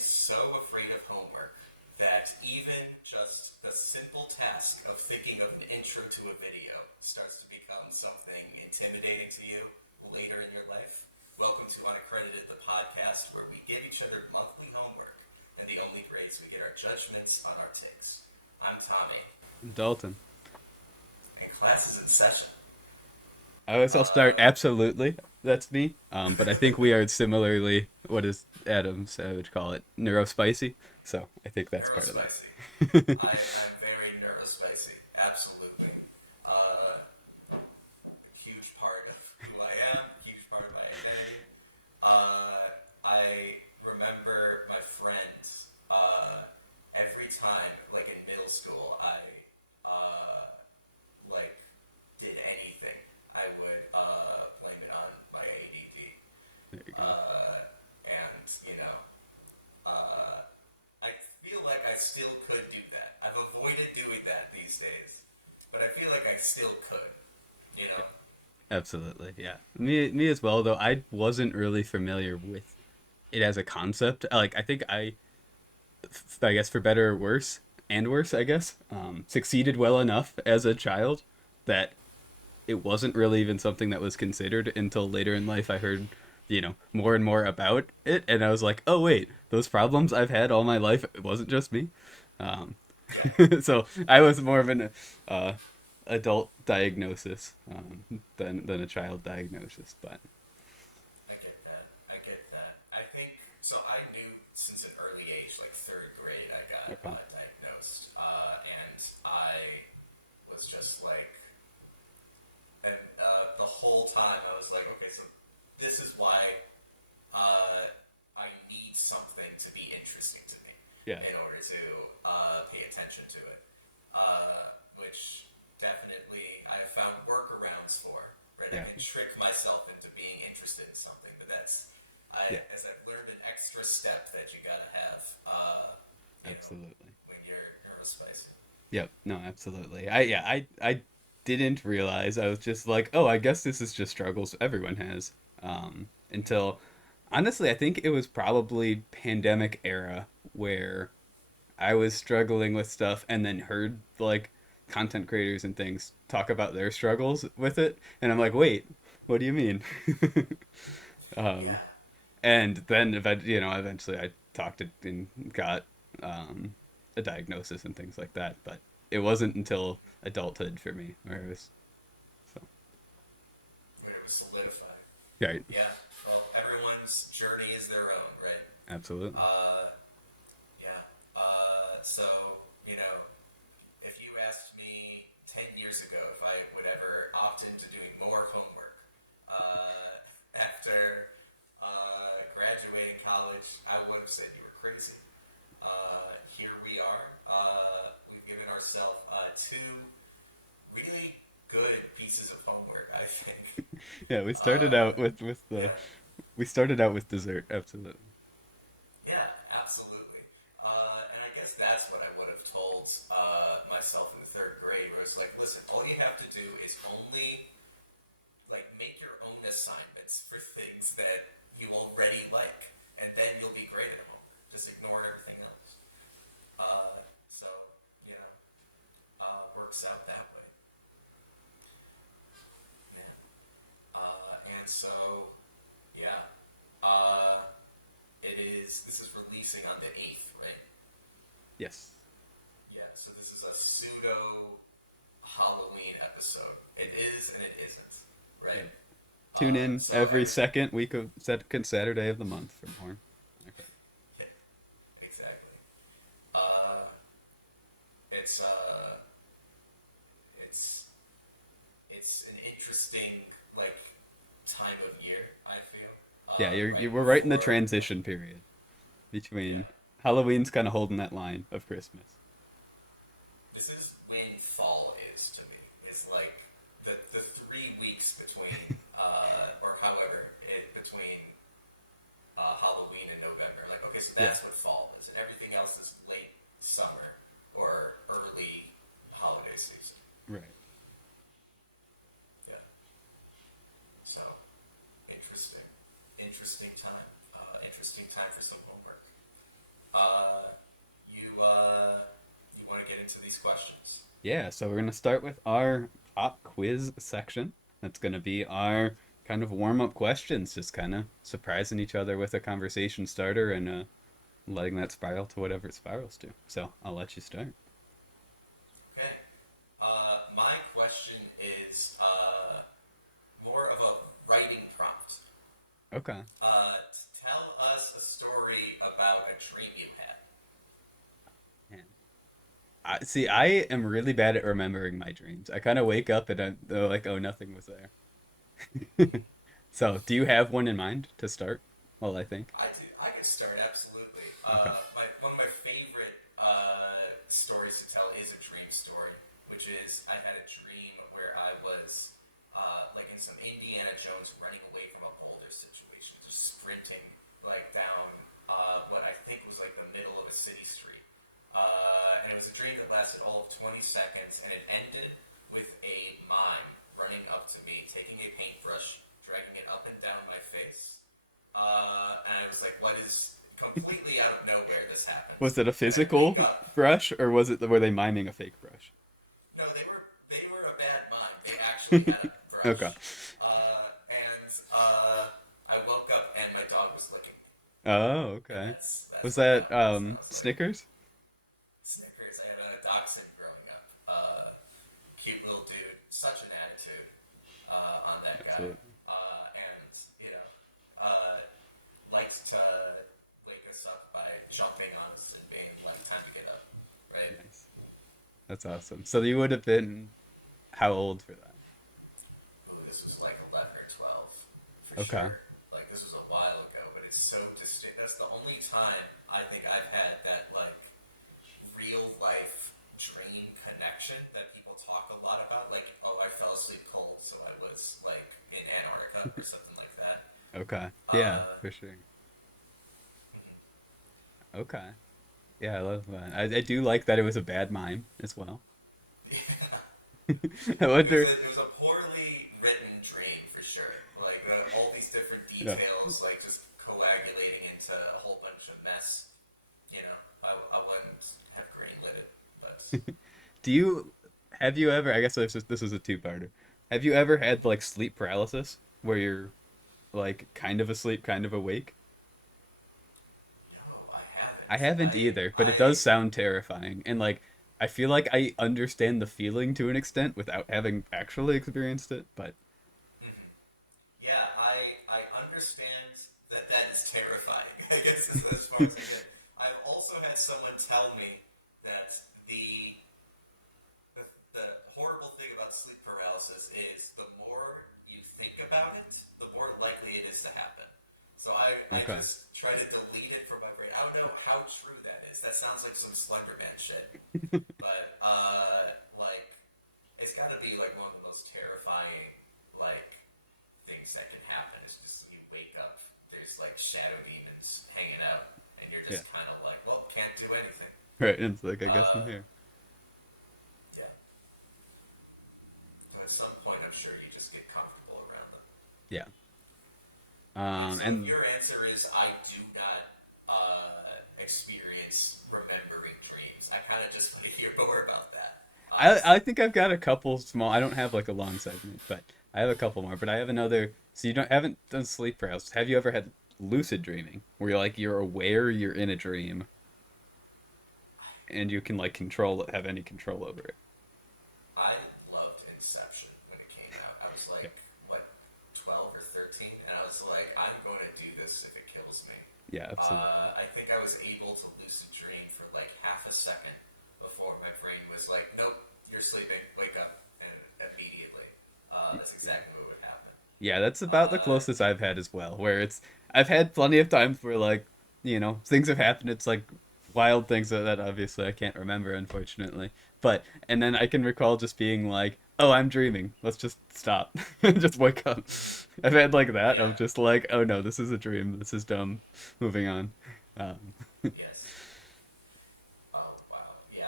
so afraid of homework that even just the simple task of thinking of an intro to a video starts to become something intimidating to you later in your life. Welcome to Unaccredited, the podcast where we give each other monthly homework, and the only grades we get are judgments on our takes. I'm Tommy. Dalton. And class is in session. I'll start. Absolutely, that's me. But I think we are similarly, what does Adam Savage call it? Neurospicy. So I think that's part of that. I'm very neurospicy. Absolutely. Huge part of who I am. Huge part of my identity. I remember my friends. Every time, like in middle school, I did anything, I would blame it on my ADD. There you go. And, I feel like I still could do that. I've avoided doing that these days, but I feel like I still could. Absolutely, yeah. Me as well. Though I wasn't really familiar with it as a concept. Like I think I guess for better or worse, and worse, I guess, succeeded well enough as a child that it wasn't really even something that was considered until later in life. I heard, more and more about it, and I was like, oh wait, those problems I've had all my life, it wasn't just me. Um, so I was more of an adult diagnosis than a child diagnosis, but I get that. I think, so I knew since an early age, like third grade, I got okay. diagnosed. And I was just like, and the whole time I was like, okay, so this is why I need something to be interesting to me Yeah, in order to pay attention to it. Which definitely I found workarounds for. Right, yeah, I can trick myself into being interested in something, but that's yeah, as I've learned an extra step that you gotta have. absolutely. When you're neurospicy. Yep, no, absolutely. I didn't realize. I was just like, oh, I guess this is just struggles everyone has. Until honestly, I think it was probably pandemic era where I was struggling with stuff and then heard like content creators and things talk about their struggles with it, and I'm like, wait, what do you mean? um, Yeah, and then eventually I talked to and got a diagnosis and things like that, but it wasn't until adulthood for me where it was so when it was solidified. right. Yeah, well, everyone's journey is their own, right? Absolutely. Uh, yeah. So, you know, if you asked me 10 years ago if I would ever opt into doing more homework after graduating college, I would have said you were crazy. Here we are. We've given ourselves two really good pieces of homework, I think. Yeah, we started out with the Yeah, we started out with dessert. Absolutely. yeah, absolutely. And I guess that's what I would have told myself in the third grade, where it's like, listen, all you have to do is only make your own assignments for things that you already like, and then you'll be great at them. Just ignore everything else. So you know, works out that way, man. And so, yeah, it is. This is releasing on the 8th, right? Yes. Yeah. So this is a pseudo Halloween episode. It is and it isn't, Yeah. right? Tune in So every second week of second Saturday of the month for more. Okay. yeah, exactly. Uh, it's it's an interesting time of year. I feel Yeah, right we're right in the before. transition period between Yeah, Halloween's kind of holding that line of Christmas. this is when fall is to me. It's like the 3 weeks between or however between Halloween and November. Like, okay, so Yeah. that's what fall is, and everything else is late summer or early holiday season. Right. Yeah. So interesting, interesting time for some homework. Uh, you want to get into these questions? Yeah, so we're gonna start with our pop quiz section. That's gonna be our kind of warm up questions, just kind of surprising each other with a conversation starter and letting that spiral to whatever it spirals to. So I'll let you start. Okay. My question is more of a writing prompt. Okay. Tell us a story about a dream you had. Man. I see. I am really bad at remembering my dreams. I kind of wake up and they're like, oh, nothing was there. So, do you have one in mind to start? Well, I think. I could start absolutely. Okay. One of my favorite stories to tell is a dream story, which is I had a dream where I was like in some Indiana Jones running away from a boulder situation, just sprinting like down what I think was like the middle of a city street. And it was a dream that lasted all of 20 seconds, and it ended with a mime running up to me, taking a paintbrush, dragging it up and down my face. And I was like, what is completely out of nowhere this happened? Was it a And I wake physical up. brush or was it were they miming a fake brush? No, they were a bad mime. They actually had a Okay. brush. And I woke up and my dog was licking me. Oh, And okay. that's Was what that happened. And I was like, Snickers? Snickers. I had a dachshund growing up. Cute little dude. Such an attitude on that guy. Absolutely. And, you know, uh, likes to wake us up by jumping on us and being like, time to get up, right? Nice. That's awesome. So you would have been how old for that? Ooh, this was like 11 or 12 for Okay. sure. Like, this was a while ago, but it's so distinct. That's the only time I think I've had that, like, real life dream connection that people talk a lot about. Like, oh, I fell asleep cold, so I was, like, in Antarctica or something like that. Okay. Yeah, Uh, for sure. Okay. Yeah, I love that. I do like that it was a bad mime as well. I wonder. it was a poorly written dream for sure. Like all these different Yeah. details, like just coagulating into a whole bunch of mess. You know, I wouldn't have greenlit it, but Do you have you ever? I guess this is a two-parter. Have you ever had like sleep paralysis where you're like kind of asleep, kind of awake? no, I I haven't. haven't either, but it does sound terrifying. And like I feel like I understand the feeling to an extent without having actually experienced it, but Mhm. Yeah, I understand that that is terrifying. I guess is as far as I get. I've also had someone tell me that the the horrible thing about sleep paralysis is the more you think about it, the more likely it is to happen. So I okay. just try to delete it from my brain. I don't know how true that is. That sounds like some Slenderman shit. But like it's got to be like one of the most terrifying like things that can happen. Is just you wake up, there's like shadow demons hanging out, and you're Yeah. just kind of like, well, can't do anything. Right. And it's like I guess I'm Uh, here. yeah. So at some point, I'm sure you just get comfortable around them. Yeah. Wait, so And your answer is I do not experience remembering dreams. I kind of just want to hear more about that, I honestly. think I've got a couple small. I don't have like a long segment, but I have a couple more. But I have another. So you don't haven't done sleep paralysis. Have you ever had lucid dreaming, where you're aware you're in a dream and you can like control it, have any control over it? I loved Inception when it came out. I was Yeah. like, what, 12 or 13? And I was like, I'm going to do this if it kills me. Yeah, absolutely. I think I was able to lucid dream for like half a second before my brain was like, nope, you're sleeping, wake up. And immediately, that's Yeah. exactly what would happen. Yeah, that's about the Uh, closest I've had as well. Where it's I've had plenty of times where like things have happened. It's like wild things that obviously I can't remember, unfortunately. But and then I can recall just being like, "Oh, I'm dreaming. Let's just stop, just wake up." I've had like that of yeah, just like, "Oh no, this is a dream. This is dumb. Moving on." Um, yes. Oh, wow. Yeah,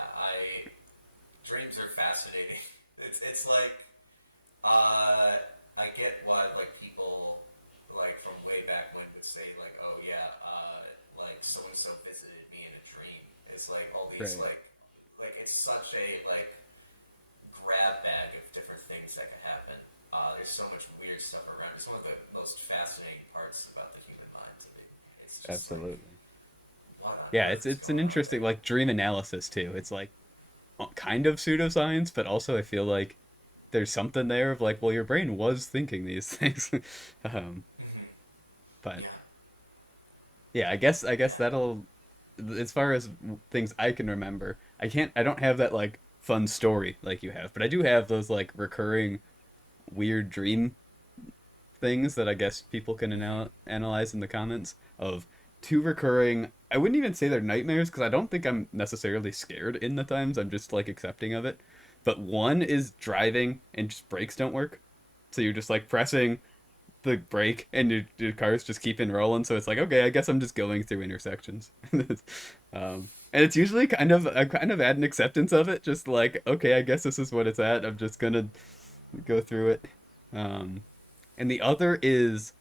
dreams are fascinating. It's like, I get why like people like from way back when would say like, oh yeah, like so and so visited me in a It's like all these Right. it's such a like grab bag of different things that can happen. There's so much weird stuff around. It's one of the most fascinating parts about the human mind to me. It's just like, Absolutely. what on Yeah, earth is it's an going on interesting there? like dream analysis too. It's like kind of pseudoscience, but also I feel like there's something there of like, well, your brain was thinking these things. um, Hmm. but Yeah, yeah, I guess yeah, that'll as far as things I can remember. I don't have that like fun story like you have, but I do have those like recurring weird dream things that I guess people can analyze in the comments of two recurring. I wouldn't even say they're nightmares because I don't think I'm necessarily scared in the times. I'm just like accepting of it. But one is driving and just brakes don't work. So you're just like pressing the brake and your car's just keeping rolling. So it's like, okay, I guess I'm just going through intersections. And it's usually I kind of add an acceptance of it. Just like, okay, I guess this is what it's at. I'm just gonna go through it. Um, and the other is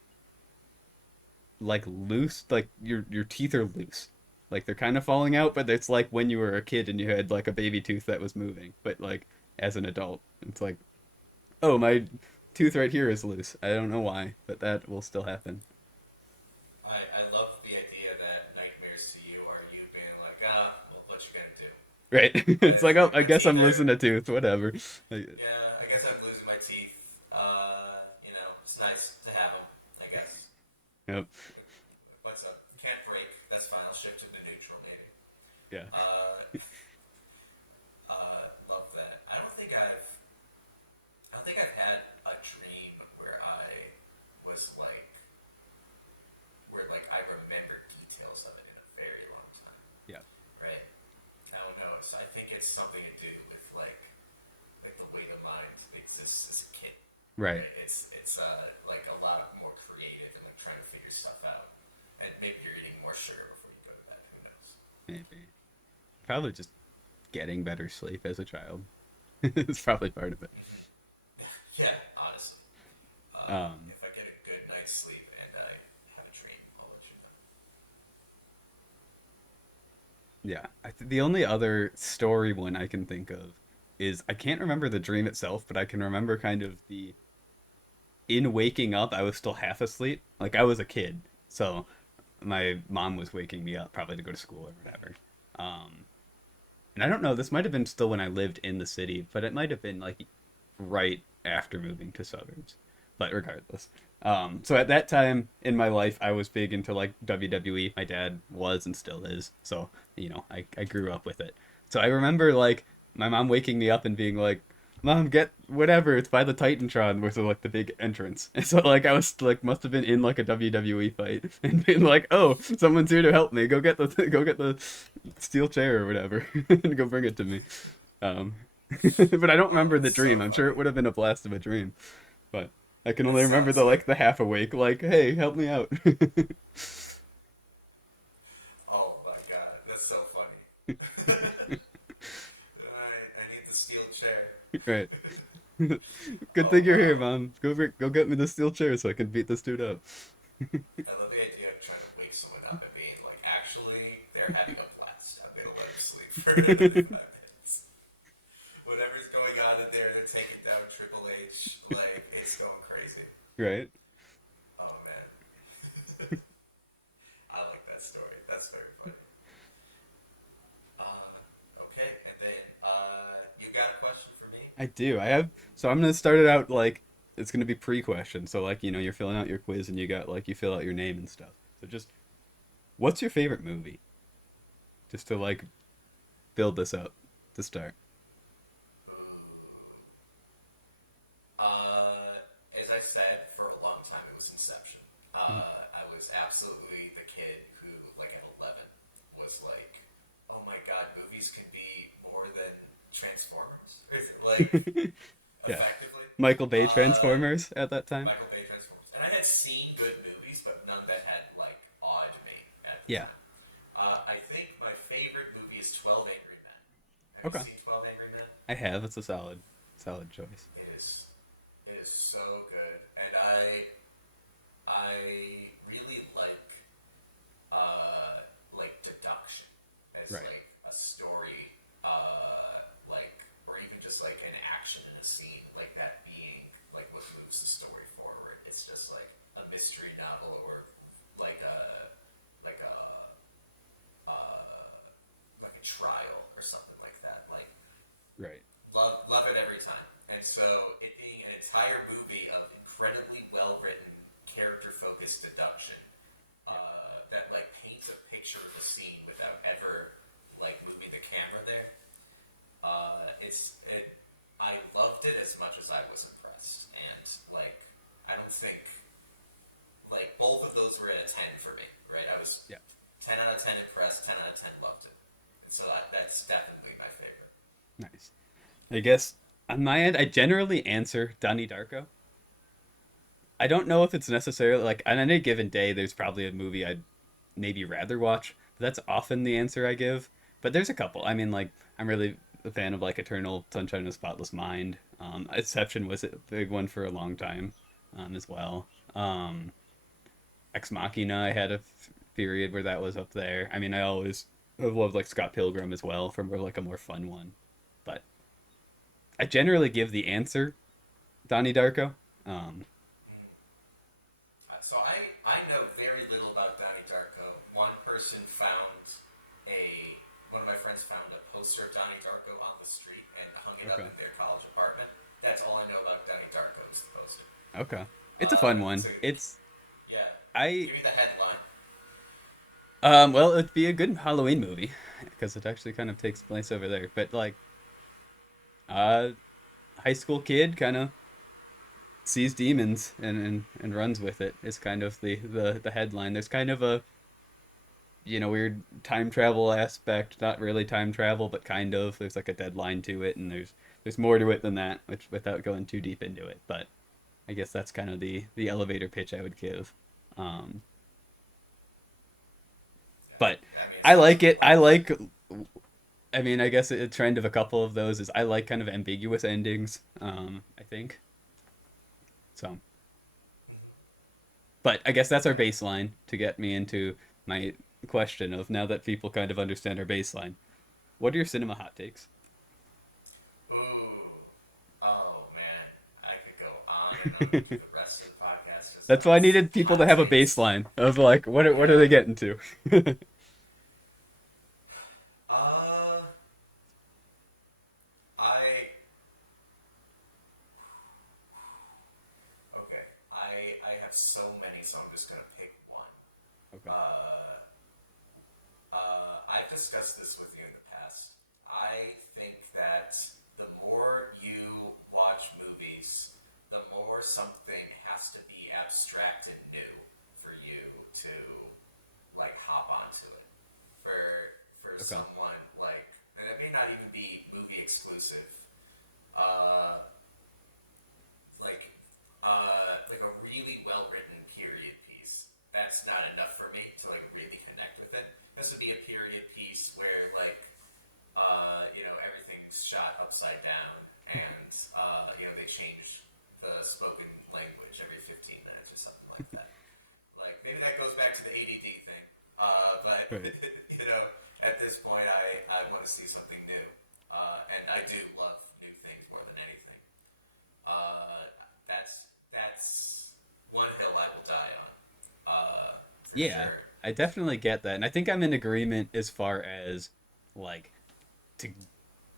like loose, like your teeth are loose, like they're kind of falling out, but it's like when you were a kid and you had like a baby tooth that was moving, but like as an adult, it's like, oh, my tooth right here is loose. I don't know why, but that will still happen. I love the idea that nightmares to you are you being like, well, what you gonna do? Right? It's like, It's oh, like I my guess teeth I'm are. losing a tooth, whatever. Like, Yeah, I guess I'm losing my teeth. It's nice to have them. I guess. yep. What's up? Can't break. That's fine. I'll shift to the neutral maybe. Yeah. Uh, love that. I don't think I've had a dream where was like, where like I remember details of it in a very long time. Yeah. Right? I don't know. So I think it's something to do with like the way the mind exists as a kid. Right. Right? It's like a lot more creative and like trying to figure stuff out. And maybe you're eating more sugar before you go to bed. Who knows? Maybe. Probably just getting better sleep as a child. It's probably part of it. Yeah, honestly. Um, If I get a good night's sleep and I have a dream, I'll let you know. Yeah, the only other story one I can think of is I can't remember the dream itself, but I can remember kind of the in waking up, I was still half asleep. Like I was a kid, so my mom was waking me up probably to go to school or whatever. Um, and I don't know, this might have been still when I lived in the city, but it might have been like right after moving to suburbs. But regardless, so at that time in my life, I was big into like WWE. My dad was and still is, so I grew up with it. So I remember like my mom waking me up and being like, "Mom, get whatever. It's by the Titantron," which was like the big entrance. And so like I was like must have been in like a WWE fight and being like, "Oh, someone's here to help me. Go get the steel chair or whatever and go bring it to me." Um, but I don't Oh, remember the that's so dream. I'm sure it funny. would have been a blast of a dream, but I can That only remember sounds the like, like the half awake, like, "Hey, help me out." oh my god, that's so funny. I need the steel chair. Right. Good Oh thing you're here, wow. mom. Go get me the steel chair so I can beat this dude up. I love the idea of trying to wake someone up and being like, actually, they're having a blast. I'm gonna let them sleep for another 5 minutes. Whatever's going on in there, they're taking down Triple H. Like, it's going crazy. Right. Oh man. I like that story. That's very funny. Okay, and then you got a question for me? I do. I have. So I'm gonna start it out like it's gonna be pre-question. So like you're filling out your quiz and you got like you fill out your name and stuff. So just what's your favorite movie? Just to like build this up to start. As I said, for a long time it was Inception. Mhm. I was absolutely the kid who, like at 11, was like, "Oh my god, movies can be more than Transformers." Like, Yeah. effectively, Michael Bay uh, Transformers at that time. Michael Bay Transformers, and I had seen good movies, but none that had like awed me at the Yeah. time. I think my favorite movie is 12 Angry Men. Have you Okay. seen 12 Angry Men? I have. It's a solid choice. It is so good, and I really like deduction as Right. like a Right. Love it every time. And so it being an entire movie of incredibly well written, character focused deduction Yeah. that like paints a picture of the scene without ever like moving the camera there. I loved it as much as I was impressed, and like I don't think like both of those were at a 10 for me, right? I was Yeah. 10 out of 10 impressed, 10 out of 10 loved it. And so that's definitely my favorite. Nice. I guess on my end, I generally answer Donnie Darko. I don't know if it's necessarily like on any given day. There's probably a movie I'd maybe rather watch. But that's often the answer I give. But there's a couple. I mean, like I'm really a fan of like Eternal Sunshine of the Spotless Mind. Exception was a big one for a long time, as well. Um, Ex Machina, I had a period where that was up there. I mean, I always have loved like Scott Pilgrim as well, from like a more fun one. But I generally give the answer Donnie Darko. Um, So I know very little about Donnie Darko. A one of my friends found a poster of Donnie Darko on the street and hung it up okay. in their college apartment. That's all I know about Donnie Darko is the poster. Okay. It's a fun one. So It's yeah, I give me the headline. well, it'd be a good Halloween movie because it actually kind of takes place over there. But like, uh, high school kid kind of sees demons and runs with it is kind of the headline. There's kind of a weird time travel aspect, not really time travel, but kind of. There's like a deadline to it, and there's more to it than that, which without going too deep into it. But I guess that's kind of the elevator pitch I would give. Um, but I mean, it I sounds like it. like I mean, I guess a trend of a couple of those is I like kind of ambiguous endings. I think so. But I guess that's our baseline to get me into my question of now that people kind of understand our baseline. What are your cinema hot takes? ooh, oh man, I could go on and on through the rest of the podcast just That's on why I needed people to hot have a takes. baseline of like what are Yeah. they getting to? Uh, I okay. I have so many, so I'm just gonna pick one. Okay. Uh, I've discussed this with you in the past. I think that the more you watch movies, the more something has to be abstract and new for you to like hop onto it. For Okay. someone like, and it may not even be movie exclusive. Uh, like like a really well written period piece. That's not enough for me to like really connect with it. It has to be a period piece where like everything's shot upside down and they change the spoken language every 15 minutes or something like that. Like maybe that goes back to the ADD thing. But Right. at this point I want to see something new. And I do love new things more than anything. That's one hill I will die on, for Yeah, sure. I definitely get that. And I think I'm in agreement as far as like to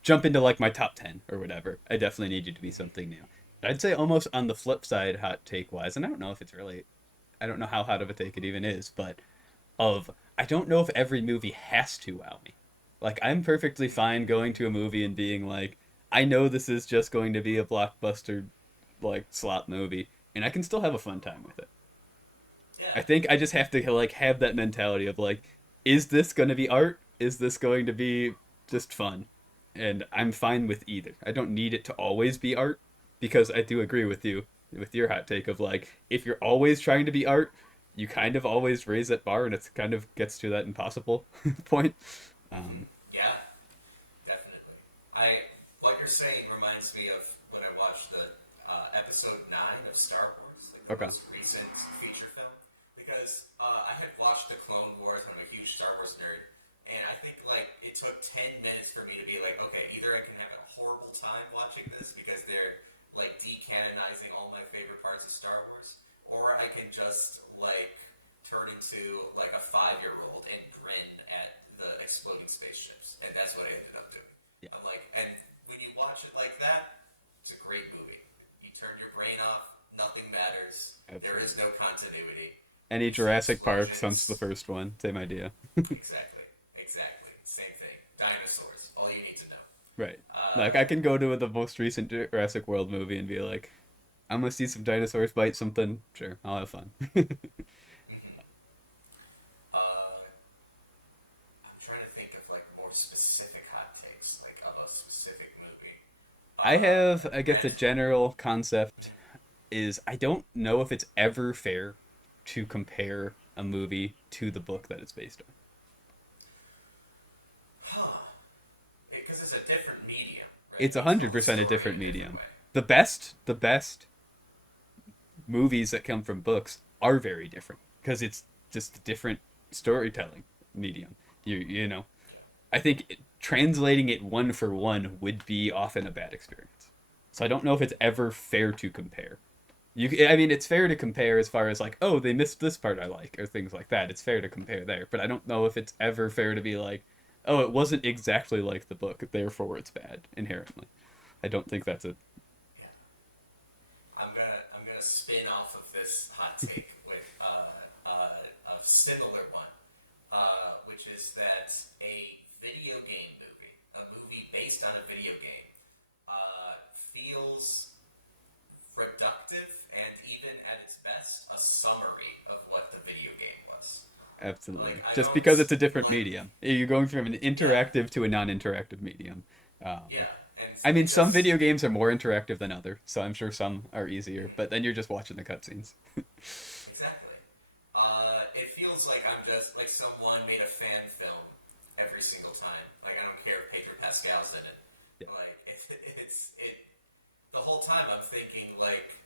jump into like my top 10 or whatever. I definitely need you to be something new. I'd say almost on the flip side, hot take wise, and I don't know if it's really, I don't know how hot of a take it even is, but of, I don't know if every movie has to wow me. Like, I'm perfectly fine going to a movie and being like, I know this is just going to be a blockbuster, like, slot movie, and I can still have a fun time with it. Yeah, I think I just have to like have that mentality of like, is this going to be art? Is this going to be just fun? And I'm fine with either. I don't need it to always be art because I do agree with you with your hot take of like, if you're always trying to be art, you kind of always raise that bar and it kind of gets to that impossible point. Um, yeah, definitely. I What you're saying reminds me of when I watched the episode 9 of Star Wars, like the okay. most recent feature film, because I had watched the Clone Wars. And I'm a huge Star Wars nerd, and I think like it took 10 minutes for me to be like, okay, either I can have a horrible time watching this because they're like decanonizing all my favorite parts of Star Wars, or I can just like turn into like a 5-year-old and grin at the exploding spaceships, and that's what I ended up doing. Yeah. I'm like, and when you Any It's Jurassic Park since the explosions. first one, same idea. Exactly. Exactly. Same thing. Dinosaurs. All you need to know. Right. Like Uh, I can go to the most recent Jurassic World movie and be like, I'm gonna see some dinosaurs bite something. Sure, I'll have fun. mhm. uh, I'm trying to think of like more specific hot takes, like of a specific movie. I have, I guess, the Granted, general concept is I don't know if it's ever fair to compare a movie to the book that it's based on. huh? Because it's a different medium, right? It's a You hundred tell the percent a story different a different medium. way. The best movies that come from books are very different because it's just a different storytelling medium. You know, I think translating it one for one would be often a bad experience. So I don't know if it's ever fair to compare. I mean, it's fair to compare as far as like, oh, they missed this part I like, or things like that. It's fair to compare there, but I don't know if it's ever fair to be like, oh, it wasn't exactly like the book, therefore it's bad inherently. I don't think that's a. Yeah. I'm gonna spin off of this hot take with a similar one, which is that a video game movie, a movie based on a video game, feels reductive and even at its best a summary of what the video game was. Like Absolutely. I Just don't because it's a different like medium. You're going from an yeah interactive to a non-interactive medium. Um, yeah and I mean, some just video games are more interactive than others, so I'm sure some are easier. But then you're just watching the cutscenes. exactly. It feels like I'm just like someone made a fan film every single time. Like I don't care if Pedro Pascal's in it. Yeah. Like it. The whole time I'm thinking like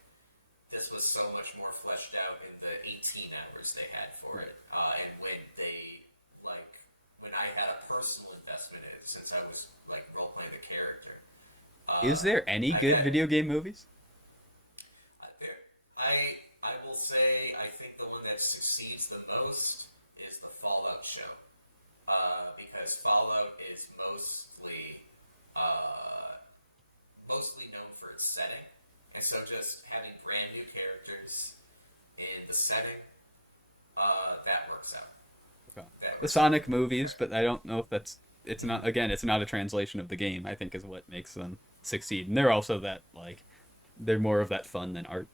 this was so much more fleshed out in the 18 hours they had for Right. it, and like when I had a personal investment in it since I was like role playing the character. Is there any I good had video game movies? there. I will say I think the one that succeeds the most is the Fallout show, because Fallout is mostly known for its setting, and so just having brand new characters in the setting, that works out. Okay. That The works out Sonic for movies, it. but I don't know if that's. It's not. Again, it's not a translation of the game. I think is what makes them succeed, and they're also that like they're more of that fun than art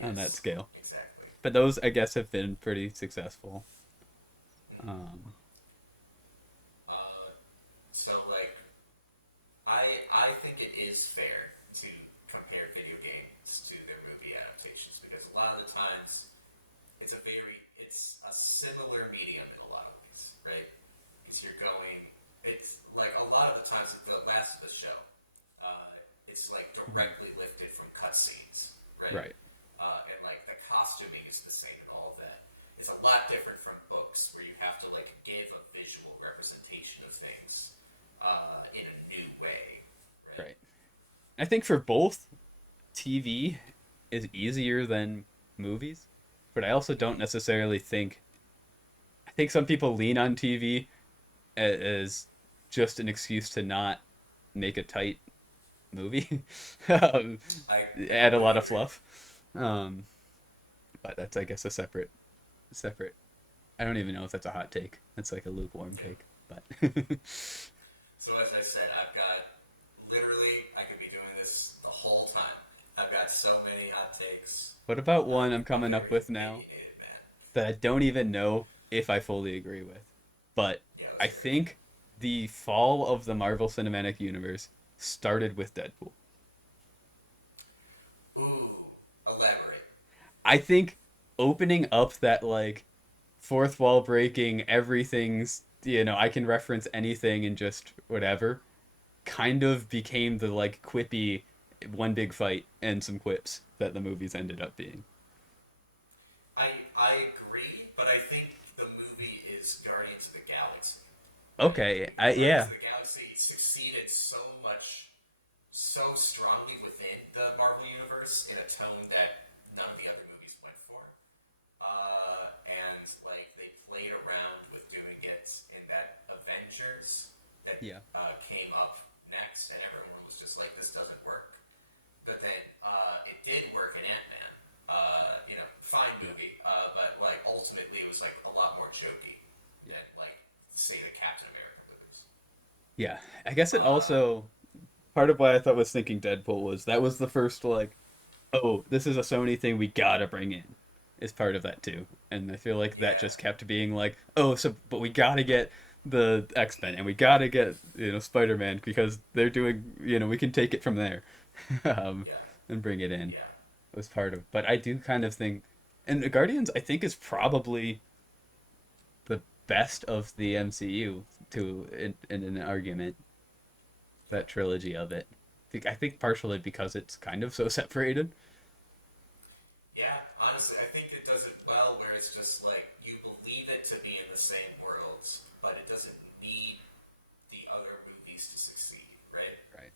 on that Yes, scale. exactly. But those, I guess, have been pretty successful. Mm-hmm. Um, So like, I think it is fair to compare video games to their movie adaptations because a lot of the times it's a similar medium in a lot of ways, right? Because it's like a lot of the times at the last of the show, it's like directly lifted from cutscenes, right? right. And like the costuming is the same and all of that. It's a lot different from books where you have to like give a visual representation of things in a new way, right? Right. I think for both, TV is easier than movies, but I also don't necessarily think. I think some people lean on TV as just an excuse to not make a tight movie, um, I add a would lot of agree. fluff. Um, but that's, I guess, a separate. I don't even know if that's a hot take. That's like a lukewarm Yeah. take. But So as I said, I've got literally I could be doing this the whole time. I've got so many hot takes. what about one I'm I'm coming up very with now opinionated, man. that I don't even know if I fully agree with? But Yeah, let's I hear it. think the fall of the Marvel Cinematic Universe started with Deadpool. Ooh, elaborate. I think opening up that like fourth wall breaking, everything's, I can reference anything and just whatever, kind of became the like quippy one big fight and some quips that the movies ended up being. I agree, but I think the movie is Guardians of the Galaxy. Like Okay, Guardians yeah, of the Galaxy succeeded so strongly within the Marvel universe in a tone that none of the other movies went for. And like they played around with doing it in that Avengers that yeah, came up next, and everyone was just like, "This doesn't work." But then it did work in Ant Man. Fine yeah. movie, was like a lot more jokey than like say the Captain America movies. Yeah, I guess it Uh, also part of why I thought was thinking Deadpool was that was the first like, oh, this is a Sony thing we gotta bring in, is part of that too. And I feel like that yeah, just kept being like, oh, so but we gotta get the X-Men and we gotta get Spider-Man because they're doing we can take it from there, um, yeah, and bring it in yeah, was part of. But I do kind of think, and the Guardians I think is probably the best of the MCU to in an argument, yeah. that trilogy of it. I think partially because it's kind of so separated. Yeah, honestly, I think it does it well where it's just like you believe it to be in the same worlds, but it doesn't need the other movies to succeed, right? Right.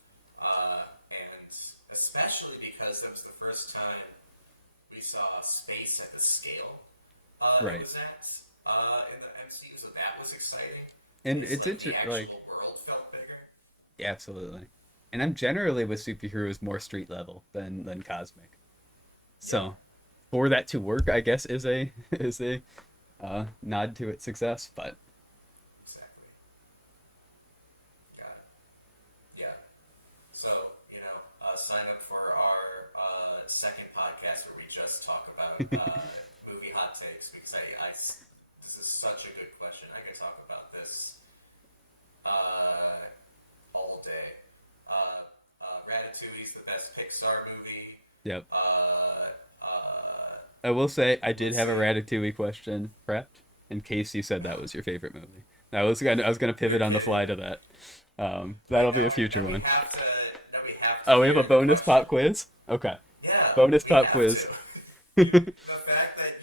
And especially because that was the first time we saw space at the scale it Right. was at in the MCU, so that was exciting. And It's it's like the like, actual world felt bigger. yeah, absolutely. And I'm generally with superheroes more street level than cosmic. Yeah, So for that to work, I guess is a is a nod to its success. But exactly. Got it. Yeah. So, sign up for our second podcast where we just talk about movie hot takes because this is such a good question. I could talk about this uh, all day. Ratatouille's the best Pixar movie. yep, Uh, uh, I will say I did let's have a see. Ratatouille question prepped in case you said that was your favorite movie. I was gonna pivot Good on the pivot. fly to that. I That'll be know. a future Now we one. have to. Now we have to Oh, we have a hear the bonus question. pop quiz. Okay, Yeah, bonus we pop have to. quiz. The fact that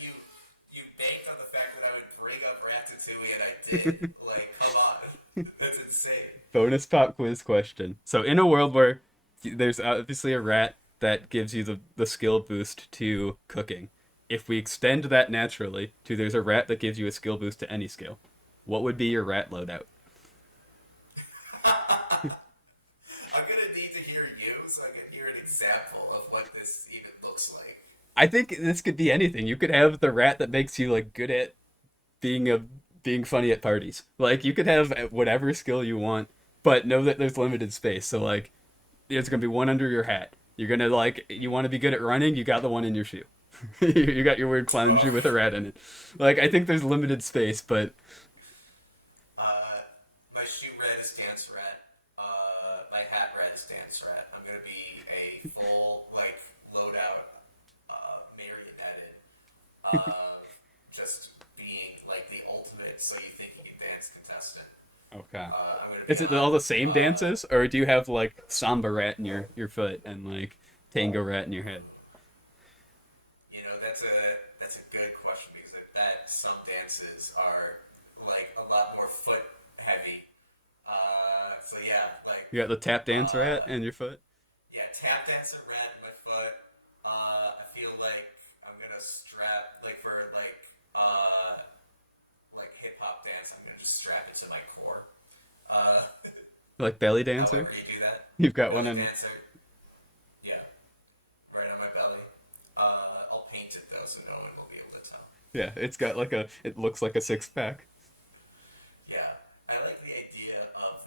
you banked on the fact that I would bring up Ratatouille and I did, like, come on, that's insane. Bonus pop quiz question. So, in a world where there's obviously a rat that gives you the skill boost to cooking, if we extend that naturally to there's a rat that gives you a skill boost to any skill, what would be your rat loadout? I'm gonna need to hear you so I can hear an example of what this even looks like. I think this could be anything. You could have the rat that makes you like good at being a being funny at parties. Like you could have whatever skill you want, but know that there's limited space. So like there's gonna be one under your hat. You're gonna like you want to be good at running. You got the one in your shoe. You got your weird clown shoe Ugh. with a rat in it. Like I think there's limited space, but Uh, my shoe red is dance rat. My hat red is dance rat. I'm gonna be a full like loadout, marionetted, just being like the ultimate. So you think you can dance contestant. okay. I'm gonna be Is it all on. the same dances, or do you have like samba rat in your foot and like tango rat in your head? That's a good question because some dances are like a lot more foot heavy. So yeah, like You got the tap dance rat uh, in your foot. yeah, tap dancer red in my foot. I feel like I'm gonna strap like hip hop dance. I'm gonna just strap it to my core. Uh, Like belly dancer. however you do that, You've got one belly in. dancer. Yeah, right on my belly. I'll paint it though, so no one will be able to tell. Yeah, it's got like a. It looks like a six pack. Yeah, I like the idea of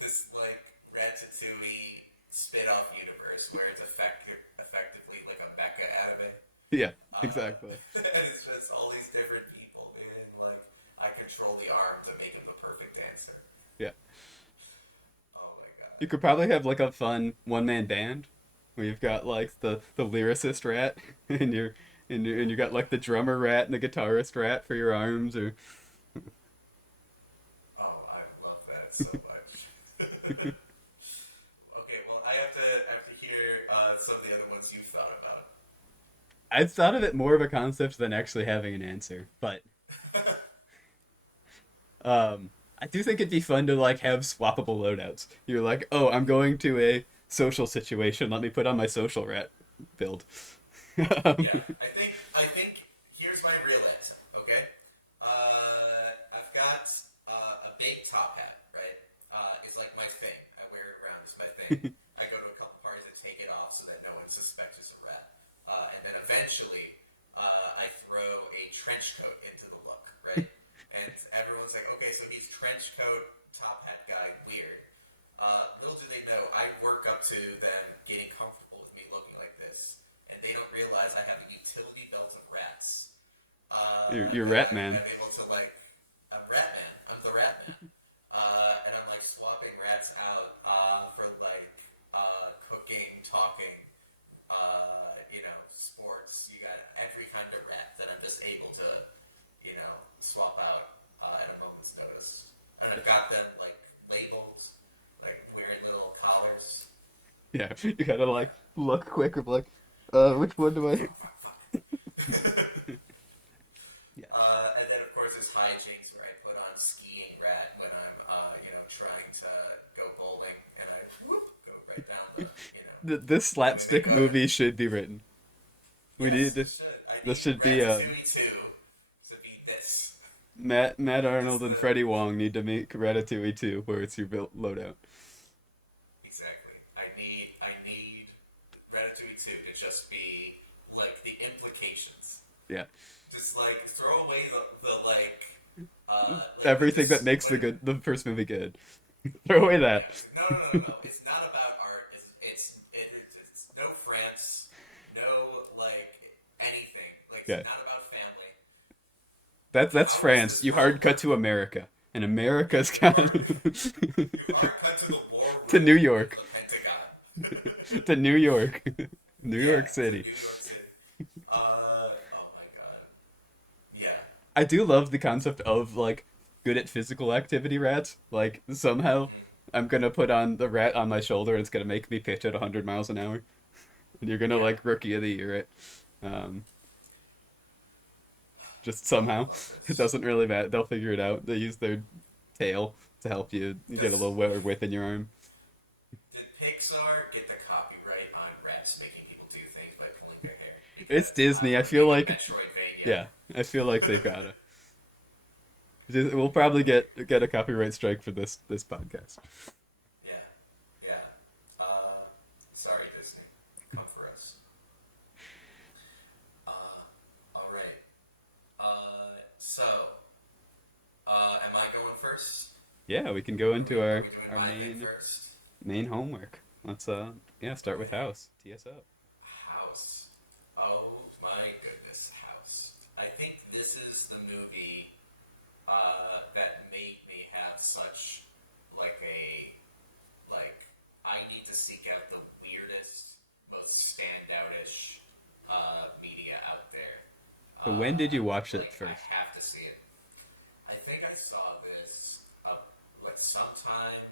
this like Ratatouille spin-off universe where it's effectively like a mecha anime. Yeah, Uh, exactly. it's just all these different people, man. Like I control the arm to make him the perfect dancer. Yeah, Oh my you god. could probably have like a fun one man band where you've got like the lyricist rat and you got like the drummer rat and the guitarist rat for your arms or Oh, I love that so much. Okay, well I have to hear some of the other ones you thought about. I've thought of it more of a concept than actually having an answer, but I do think it'd be fun to like have swappable loadouts. You're like, oh, I'm going to a social situation. Let me put on my social rat build. Um, Yeah, I think here's my real answer. Okay, I've got a big top hat. Right, it's like my thing. I wear it around. It's my thing. I go to a couple parties and take it off so that no one suspects it's a rat. And then eventually, I throw a trench trench coat into the look, right? And everyone's like, okay, so he's trench coat, top hat guy, weird. Little do they know, I work up to them getting comfortable with me looking like this, and they don't realize I have a utility belt of rats. You're rat man. I'm able to like, I'm rat man. I'm the rat man. And I'm like swapping rats out for like cooking, talking, sports. You got every kind of rat that I'm just able to, swap out at a moment's notice. And I've got them like labeled, like wearing little collars. Yeah, you gotta like look quick of like, which one do I? Yeah. And then of course there's hijinks where I put on skiing rat when I'm, trying to go bowling, and I go right down This slapstick movie should be written. We yes, need this. This should be Ratatouille 2 to be this. Matt Arnold and Freddie Wong need to make Ratatouille 2, where it's your built loadout. Exactly. I need Ratatouille 2 to just be like the implications. Yeah. Just like throw away the like Everything that makes the first movie good. Throw away that. No. It's not about art. It's no France, no like anything. Like it's not about family. That's France. You hard cut to America, and America's got You hard cut to the war to New York, the Pentagon. to New York, New York City. New York City. Oh my god. Yeah. I do love the concept of like good at physical activity rats. Like somehow I'm gonna put on the rat on my shoulder and it's gonna make me pitch at 100 miles an hour. And you're gonna like rookie of the year it. Just somehow. It doesn't really matter. They'll figure it out. They use their tail to help you get a little whip in your arm. Did Pixar get the copyright on rats making people do things by pulling their hair? It's Disney. I feel like Metroidvania. yeah. I feel like they've gotta. We'll probably get a copyright strike for this podcast. Yeah. Sorry, Disney. Come for us. All right. So, am I going first? Yeah, we can go into Are our we doing my thing main first? homework. Let's start with House. TSO. House. Oh my goodness, House. I think this is the movie that made me have such I need to seek out the weirdest, most standoutish media out there. But when did you watch it I first? have to see it. I think I saw this sometime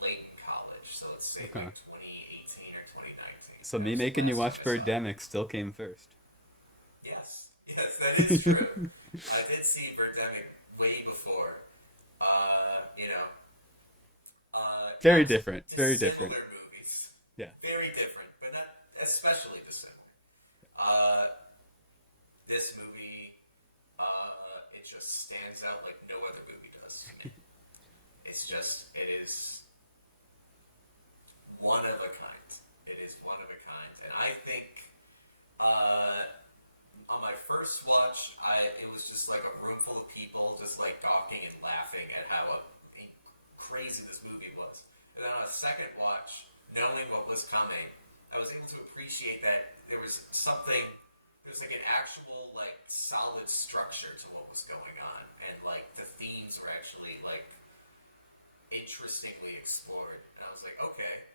late in college, so let's say Okay. like 2018 or 2019. So me making you watch Birdemic still came first. Yes, that is true. I did see Birdemic way before. Very different. Very Dissimilar different. movies. Yeah. Very different, but not especially dissimilar. This movie, it just stands out like no other movie does to me. It is one of a kind. It is one of a kind. And I think, on my first watch, it was just like a room full of people just like gawking and laughing at how crazy this movie was. And then on a second watch, knowing what was coming, I was able to appreciate that there was like an actual like solid structure to what was going on, and like the themes were actually like interestingly explored. And I was like, okay,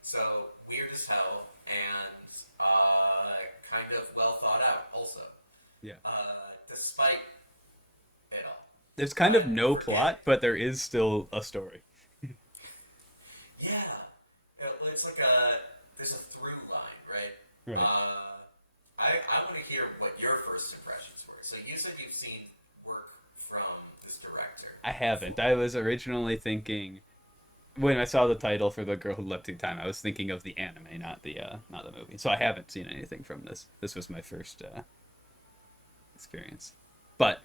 so weird as hell and kind of well thought out also. Yeah. Despite it all. There's kind of no plot, but there is still a story. Yeah. It's like there's a through line, right? Right. I want to hear what your first impressions were. So you said you've seen work from this director. I haven't. I was originally thinking when I saw the title for The Girl Who Loved Through Time, I was thinking of the anime, not the movie. So I haven't seen anything from this. This was my first experience. But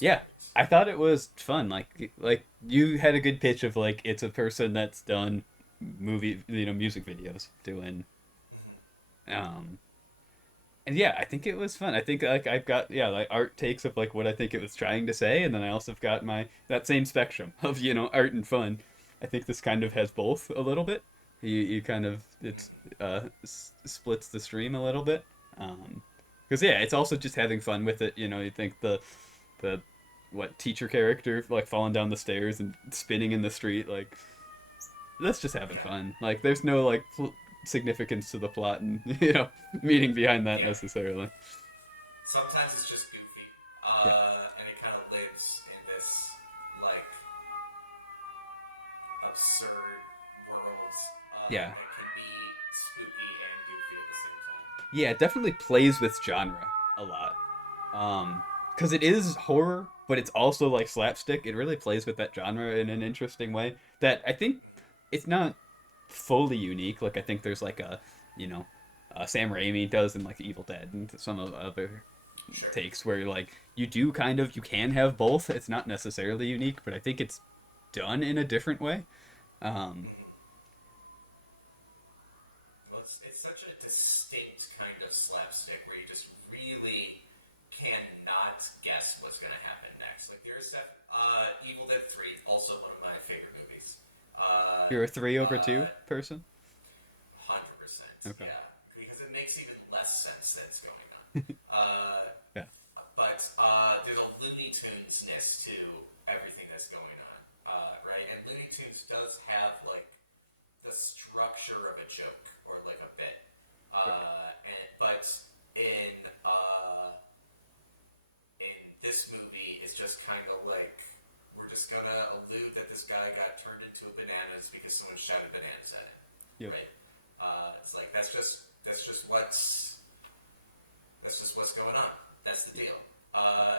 yeah, I thought it was fun. Like you had a good pitch of like it's a person that's done music videos doing And yeah, I think it was fun. I think like I've got yeah like art takes of like what I think it was trying to say, and then I also have got my that same spectrum of art and fun. I think this kind of has both a little bit. You kind of it's splits the stream a little bit. Because yeah, it's also just having fun with it. You think the what teacher character like falling down the stairs and spinning in the street like that's just having Yeah, fun. Like there's no like significance to the plot and meaning behind that yeah. necessarily. Sometimes it's just goofy, Yeah, and it kind of lives in this like absurd world yeah, that can be spooky and goofy at the same time. yeah. It definitely plays with genre a lot. Because it is horror, but it's also like slapstick. It really plays with that genre in an interesting way that I think it's not fully unique. Like I think there's like you know, Sam Raimi does in like Evil Dead and some of the other Sure. takes where like you can have both. It's not necessarily unique, but I think it's done in a different way. Um, Mm-hmm. Well, it's such a distinct kind of slapstick where you just really cannot guess what's going to happen next. Like there's that Evil Dead 3, also one of my favorite movies. you're a three over two Uh, person. 100%, Okay. yeah, because it makes even less sense that's going on. Yeah. But there's a Looney Tunes ness to everything that's going on, right? And Looney Tunes does have like the structure of a joke or like a bit, Right. but in in this movie, it's just kind of like we're just gonna allude that this guy got turned into bananas because someone shouted bananas at him, Yep. right? It's like that's just what's going on. That's the deal.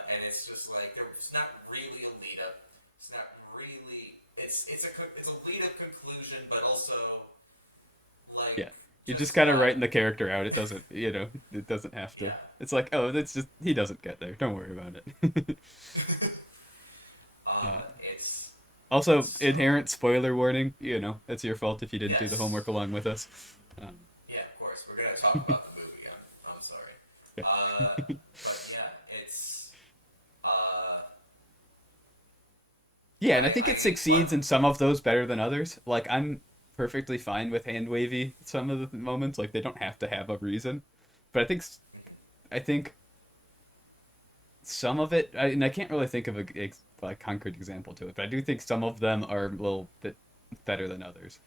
And it's just like there's not really a lead up. It's not really. It's a lead up conclusion, but also like Yeah. You just just kind of writing the character out. It doesn't, it doesn't have to. yeah. It's like, oh, that's just he doesn't get there. Don't worry about it. uh, It's Also, so inherent spoiler warning. It's your fault if you didn't do the yes. homework along with us. Um, Yeah, of course. We're gonna talk about the movie. I'm sorry. yeah. But yeah, it's uh, Yeah, and I I think I it succeeds love. in some of those better than others. Like I'm perfectly fine with hand wavy some of the moments. Like they don't have to have a reason, but I think some of it, and I can't really think of a concrete example to it, but I do think some of them are a little bit better than others.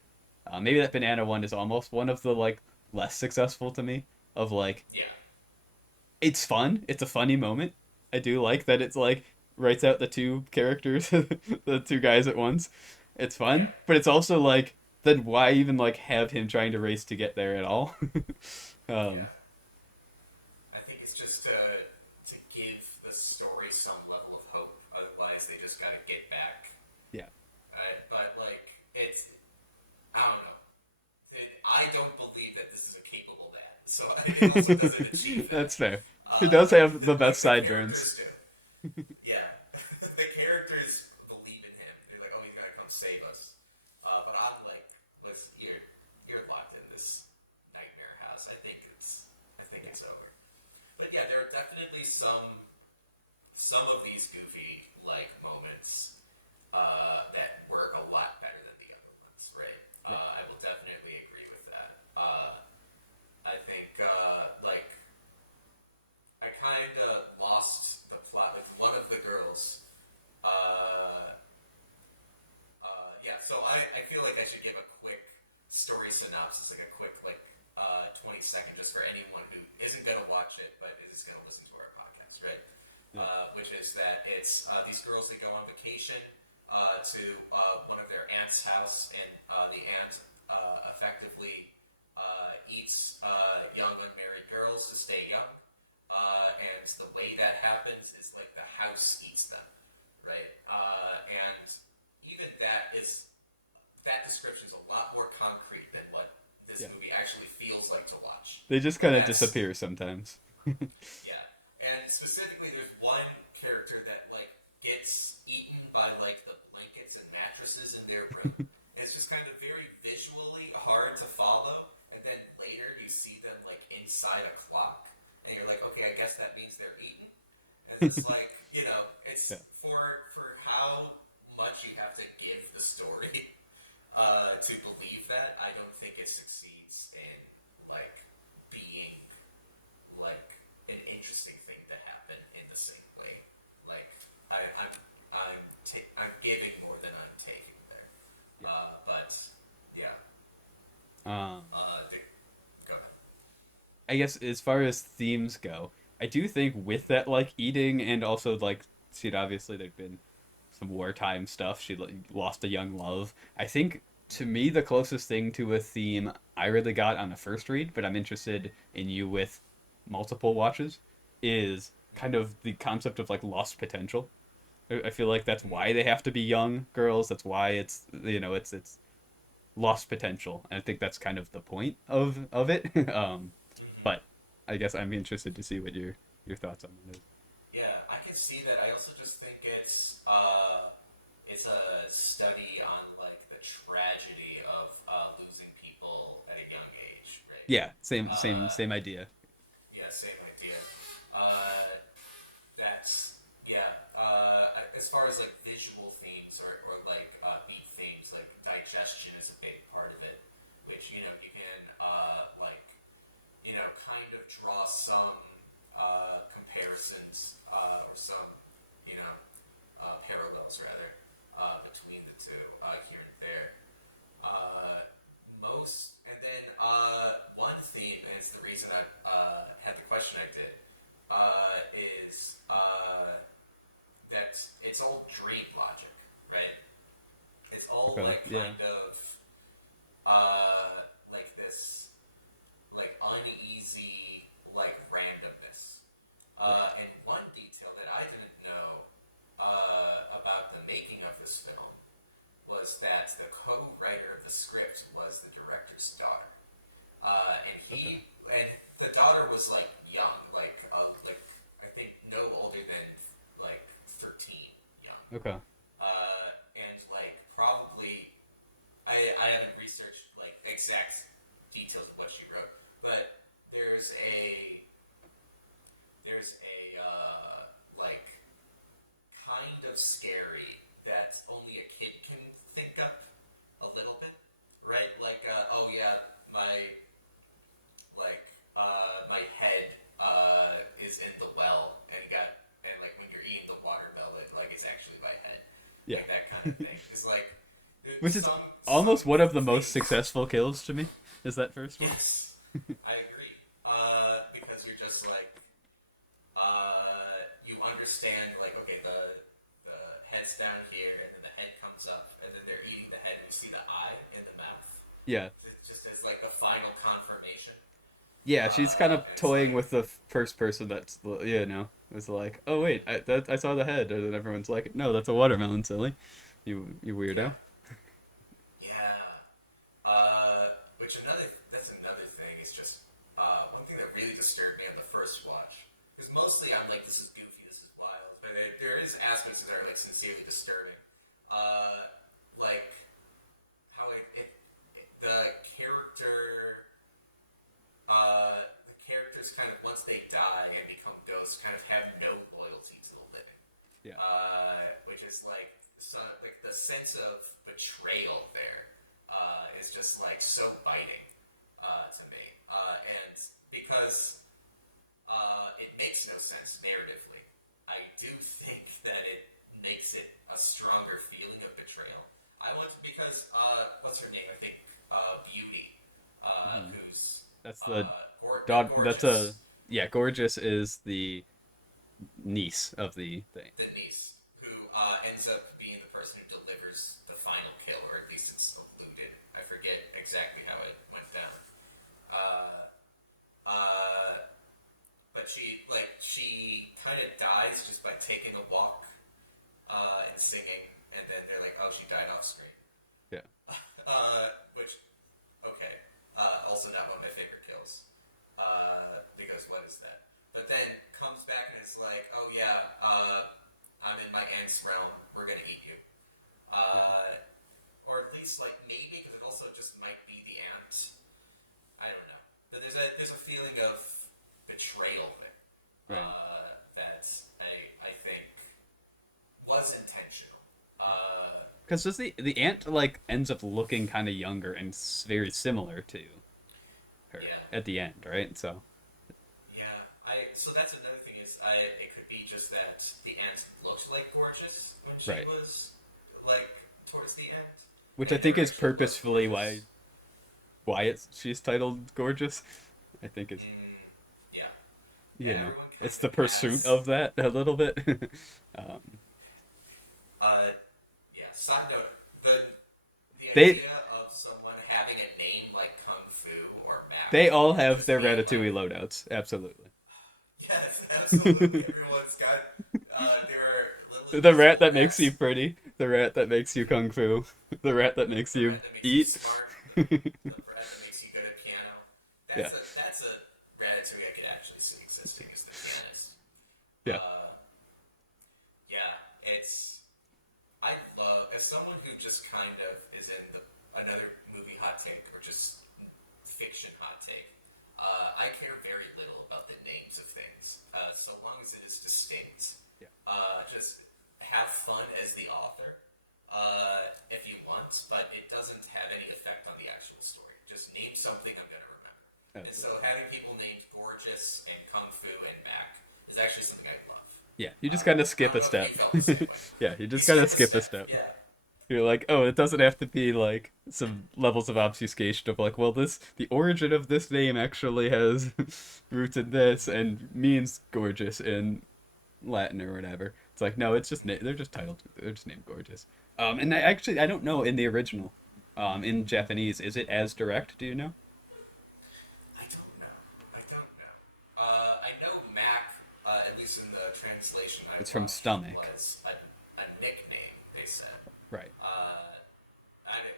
Maybe that banana one is almost one of the like less successful to me. Of like, Yeah, it's fun. It's a funny moment. I do like that. It's like writes out the two characters, the two guys at once. It's yeah, fun, but it's also like, then why even like have him trying to race to get there at all? yeah. um, I think it's just to give the story some level of hope. Otherwise, they just gotta get back. yeah, But like, it's I don't know. I don't believe that this is a capable man. So it also doesn't achieve that. that's fair. He does have the Like best the sideburns. characters do. Yeah, the characters believe in him. They're like, oh, he's gonna come save us. But I'm like, listen, you're locked in this nightmare house. I think Yeah, it's over. But yeah, there are definitely some of these goofy like moments that were a lot better than the other ones, right? right. I will definitely agree with that. I think like I kind of lost the plot with one of the girls. Uh, yeah, so I feel like I should give a quick story synopsis, like a quick 20-second, just for anyone who isn't going to watch it but is going to listen to our podcast, right? Yeah, Which is that it's these girls that go on vacation to one of their aunt's house, and the aunt effectively eats young unmarried girls to stay young. And the way that happens is like the house eats them, right? And even that description is a lot more concrete than what this yeah. movie actually feels like to watch. They just And kind of that's disappear sometimes. yeah. And specifically, there's one character that like gets eaten by like the blankets and mattresses in their room. It's just kind of very visually hard to follow. And then later, you see them like inside a clock, and guess that means they're eaten. And it's like, it's Yeah. for how much you have to give the story to believe that. I don't think it succeeds in like being like an interesting thing to happen in the same way. Like I'm giving more than I'm taking there. Yeah. But yeah. Um, Go ahead. I guess as far as themes go, I do think with that like eating and also like see, obviously there'd been some wartime stuff. She lost a young love. I think to me the closest thing to a theme I really got on the first read, but I'm interested in you with multiple watches, is kind of the concept of like lost potential. I feel like that's why they have to be young girls. That's why it's it's lost potential. And I think that's kind of the point of it. Mm-hmm. But I guess I'm interested to see what your thoughts on that is. Yeah, I can see that. I also just think it's a study on like the tragedy of losing people at a young age, right? Yeah, same same Uh, same idea. yeah, same idea. Uh, that's yeah. As far as like visual themes or like beat themes, like digestion is a big part of it, which you can like kind of draw some comparisons or some you know parallels rather between the two here and there. Uh, and then one theme, and it's the reason I had the question I did, is that it's all dream logic, right? It's all Okay. like Yeah. kind of like this like uneasy like randomness. Right. And one detail that I didn't know about the making of this film was that the co-writer of the script was the director's daughter, and Okay. the daughter was like young, like I think no older than like 13, young, Okay. and like probably I haven't researched like exact details of what she wrote, but there's a like kind of scary that only a kid can think of a little bit, right? Like oh yeah, my my head is in the well and like when you're eating the watermelon, like it's actually my head, Yeah. like that kind of thing. It's like Which is some almost one of the most things. successful kills to me. Is that first one? Yes, I agree. Because you're just like you understand like okay the head's down here and then the head comes up and then they're eating the head. You see the eye in the mouth. Yeah. It's just as like the final confirmation. Yeah, she's kind of And it's toying like with the first person that's was like, oh wait, I saw the head, and then everyone's like, no, that's a watermelon, silly, you yeah, weirdo. yeah. Which that's another thing. It's just one thing that really disturbed me on the first watch. Because mostly I'm like, this is goofy, this is wild, but there is aspects that are like sincerely disturbing. Like how the character, the characters kind of once they die and become ghosts, kind of have no loyalty to the living, Yeah. which is like like the sense of betrayal there is just like so biting to me, and because it makes no sense narratively, I do think that it makes it a stronger feeling of betrayal. I want to because what's her name? I think Beauty, Mhm. who's That's the dog. That's a gorgeous, yeah. Gorgeous is the niece of the thing. the niece, who ends up being the person who delivers the final kill, or at least it's alluded. I forget exactly how it went down. Uh, uh, but she kind of dies just by taking a walk and singing, and then they're like, oh, she died off screen. Yeah. Which okay, also not one of my favorite kills. Because what is that? But then comes back and it's like, oh yeah, I'm in my aunt's realm. We're gonna Because the aunt like ends up looking kind of younger and very similar to her Yeah. at the end, right? So Yeah, so that's another thing is it could be just that the aunt looked like gorgeous when she right, was like towards the end, which and I it think never is actually looked purposefully gorgeous. why it's she's titled gorgeous. I think it's Mm, yeah, you yeah. know Everyone kind it's the of pursuit has. of that a little bit. um, Uh, yeah. Side note: the they idea of someone having a name like Kung Fu or Mac they all and have just their being Ratatouille like, loadouts, absolutely. yes, absolutely. Everyone's got their little The rat invisible that makes you rats. pretty, the rat that makes you kung fu, the rat that makes The you rat that makes you eat. smart. The rat that makes you good at piano. Yeah, That's a Ratatouille I could actually see existing as the pianist. yeah. Uh, yeah, it's I love as someone who just kind of is in the another movie hot take or just fiction hot take. I care very little about the names of things, so long as it is distinct. Yeah. Just have fun as the author, if you want, but it doesn't have any effect on the actual story. Just name something I'm going to remember. And so Absolutely. having people named Gorgeous and Kung Fu and Mac is actually something I love. Yeah, you just gotta I skip a don't know if step. you felt the same way. Yeah, you You just gotta skip a skip a step, step. yeah. You're like, oh, it doesn't have to be like some levels of obfuscation of like, well, the origin of this name actually has roots in this and means gorgeous in Latin or whatever. It's like, no, it's just they're just titled, they're just named gorgeous. And I don't know in the original, in Japanese, is it as direct? Do you know? I don't know. I don't know. I know Mac, at least in the translation I It's from watched, stomach, was a nickname, they said. right?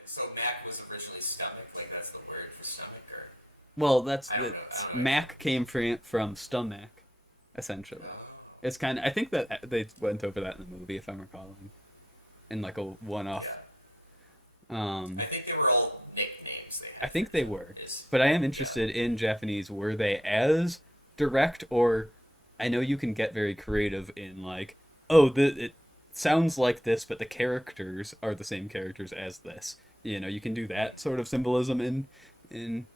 So Mac was originally stomach, like that's the word for stomach, or Well, that's I don't the know. I don't know Mac Japanese. came from stomach, essentially. Oh, It's kind of I think that they went over that in the movie, if I'm recalling, in like a one-off. yeah. I Um, think they were all nicknames they I had for think they were, people. Is but I am yeah. interested in Japanese. Were they as direct, or I know you can get very creative in like, oh, it sounds like this, but the characters are the same characters as this. You know, you can do that sort of symbolism in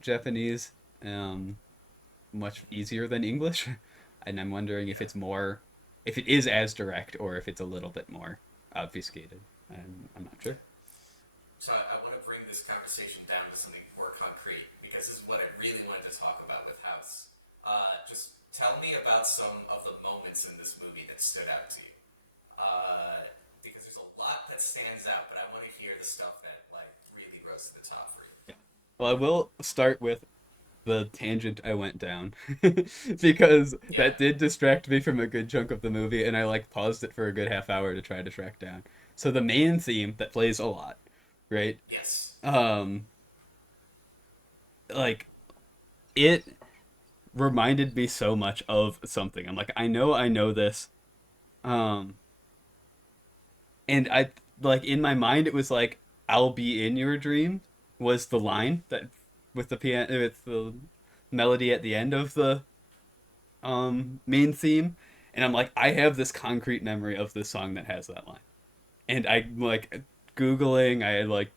Japanese, um, much easier than English. And I'm wondering if Yeah. it's more, if it is as direct, or if it's a little bit more obfuscated. I'm not sure. Okay. So I want to bring this conversation down to something more concrete because this is what I really wanted to talk about with House. Just tell me about some of the moments in this movie that stood out to you. Because there's a lot that stands out, but I want to hear the stuff that like really rose to the top for you. Yeah. Well, I will start with the tangent I went down because Yeah. that did distract me from a good chunk of the movie, and I like paused it for a good half hour to try to track down. So the main theme that plays a lot, right? Yes. Um, like it reminded me so much of something. I'm like, I know this. Um, and I like in my mind it was like, "I'll be in your dream" was the line that with the piano with the melody at the end of the main theme, and I'm like, I have this concrete memory of this song that has that line, and I like googling, I like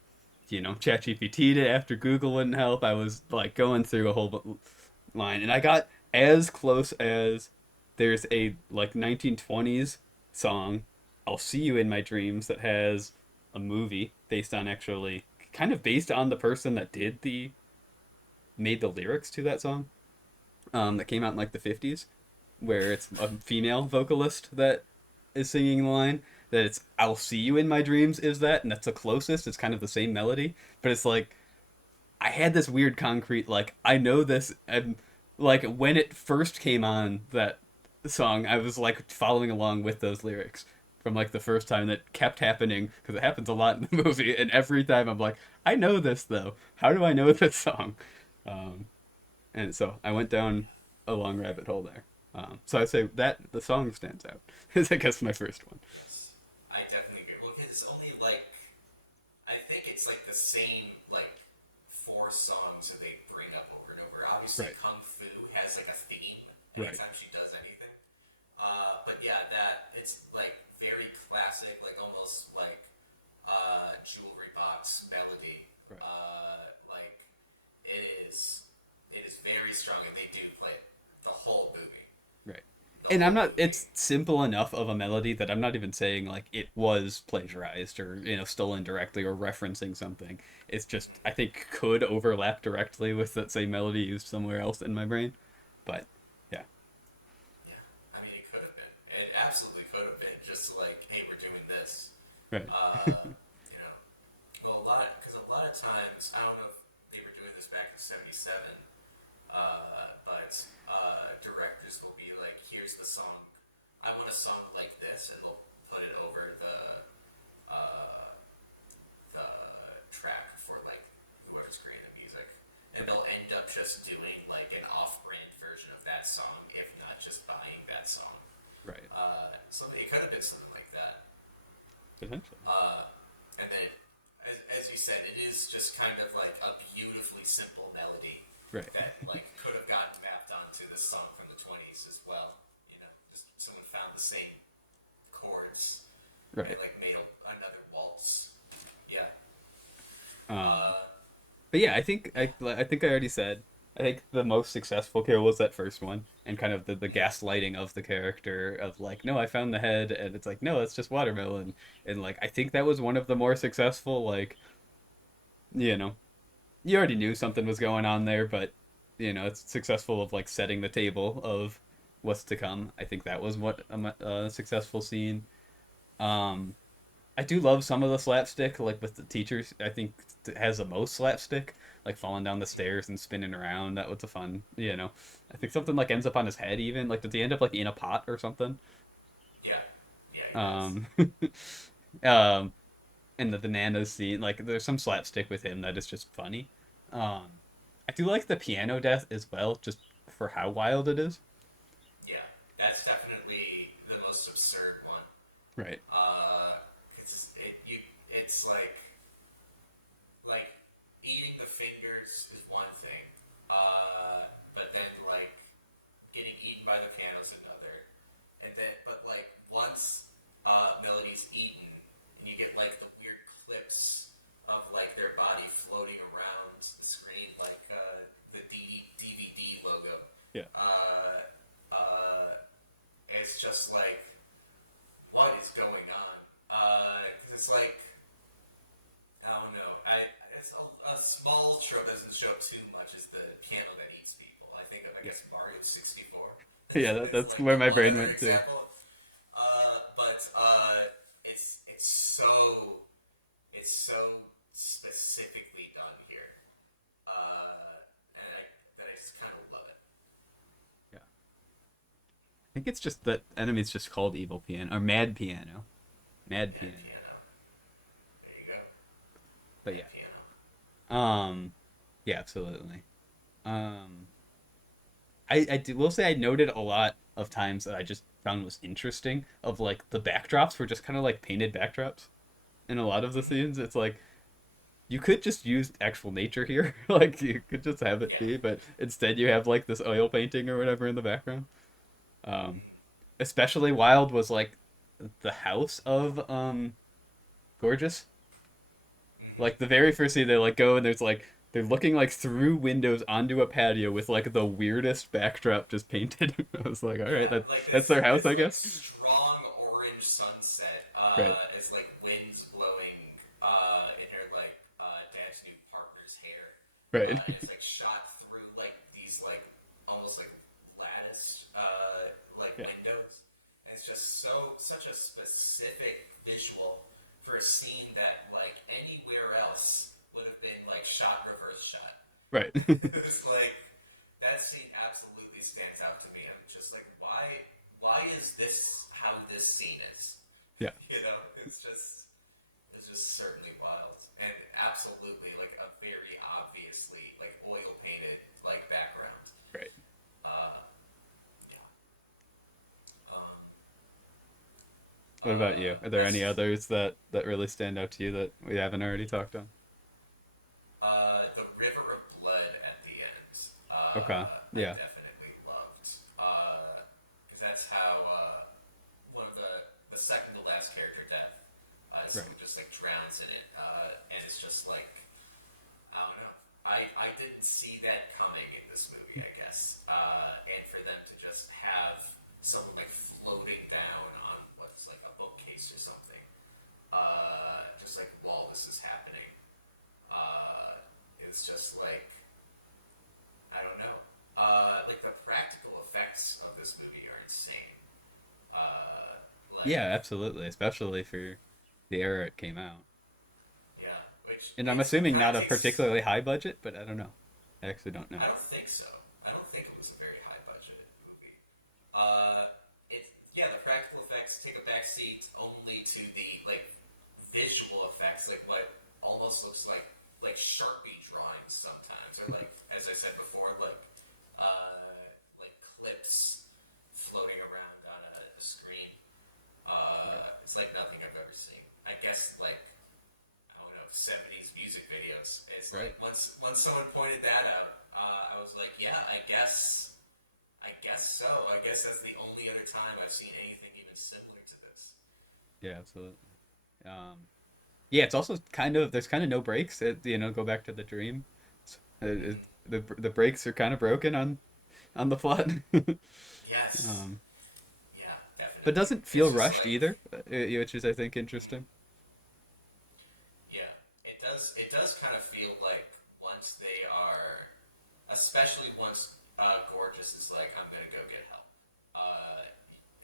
ChatGPT'd it after Google wouldn't help. I was like going through a whole line, and I got as close as there's a like 1920s song, "I'll See You in My Dreams," that has a movie based on actually kind of based on the person that did the made the lyrics to that song, that came out in like the 50s, where it's a female vocalist that is singing the line. That it's "I'll see you in my dreams" is that, and that's the closest. It's kind of the same melody, but it's like I had this weird concrete like I know this, and like when it first came on that song, I was like following along with those lyrics from like the first time. That kept happening because it happens a lot in the movie, and every time I'm like, I know this though. How do I know this song? Um, and so I went down a long rabbit hole there. So I'd say that the song stands out. Is I guess my first one. Yes. I definitely agree. Well, it's only like I think it's like the same like four songs that they bring up over and over. Obviously, Right. Kung Fu has like a theme Right. anytime she does anything. But yeah, that it's like very classic, like almost like strong, and they do play the whole movie. Right. The And I'm whole not, movie. it's simple enough of a melody that I'm not even saying like it was plagiarized or, stolen directly or referencing something. It's just, I think, could overlap directly with that same melody used somewhere else in my brain. But yeah. Yeah, I mean, it could have been. It absolutely could have been. Just like, hey, we're doing this. Right. You know, well, because a lot of times, I don't know if they were doing this back in '77, but directors will be like, here's the song. I want a song like this, and they'll put it over the track for like whoever's creating the music, and Right. they'll end up just doing like an off-brand version of that song, if not just buying that song. Right. So it could have been something like that. Potentially. And then, as you said, it is just kind of like a beautifully simple melody Right. that like could have gotten mapped onto the song from the '20s as well. You know, just someone found the same chords and Right. like made another waltz. Yeah. Um, Uh, but yeah, I think I already said. I think the most successful kill was that first one, and kind of the yeah. gaslighting of the character of like, no, I found the head, and it's like, no, it's just watermelon, and like I think that was one of the more successful. Like, you know, you already knew something was going on there, but it's successful of like setting the table of what's to come. I think that was what a successful scene. Um, I do love some of the slapstick, like with the teachers. I think it has the most slapstick, like falling down the stairs and spinning around. That was a fun. I think something like ends up on his head, even. Like, does he end up like in a pot or something? Yeah. Yeah, he does. Um, um, and the bananas scene, like, there's some slapstick with him that is just funny. Um, I do like the piano death as well, just for how wild it is. Yeah. That's definitely the most absurd one. Right. It's like eating the fingers is one thing, but then like getting eaten by the piano is another, and then but like once Melody's eaten, and you get like the weird clips of like their body floating around the screen, like the DVD logo. Yeah. Uh, it's just like, what is going on? Because it's like, I don't know. It's a small trope that doesn't show up too much is the piano that eats people. I think of, I Yeah. guess, Mario 64. Yeah, It's that's like where the my one brain other went to. example. But it's so specifically done here, and that I just kind of love it. Yeah. I think it's just that enemy's just called evil piano or mad piano. Mad Mad piano. piano. There you go. But Mad yeah. piano. Um yeah, absolutely. Um will say I noted a lot of times that I just found was interesting of like the backdrops were just kind of like painted backdrops in a lot of the scenes. It's like you could just use actual nature here. Like you could just have it Yeah. be, but instead you have like this oil painting or whatever in the background. Um Especially wild was like the house of Gorgeous. Like the very first scene, they like go and there's like they're looking like through windows onto a patio with like the weirdest backdrop just painted. I was like, all right, Yeah, that like that's their house, this I like guess. strong orange sunset Right, as like winds blowing in her like dad's new partner's hair, right, and it's like shot through like these like almost like lattice like yeah, windows. And it's just such a specific visual for a scene that like anywhere else would have been like shot reverse shot. right. It's like that scene absolutely stands out to me. I'm just like, why is this how this scene is? Yeah, You know, it's just certainly wild and absolutely like a very obviously like oil painted like background. right. Uh, yeah. Um, What about you? Are there any let's others that really stand out to you that we haven't already talked on? The River of Blood at the end. Okay, I yeah, definitely loved because that's how one of the second to last character death. right, Someone just like drowns in it, and it's just like I don't know. I didn't see that coming in this movie, I guess. And for them to just have someone like floating down on what's like a bookcase or something, just like while this is happening, it's just like I don't know. Like the practical effects of this movie are insane. Like Yeah, absolutely, especially for the era it came out. yeah, which And I'm it assuming kind not of a takes. particularly high budget, but I don't know. I actually don't know. I don't think so. I don't think it was a very high budget movie. It yeah, the practical effects take a back seat only to the like visual effects, like what almost looks like Sharpie drawings sometimes, or like as I said before, like clips floating around on a screen. Right. It's like nothing I've ever seen. I guess like I don't know, 70s music videos. It's Right. like once someone pointed that out, I was like, yeah, I guess so. I guess that's the only other time I've seen anything even similar to this. Yeah, absolutely. Um, yeah, it's also kind of there's kind of no breaks. Go back to the dream. The brakes are kind of broken on the plot. Yes, um, yeah, but definitely. doesn't feel It's just rushed like, either, which is I think interesting. yeah, it does. It does kind of feel like once they are, especially once Gorgeous is like, I'm gonna go get help,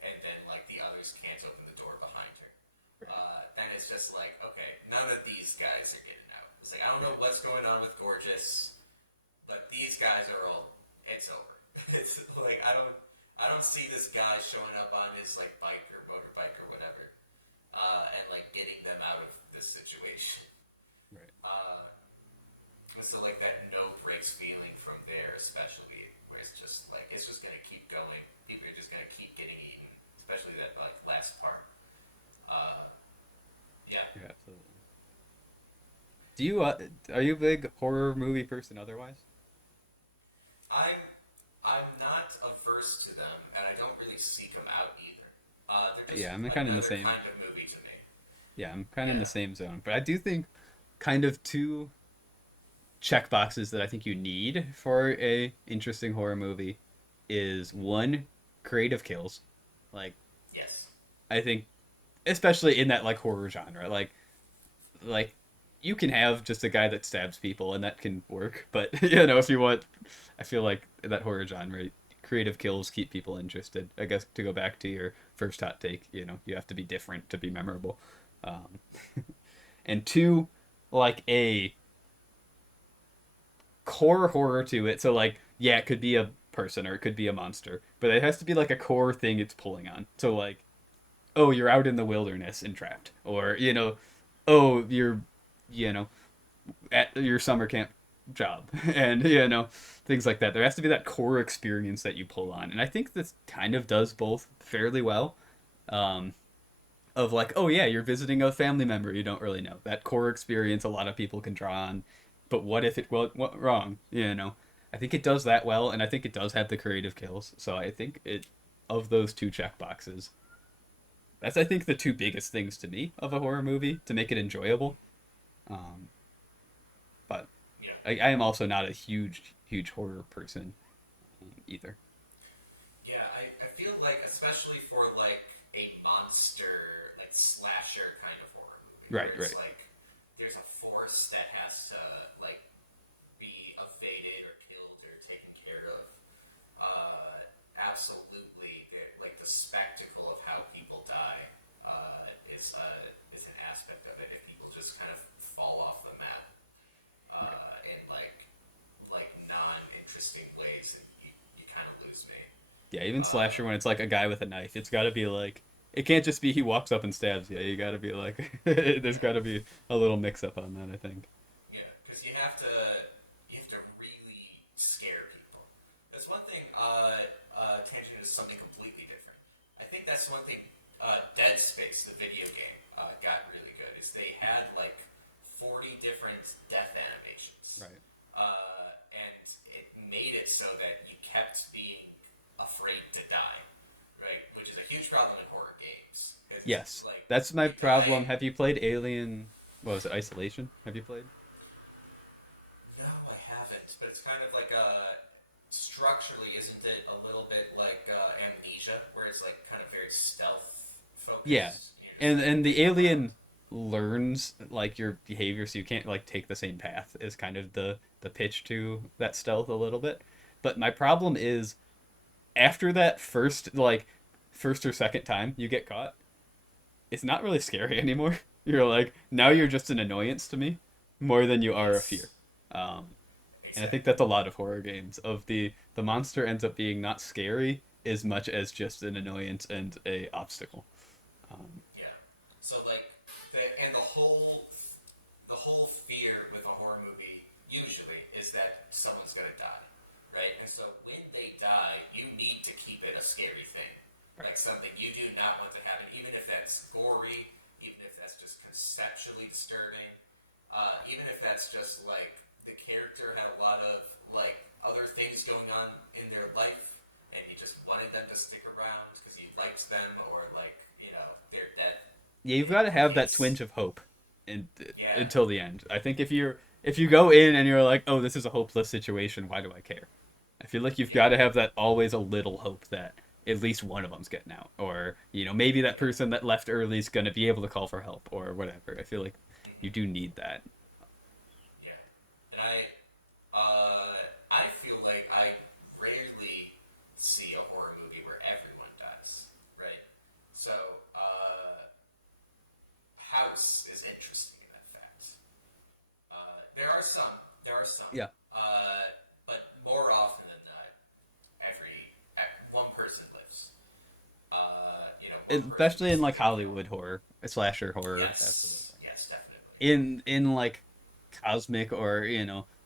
and then like the others can't open the door behind her. Right. Then it's just like, okay, none of these guys are getting out. It's like I don't know Right. what's going on with Gorgeous, but these guys are all. It's over. It's like I don't see this guy showing up on his like bike or motorbike or whatever, and like getting them out of this situation. Right. Uh, so like that no breaks feeling from there, especially where it's just like it's just gonna keep going. People are just gonna keep getting eaten, especially that like last part. Uh, yeah, Yeah, absolutely. Do you are you a big horror movie person otherwise? I'm I'm not averse to them, and I don't really seek them out either. They're just Yeah, I'm kind of in the another same. kind of movie to me. Yeah, I'm kind of in the Yeah. same zone. But I do think kind of two check boxes that I think you need for a interesting horror movie is one, creative kills. Like Yes. I think especially in that like horror genre, like you can have just a guy that stabs people and that can work, but if you want, I feel like that horror genre creative kills keep people interested. I guess to go back to your first hot take, you have to be different to be memorable. Um, and two, like a core horror to it. So like, yeah, it could be a person or it could be a monster, but it has to be like a core thing it's pulling on. So like, oh, you're out in the wilderness and trapped, or oh, you're, you know, at your summer camp job, and things like that. There has to be that core experience that you pull on, and I think this kind of does both fairly well. Um, of like, oh yeah, you're visiting a family member you don't really know. That core experience a lot of people can draw on, but what if it went wrong? I think it does that well, and I think it does have the creative kills. So I think it of those two check boxes, that's I think the two biggest things to me of a horror movie to make it enjoyable. Um, but Yeah. I am also not a huge horror person either. Yeah. I feel like, especially for like a monster, like slasher kind of horror movie, Right, where it's right. like there's a force that has to like be evaded or killed or taken care of. Absolutely, like the spectacle of how people die is an aspect of it, and people just kind of fall off the map Right. in like non-interesting ways, and you kind of lose me. Yeah, even Uh, slasher when it's like a guy with a knife, it's got to be like it can't just be he walks up and stabs you. You got to be like there's yeah, got to be a little mix up on that. I think. yeah, because you have to really scare people. That's one thing. Tangent is something completely different. I think that's one thing. Dead Space, the video game, got really good. Is they had like 40 different death animations, Right. and it made it so that you kept being afraid to die, right? Which is a huge problem in horror games. It's Yes, like that's my you problem. die. Have you played Alien? What was it? Isolation? Have you played? No, I structurally, isn't it a little bit like Amnesia, where it's like kind of very stealth Yeah, focused? You're just and like, the uh, alien learns like your behavior, so you can't like take the same path. Is kind of the pitch to that stealth a little bit. But my problem is after that first or second time you get caught, it's not really scary anymore. You're like now you're just an annoyance to me more than you are a fear. yes, Um, and I think exactly. that's a lot of horror games. Of the monster ends up being not scary as much as just an annoyance and a obstacle. Um, Yeah. So like, and the whole fear with a horror movie usually is that someone's gonna die, right? And so when they die, you need to keep it a scary thing, right. like something you do not want to happen, even if that's gory, even if that's just conceptually disturbing, even if that's just like the character had a lot of like other things going on in their life, and he just wanted them to stick around because he likes them, or like they're dead. Yeah, you've got to have that It's twinge of hope in, yeah, until the end. I think if you go in and you're like, oh, this is a hopeless situation, why do I care? I feel like you've yeah, got to have that always a little hope that at least one of them's getting out, or maybe that yeah, person that left early is going to be able to call for help or whatever. I feel like you do need that. yeah. And I feel like I rarely see a horror movie where everyone dies, right? So, House is interesting in that fact. There are some, Yeah, but more often than not, one person lives. One person especially in gets like taken out. Hollywood horror, slasher horror, absolutely. Yes, yes, definitely. In like cosmic or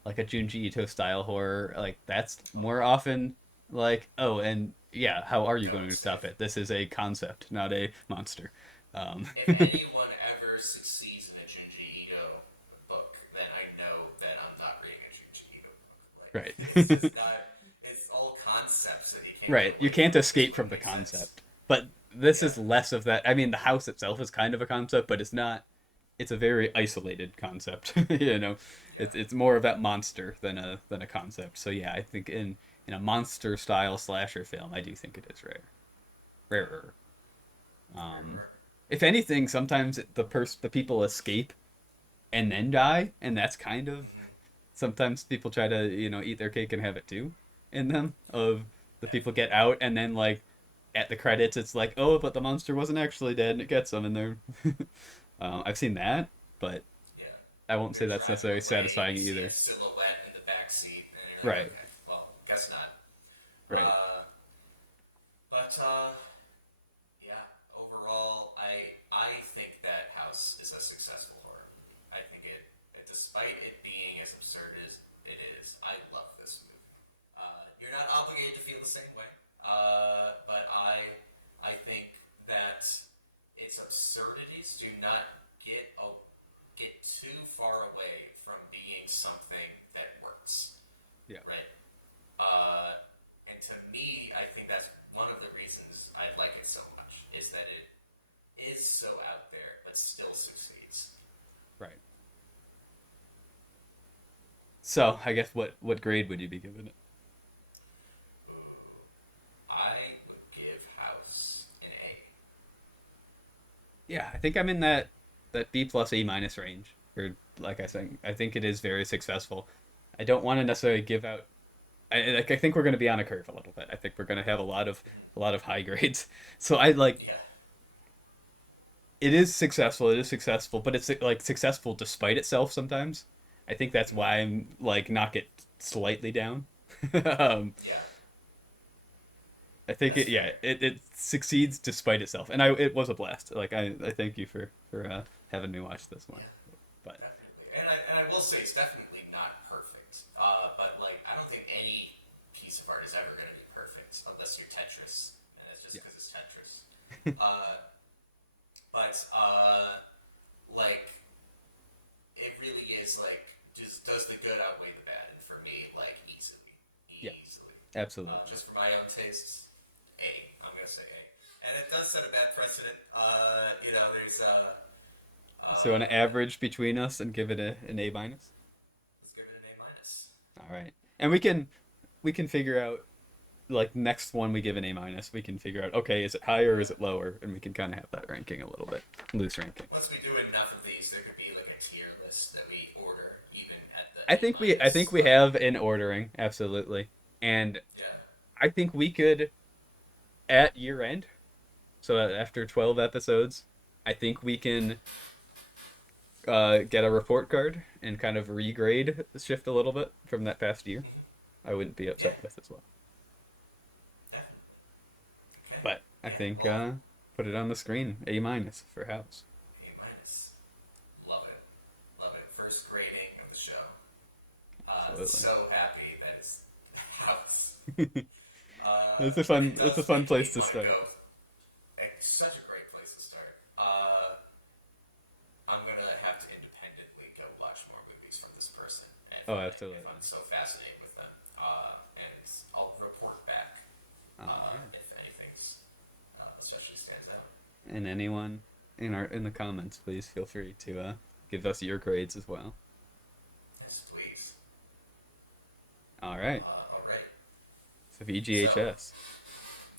like a Junji Ito style horror, like that's Oh more yeah. often like, oh, and yeah, how are you going Don't to stop sniff. it? This is a concept, not a monster. um If anyone ever succeeds in a Junji Ito book, then I know that I'm not reading a Junji Ito book. Like, right. it's just not. It's all concepts that you can't get Right, you away can't from, which escape from would the make sense. concept, but this Yeah, is less of that. I mean, the house itself is kind of a concept, but it's not. It's a very isolated concept. yeah, It's more of that monster than a concept. So yeah, I think in a monster style slasher film, I do think it is rarer. Um, rarer. if anything, sometimes the people escape and then die, and that's kind of Mm-hmm. sometimes people try to eat their cake and have it too in them. Of the Yeah, people get out and then like at the credits, it's like, oh, but the monster wasn't actually dead, and it gets them, and they're. I've seen that, but yeah. I won't say They're that's driving necessarily away, and satisfying you see a either. silhouette in the back seat, and you're like, Right, okay, well, guess not. right. But yeah, overall, I think that House is a successful horror movie. I think despite it being as absurd as it is, I love this movie. You're not obligated to feel the same way, but I think that its absurdities do not get too far away from being something that works, Yeah, right? And to me, I think that's one of the reasons I like it so much is that it is so out there, but still succeeds. right. So I guess what grade would you be giving it? Ooh, I would give House an A. Yeah, I think I'm in that B plus A minus range. Or like I think it is very successful. I don't want to necessarily give out. I think we're going to be on a curve a little bit. I think we're going to have a lot of high grades. So I like Yeah, it is successful. It is successful, but it's like successful despite itself sometimes. I think that's why I'm like knock it slightly down. um, yeah, I think that's it yeah fair. it succeeds despite itself, and it was a blast. Like I thank you for having me watch this one. Yeah, But definitely. And I will say it's definitely not perfect. But like, I don't think any piece of art is ever going to be perfect unless you're Tetris, and it's just yeah, because it's Tetris. Uh, but like it really is like just does the good outweigh the bad? And for me, like easily, yeah, easily. absolutely. Just for my own tastes, A. I'm gonna say A. And it does set a bad precedent. There's So an uh, average between us and give it an A minus. let's give it an A minus. All right, and we can we can figure out, like, next one we give an A minus, we can figure out, okay, is it higher or is it lower, and we can kind of have that ranking a little bit, loose ranking. Once we do enough of these, there could be like a tier list that we order even at the I A think minus. we have in ordering, absolutely, and Yeah, I think we could at year end, so after 12 episodes, I think we can get a report card and kind of regrade the shift a little bit from that past year. I wouldn't be yeah, upset with as well. definitely. Okay. But I Yeah. think Well, put it on the screen. A minus for House. A minus. Love it. Love it. First grading of the show. Absolutely. So happy that it's house. It It's a does fun make me place to want to start. go. It's such a great place to start. I'm gonna have to independently go watch more movies from this person, Oh, absolutely. if I'm so fascinated with them, and I'll report back Alright. if anything's especially stands out. And anyone in the comments, please feel free to give us your grades as well. Yes, please. All right. All right. So So VGHS.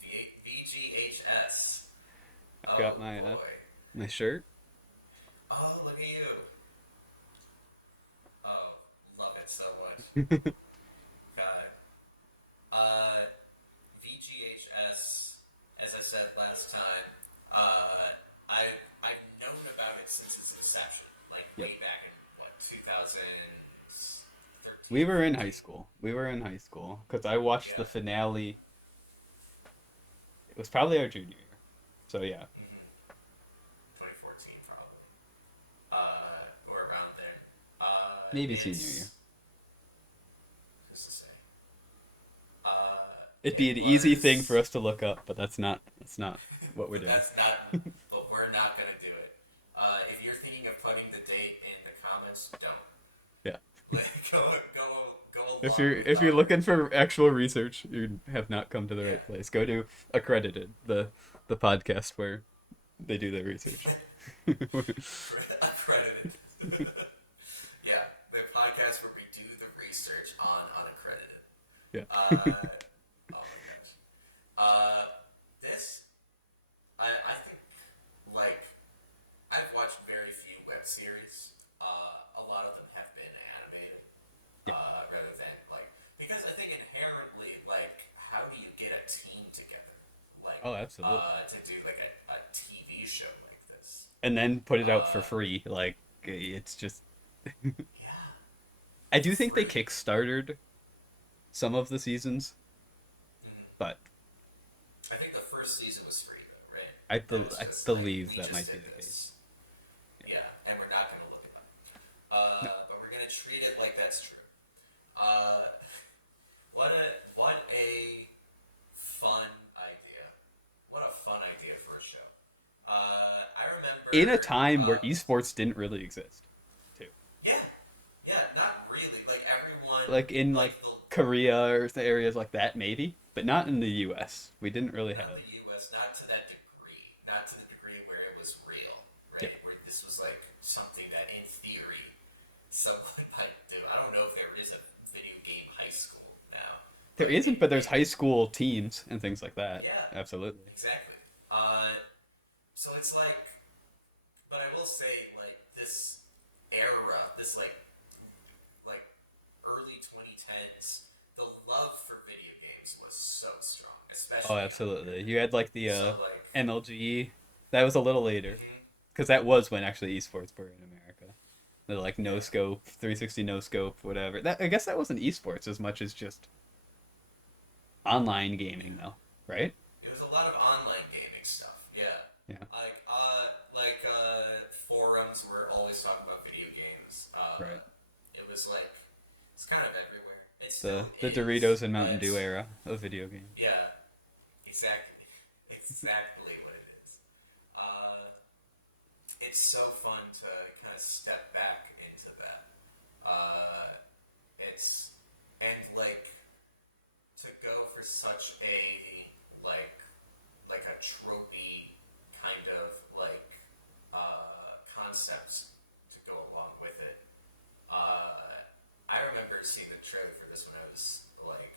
VGHS. I've Oh got my boy. my shirt. Oh, look at you. Oh, love it so much. God. VGHS, as I said last time, I've known about it since its inception, like Yep. way back in what 2013. We were in high school. Because I watched the Yeah. finale. It was probably our junior year. So yeah, 2014 probably, or around there. maybe senior year. It's just to say, It'd be it an easy thing was. for us to look up, but that's not what we're But doing. that's not. But we're not gonna do it. If you're thinking of putting the date in the comments, don't. Yeah. Like, go If along with you're our. looking for actual research, you have not come to the Yeah. right place. Go to Accredited, the podcast where they do their research. Accredited. Yeah, the podcast where we do the research on unaccredited. Yeah. Oh my gosh. This, I think, like, I've watched very few web series. A lot of them have been animated, Yeah. rather than, like, because I think inherently, like, how do you get a team together, like, Oh, absolutely. to do like a TV show like this? And then put it out for Uh, free. Like it's just. yeah, I do think they free. kickstarted some of the seasons, Mm. but I think the first season was free though, right? That was I just like believe we that just might be did the case. this. Yeah, and we're not gonna look it up. No. But we're gonna treat it like that's true. What a fun idea. What a fun idea for a show. I In a remember. time where esports didn't really exist, too. Yeah, yeah, not really. Like everyone, Like in like like the Korea or areas like that, maybe, but not in the U.S. We didn't really not have. the U.S. Not to that degree. Not to the degree where it was real, Yeah, right? Where this was like something that, in theory, someone might do. I don't know if there is a video game high school now, there but isn't, but there's high maybe. school teams and things like that. Yeah, Absolutely. exactly. So it's like, but I will say, like this era, this like early 2010s, the love for video games was so strong, Oh, especially young absolutely. women. You had like the So like, MLG. That was a little later mhm, because that was when actually esports were in America. The like no yeah, scope, 360 no scope, whatever. That I guess that wasn't esports as much as just online gaming though, right? it was a lot of online gaming stuff. Yeah, Yeah. forums were always talking about video games. Right. It was like it's kind of everywhere. It The still Doritos is, and Mountain but Dew era of video games. yeah, exactly, exactly what it is. Uh, it's so fun to kind of step back into that. It's and like to go for such a like like a tropey kind of like concepts to go along with it. I remember seeing the trailer for this when I was like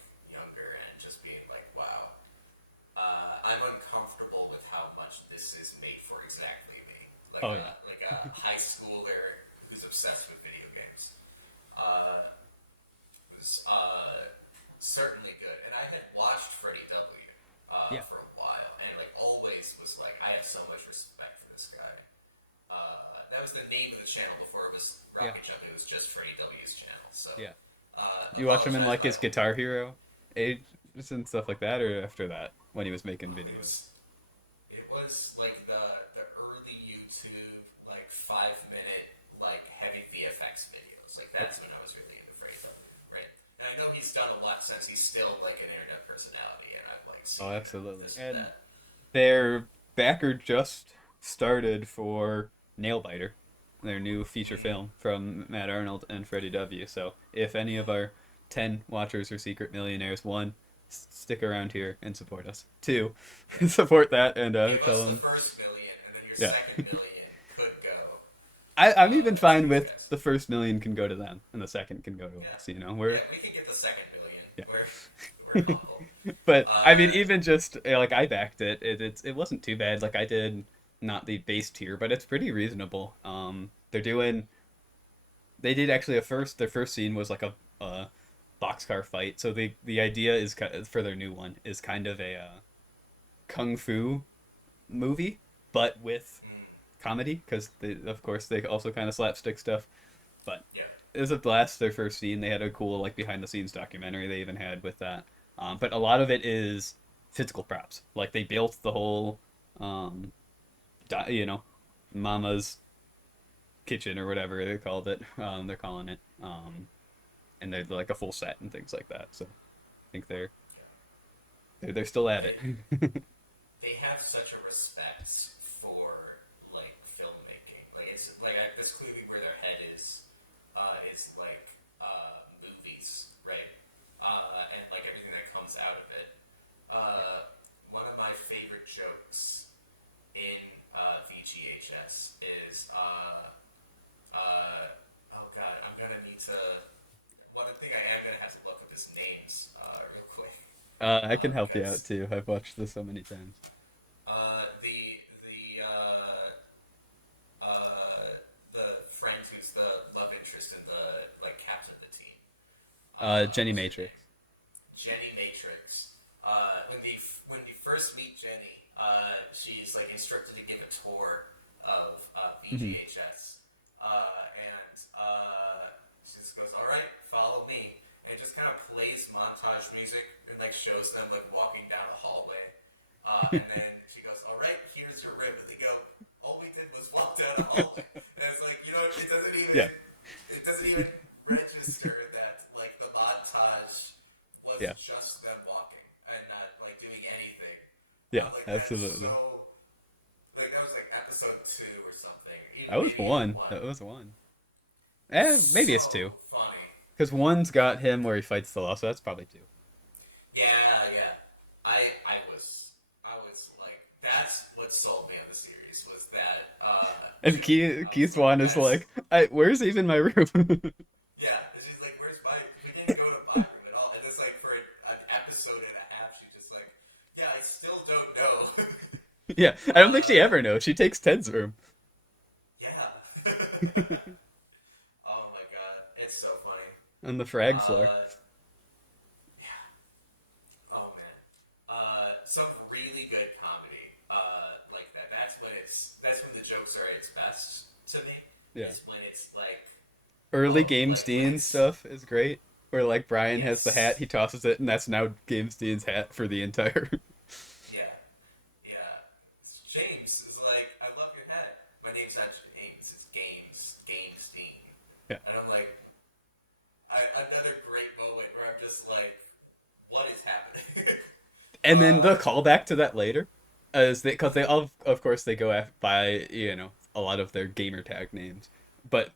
this is made for exactly me. Oh yeah. Like a high schooler who's obsessed with video games. Uh, it was certainly good. And I had watched Freddie W. Yeah. For a while, and like always was like, I have so much respect for this guy. That was the name of the channel before it was Rocketjump. It was just Freddie W.'s channel. So Yeah. You watch him in like his Guitar Hero age and stuff like that, or after that when he was making videos? It was like the early YouTube like 5 minute like heavy VFX videos. Like that's when I was really into Freddie W. Right. And I know he's done a lot since. He's still like an internet personality, and I've like seen Oh, absolutely. this And that. their backer just started for Nailbiter, their new feature film from Matt Arnold and Freddie W. So if any of our 10 watchers are secret millionaires, one, stick around here and support us. Two, support that and Give tell us the them. first million, and then your Yeah. second million could go. I'm even fine with Yes. the first million can go to them and the second can go to Yeah. us. We're Yeah, we can get the second million. Yeah. We're humble. But I mean, even just like I backed it. It wasn't too bad. Like I did not the base tier, but it's pretty reasonable. They did actually their first scene was like a boxcar fight. So the idea is for their new one is kind of a kung fu movie, but with comedy because of course they also kind of slapstick stuff. But Yeah. it was a blast. Their first scene, they had a cool like behind the scenes documentary they even had with that. But a lot of it is physical props. Like they built the whole, Mama's kitchen or whatever they called it. They're calling it, and they're like a full set and things like that. So I think they're still at it. They have such a respect for like filmmaking. Like it's like that's clearly where their head is. It's like movies, right? And like everything that comes out of it. One of my favorite jokes in VGHS is oh god, I'm gonna need to. One thing I am gonna have to look up his names real quick. I can help you out Because too. I've watched this so many times. the friend who's the love interest and the like captain of the team. Jenny What's her Matrix. name? Jenny Matrix. When we first meet Jenny, she's like instructed to give a tour of VGHS, and she just goes, "All right, follow me," and it just kind of plays montage music and like shows them like walking down the hallway, and then she goes, "All right, here's your rib," and they go, "All we did was walk down the hallway," and it's like Yeah. it doesn't even register that like the montage was Yeah. just them walking and not like doing anything. Yeah, Like, absolutely. Like that was like episode 2 or something. That was Maybe one. one. That was one. Maybe it's So two. funny. Because one's got him where he fights the law, so that's probably two. Yeah. I was like, that's what sold me on the series was that. And Keith Swan is like, where's even my room? Yeah, and she's like, "Where's my? We didn't go to my room at all." And it's like for an episode and a half, she's just like, "Yeah, I still don't know." Yeah, I don't think she ever knows. She takes Ted's room. Yeah. Oh my god, it's so funny. On the frag floor. Yeah. Oh man. Some really good comedy. Like that. That's when the jokes are at its best to me. Yeah. Is when it's like Early like when Gamestein it's stuff is great. Where like Brian has the yes. hat, he tosses it, and that's now Gamestein's hat for the entire. Yeah. Yeah. James is like, I love your hat. My name's not James, it's Gamestein. Yeah. And I'm like, another great moment where I'm just like, what is happening? And then the callback to that later, is because they of course they go by a lot of their gamer tag names, but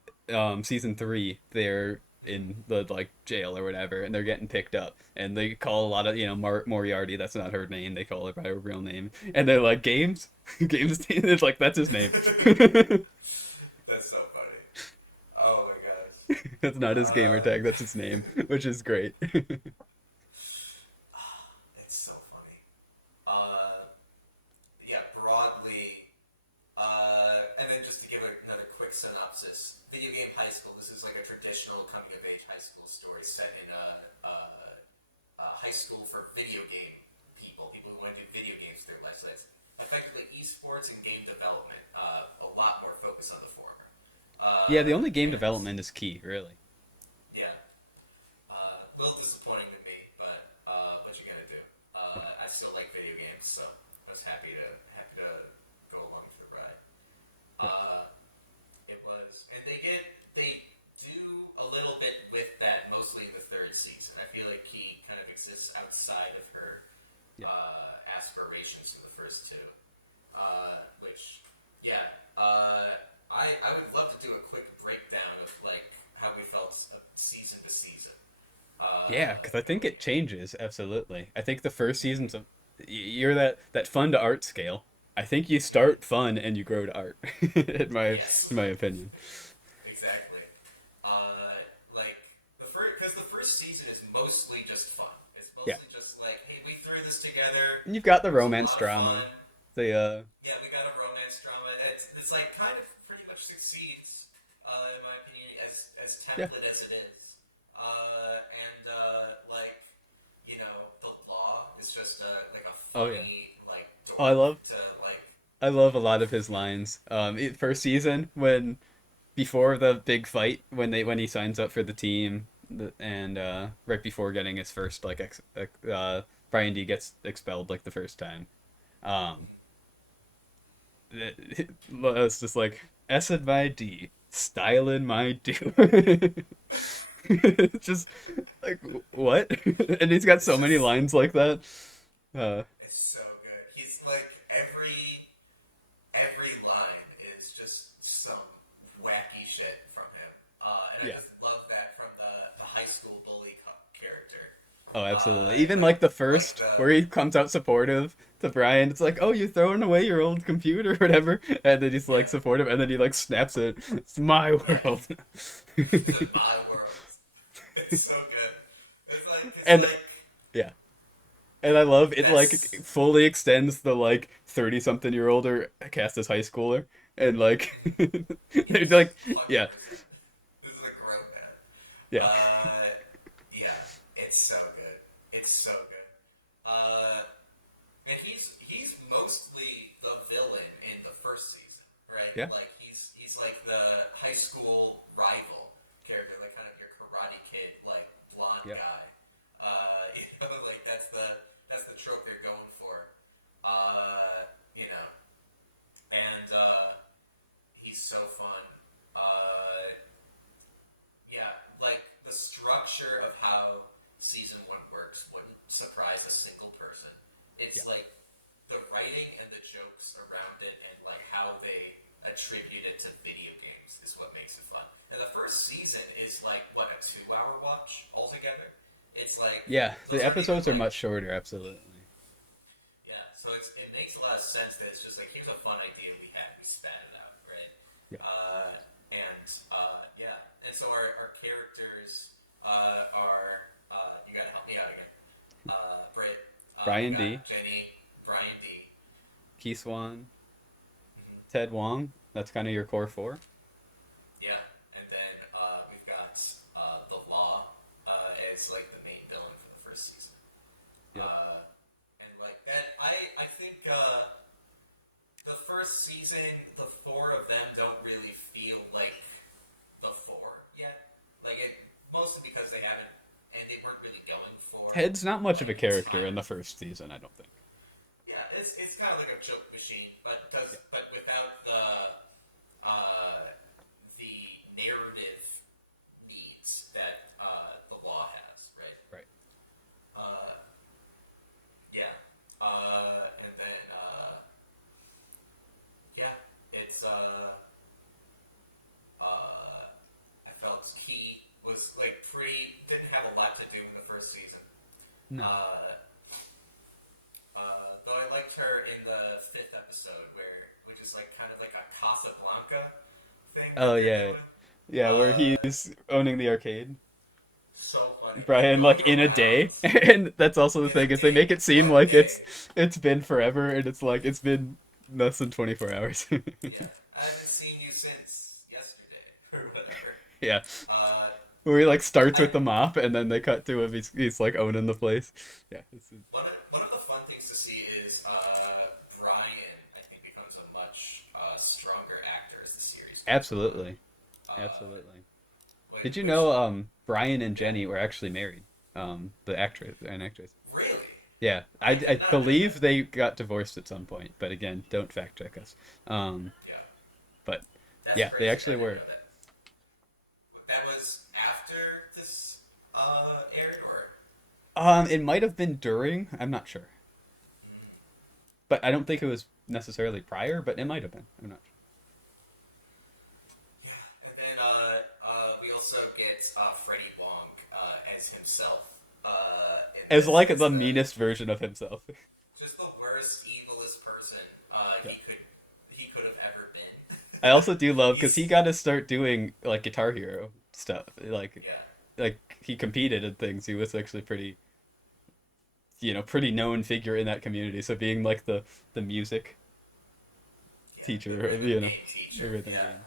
season 3 they're in the like jail or whatever, and they're getting picked up, and they call a lot of Moriarty. That's not her name. They call her by her real name, and they're like Games. It's like that's his name. That's so funny. Oh my gosh. That's not his gamer tag. That's his name, which is great. It's so funny. Yeah, broadly, this is like a traditional coming of age high school story set in a high school for video game people who want to do video games through their life. So it's effectively esports and game development. A lot more focus on the former. Yeah, the only game And development is key, really. yeah, a little disappointing to me, but what you gotta do. I still like video games, so I was happy to go along for the ride. Yeah. It was, and they do a little bit with that, mostly in the third season. I feel like he kind of exists outside of her Yeah. aspirations in the first two, which, yeah, I would love to do a quick breakdown of like how we felt season to season. Yeah, because I think it changes absolutely. I think the first season's you're that fun to art scale. I think you start fun and you grow to art, Yes, in my opinion. exactly. Like because the first season is mostly just fun. It's Yeah, mostly just like, hey, we threw this together. and you've got the It was a romance lot of drama. fun. The Yeah, we got a romance drama. It's like kind of pretty much succeeds, in my opinion, as yeah. template as it is. And like the law is just like a Oh yeah. funny like Oh, I dork love to like I love a lot of his lines. First season when before the big fight when he signs up for the team and right before getting his first Brian D gets expelled like the first time. Um, it's just like S and my D, style in my do. It's just like what? And he's got it's so many just lines like that. Uh, it's so good. He's like every line is just some wacky shit from him, and I yeah. just love that from the high school bully character. Oh, absolutely. And Even like the like first the where he comes out supportive to Brian, it's like, "Oh, you throwing away your old computer or whatever," and then he's like yeah, supportive, and then he like snaps it. It's my right. world. The my world. It's so good. It's And like yeah, and I love it. Like that's fully extends the like 30-something-year-old or cast as high schooler, and like they're he's like, fucking yeah, this. This is a grown man. yeah, Uh, yeah, it's so good. It's so good. And he's mostly the villain in the first season, right? yeah, Like he's like the high school rival character, like kind of your Karate Kid, like blonde yeah, guy. Like that's the trope they're going for. You know, and he's so fun. Uh, yeah, like the structure of how season one works wouldn't surprise a single person. yeah, It's like the writing and the jokes around it and like how they attribute it to video games is what makes it fun. And the first season is like what, a 2 hour watch altogether? It's like yeah. The those aren't even episodes are like much shorter. Absolutely. yeah, so it makes a lot of sense that it's just like here's a fun idea we had, we spat it out, right? Yeah. And yeah, and so our characters are you gotta help me out again. Britt, we Brian D, got Jenny, Brian D. Swan, Mm-hmm. Ted Wong. That's kind of your core four. Yeah, and then we've got the Law as like the main villain for the first season. Yep. And like that, I think the first season, the four of them don't really feel like the four yet. Like it, mostly because they haven't, and they weren't really going for Ted's not much of like a this character in final. the first season, I don't think. Yeah, it's kind of like a joke machine, Yeah. but without the narrative needs that the Law has, right? Right. Uh, yeah. And then yeah, it's I felt he was like didn't have a lot to do in the first season. No. Though I liked her in the fifth episode, which is like kind of like a Casablanca thing that Oh they're yeah, doing. yeah, where Uh, he's owning the arcade. so funny. They Brian go like in a around day, and that's also the in a thing is they day, make it seem one like day. it's been forever, and it's like it's been less than 24 hours. Yeah, I haven't seen you since yesterday or whatever. Yeah. Uh, Where he like starts I with the mop and then they cut to him. He's like owning the place. Yeah. one of the fun things to see is Brian. I think becomes a much stronger actor as the series goes on. Absolutely. Uh, Absolutely. Did you which know Brian and yeah, Jenny were actually married? The actress and actress. really, Yeah, I I did not know believe that. they got divorced at some point, but again, don't fact check us. Yeah, But that's yeah, they crazy. I actually didn't were. know that. That was after this aired, or It might have been during. I'm not sure, but I don't think it was necessarily prior. But it might have been. I'm not sure. yeah. And then we also get Freddie Wong as himself in It's this like as the the meanest version of himself. just the worst, evilest person Yeah. he could have ever I been. also do love because he He's got to start doing like Guitar Hero stuff. yeah, Like he competed in things. He was actually pretty known figure in that community. So being like the music yeah, the teacher of rhythm game the teacher. rhythm Yeah, games.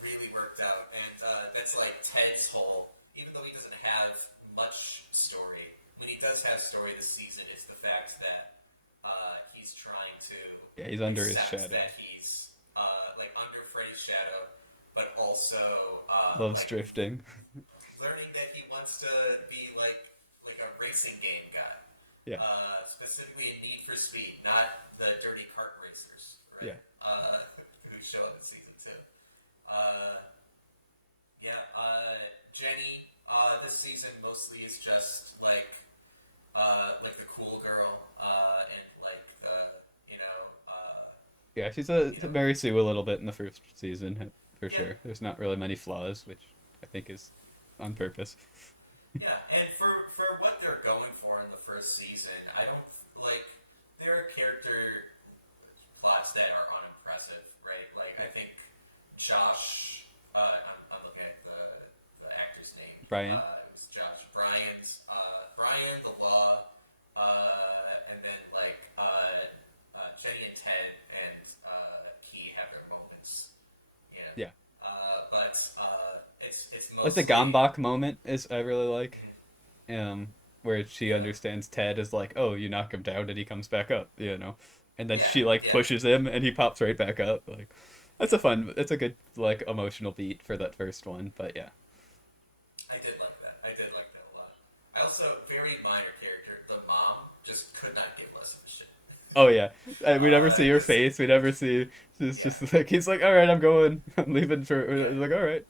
really worked out, and that's like Ted's whole. Even though he doesn't have much story, when he does have story this season, it's the fact that he's trying to Yeah, he's under his accept shadow. that he's like under Freddy's shadow, but also Loves like drifting. learning that he wants to be like a racing game guy, Yeah, specifically in Need for Speed, not the dirty kart racers, yeah. right? Who show up in season two. Uh, yeah, Jenny. This season mostly is just like the cool girl, and like the Yeah, she's you a know, Mary Sue a little bit in the first season, for yeah, sure. There's not really many flaws, which I think is on purpose. yeah. And for what they're going for in the first season, I don't like there are character plots that are unimpressive, right? Like Yeah. I think Josh. I'm looking at the actor's name. Brian. It was Josh. Brian, the law, and then Jenny and Ted and Key have their moments. You know, Yeah. but it's Like the mostly. Gombach moment is I really like. Um, where she Yeah, understands Ted is like, oh, you knock him down and he comes back up. And then yeah, she like yeah. pushes him and he pops right back up. Like, it's a good like emotional beat for that first one. But yeah. I did like that. I did like that a lot. I also very minor character. The mom just could not give less of a shit. Oh yeah, we never see her This face. We never see. It's yeah. just like he's like, all right, I'm going. I'm leaving for. Yeah. Like, all right.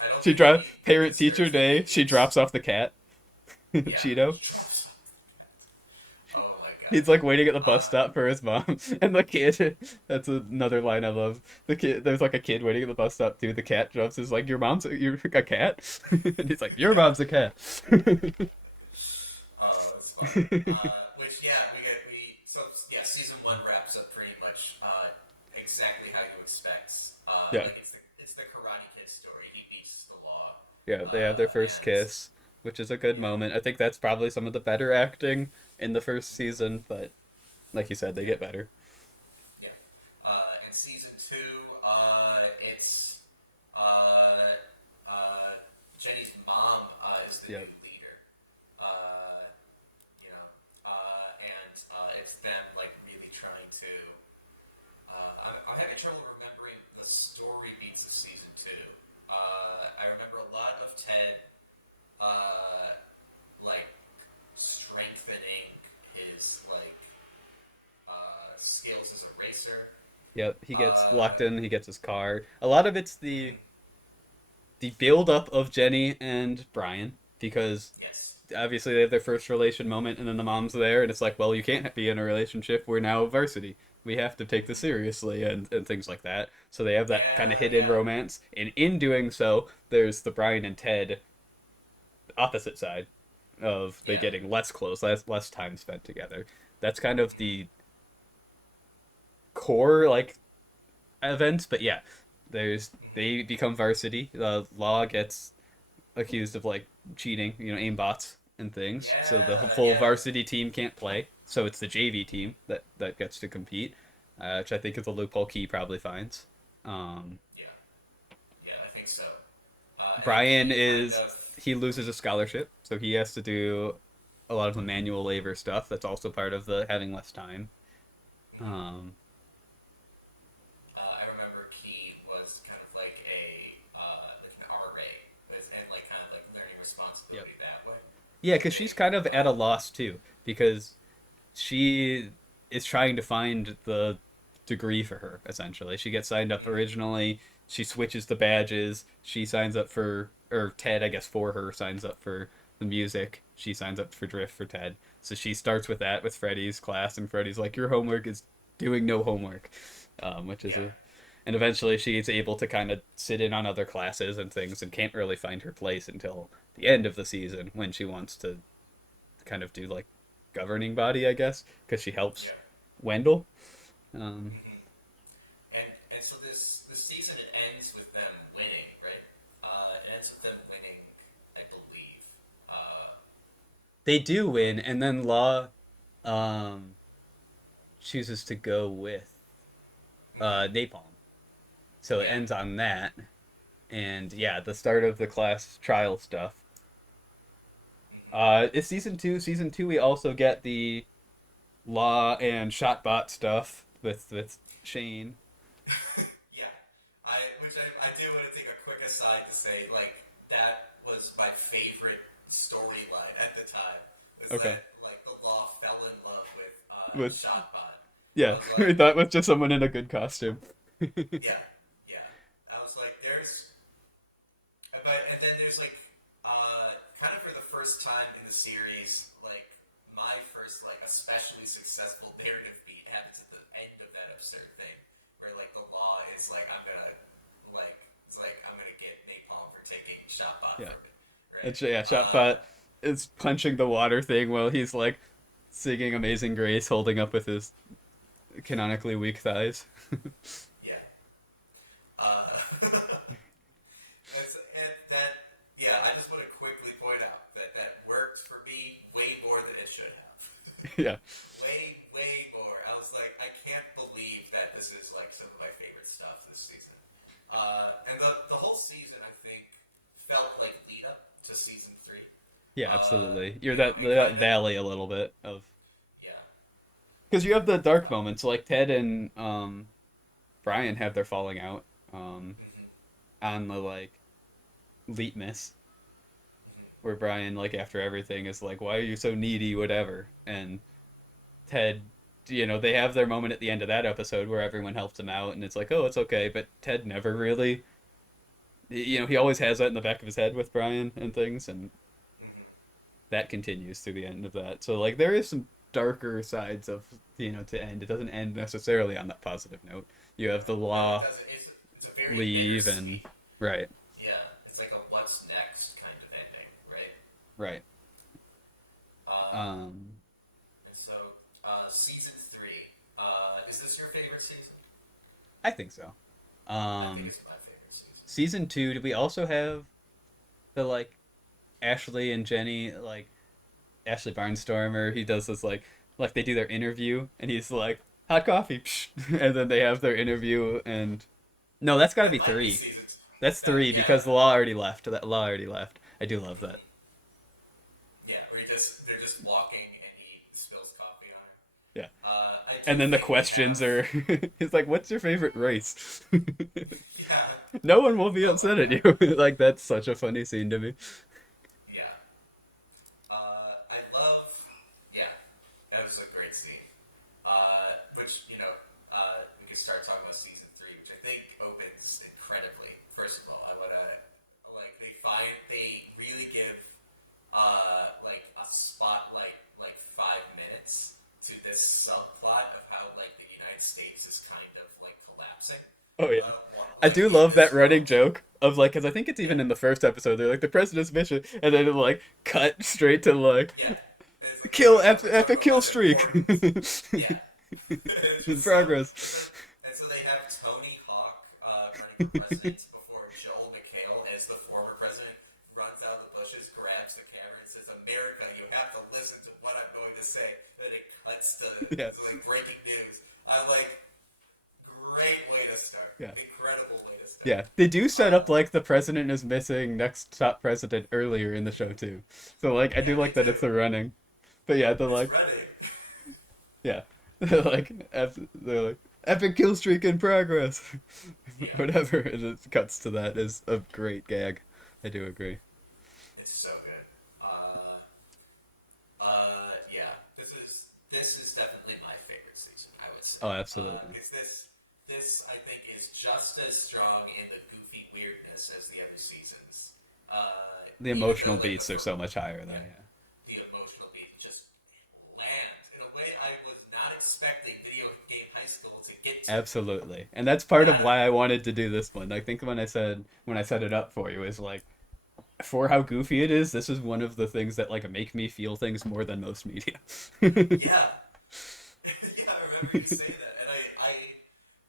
I don't She think drop any parent teacher listeners day. She drops off the cat, yeah. Cheeto. Oh my god. He's like waiting at the bus Uh, stop for his mom, and the kid. That's another line I love. The kid. There's like a kid waiting at the bus stop too. The cat jumps. Is like, you're a cat, and he's like, your mom's a cat. oh, it's funny. Which yeah, so yeah, season one wraps up pretty much exactly how you expect. Yeah, Like it's the Karate Kid story. He beats the law. yeah. They have their first And kiss, which is a good yeah, moment. I think that's probably some of the better acting in the first season, but like you said, they yeah, get better. yeah. And season two, it's uh, Jenny's mom is the Yeah. new leader. Uh, and it's them like really trying to. I'm having trouble remembering the story beats of season two. I remember a lot of Ted, uh, like strengthening his skills as a racer. Yep, he gets Uh, locked in. He gets his car. A lot of it's the build up of Jenny and Brian because yes. obviously they have their first relation moment, and then the mom's there, and it's like, well, you can't be in a relationship. We're now varsity. We have to take this seriously, and things like that. So they have that kind of Yeah, hidden yeah, romance, and in doing so, there's the Brian and Ted opposite side of they yeah. getting less close, less time spent together. That's kind of the core like events, but yeah, they become varsity. Law gets accused of like cheating, aimbots and things. So the Yeah, full yeah, varsity team can't play. So it's the JV team that gets to compete, which I think is a loophole Key probably finds. Um, yeah, yeah. I think so. And Brian he kind is of he loses a scholarship, so he has to do a lot of the manual labor stuff. That's also part of the having less time. Um, I remember Key was kind of like an RA, and like kind of like learning yep. responsibility that way. Yeah, I because she's think. kind of at a loss too, because she is trying to find the degree for her. Essentially, she gets signed up originally. She switches the badges. She signs up for, or Ted, I guess, for her signs up for the music. She signs up for drift for Ted. So she starts with that with Freddie's class, and Freddie's like, "Your homework is doing no homework," which is Yeah, a. And eventually, she's able to kind of sit in on other classes and things, and can't really find her place until the end of the season when she wants to kind of do like governing body, I guess, because she helps yeah. Wendell. Um, And so this season it ends with them winning, right? It ends with them winning, I believe. Uh, they do win, and then Law um, chooses to go with Napalm. So it yeah. ends on that, and yeah, the start of the class trial stuff. It's season two. Season two, we also get the Law and Shotbot stuff with Shane. Yeah, I do want to take a quick aside to say like that was my favorite storyline at the time. Was Okay, that like the law fell in love with with Shotbot? I yeah, was we like, thought it was just someone in a good costume. yeah, yeah. I was like, but and then there's like kind of for the first time in the series, like my first like especially successful narrative beat happens at the end of that absurd thing where like the law is like I'm gonna get napalm for taking Shotbot Yeah. from it, right? Yeah, Shotbot is punching the water thing while he's like singing Amazing Grace, holding up with his canonically weak thighs. Yeah. And that yeah, I just want to quickly point out that that worked for me way more than it should have. Yeah. Way more. I was like, I can't believe that this is like some of my favorite stuff this season. And the whole season, I think, felt like lead up to season three. Yeah, absolutely. You're It that kind of valley a little bit of yeah. because you have the dark Uh, moments like Ted and Brian have their falling out mm-hmm, on the like Leetmas where Brian like after everything is like, "Why are you so needy?" Whatever, and Ted, they have their moment at the end of that episode where everyone helps him out, and it's like, oh, it's okay. But Ted never really, he always has that in the back of his head with Brian and things, and mm-hmm. that continues through the end of that. So like, there is some darker sides of to end. It doesn't end necessarily on that positive note. You have the No, it law doesn't. It's a very leave and bittersweet. right, Yeah, it's like a what's next kind of ending, right? right. Um, Um, and so season three. Is this your favorite season? I think so. I think Um, it's my favorite season. season two. Did we also have the like Ashley and Jenny like Ashley Barnstormer, he does this like they do their interview and he's like hot coffee, psh, and then they have their interview and no, that's got to That be might be three. season. That's That three yeah. because the law already left. That law already left. I do love that. Mm-hmm. Yeah, where they're just walking and he spills coffee on her. Yeah, I do and then the think we questions have. are it's like, what's your favorite race? Yeah. No one will be Oh my upset at god. you. Like that's such a funny scene to me. Yeah. I love. Yeah, that was a great scene. Which we can start talking about season three, which I think opens incredibly. First of all, I want to like they really give like a spotlight like 5 minutes to this subplot of how like the United States is kind of like collapsing. Oh yeah. I Like do in love that this running world. joke of like, because I think it's Yeah. even in the first episode. They're like the president's mission, and then it like cut straight to like Yeah. And it's like kill it's like epic kill 11 streak more minutes. Yeah. It's in just so. progress. And so they have Tony Hawk running for president before Joel McHale, as the former president, runs out of the bushes, grabs the camera, and says, "America, you have to listen to what I'm going to say." And it cuts Yeah, to like breaking news. I like great way to start. yeah. Incredible way to start. Yeah, they do set up like the president is missing next top president earlier in the show too. So like I Yeah, do they like that do. it's a running. But yeah, the It's like running. yeah. They're like epic kill streak in progress. Yeah, Whatever it is, cuts to that is a great gag. I do agree. it's so good. Yeah, this is definitely my favorite season. I would say, Oh, absolutely. because this I think is just as strong in the goofy weirdness as the other seasons. The Even emotional though like beats are so much higher yeah, there, yeah. the emotional beat just lands in a way I was not expecting video game high school to get to. Absolutely. And that's part of Yeah, why I wanted to do this one. I think when I set it up for you is like for how goofy it is, this is one of the things that like make me feel things more than most media. yeah, yeah. I remember you saying that, and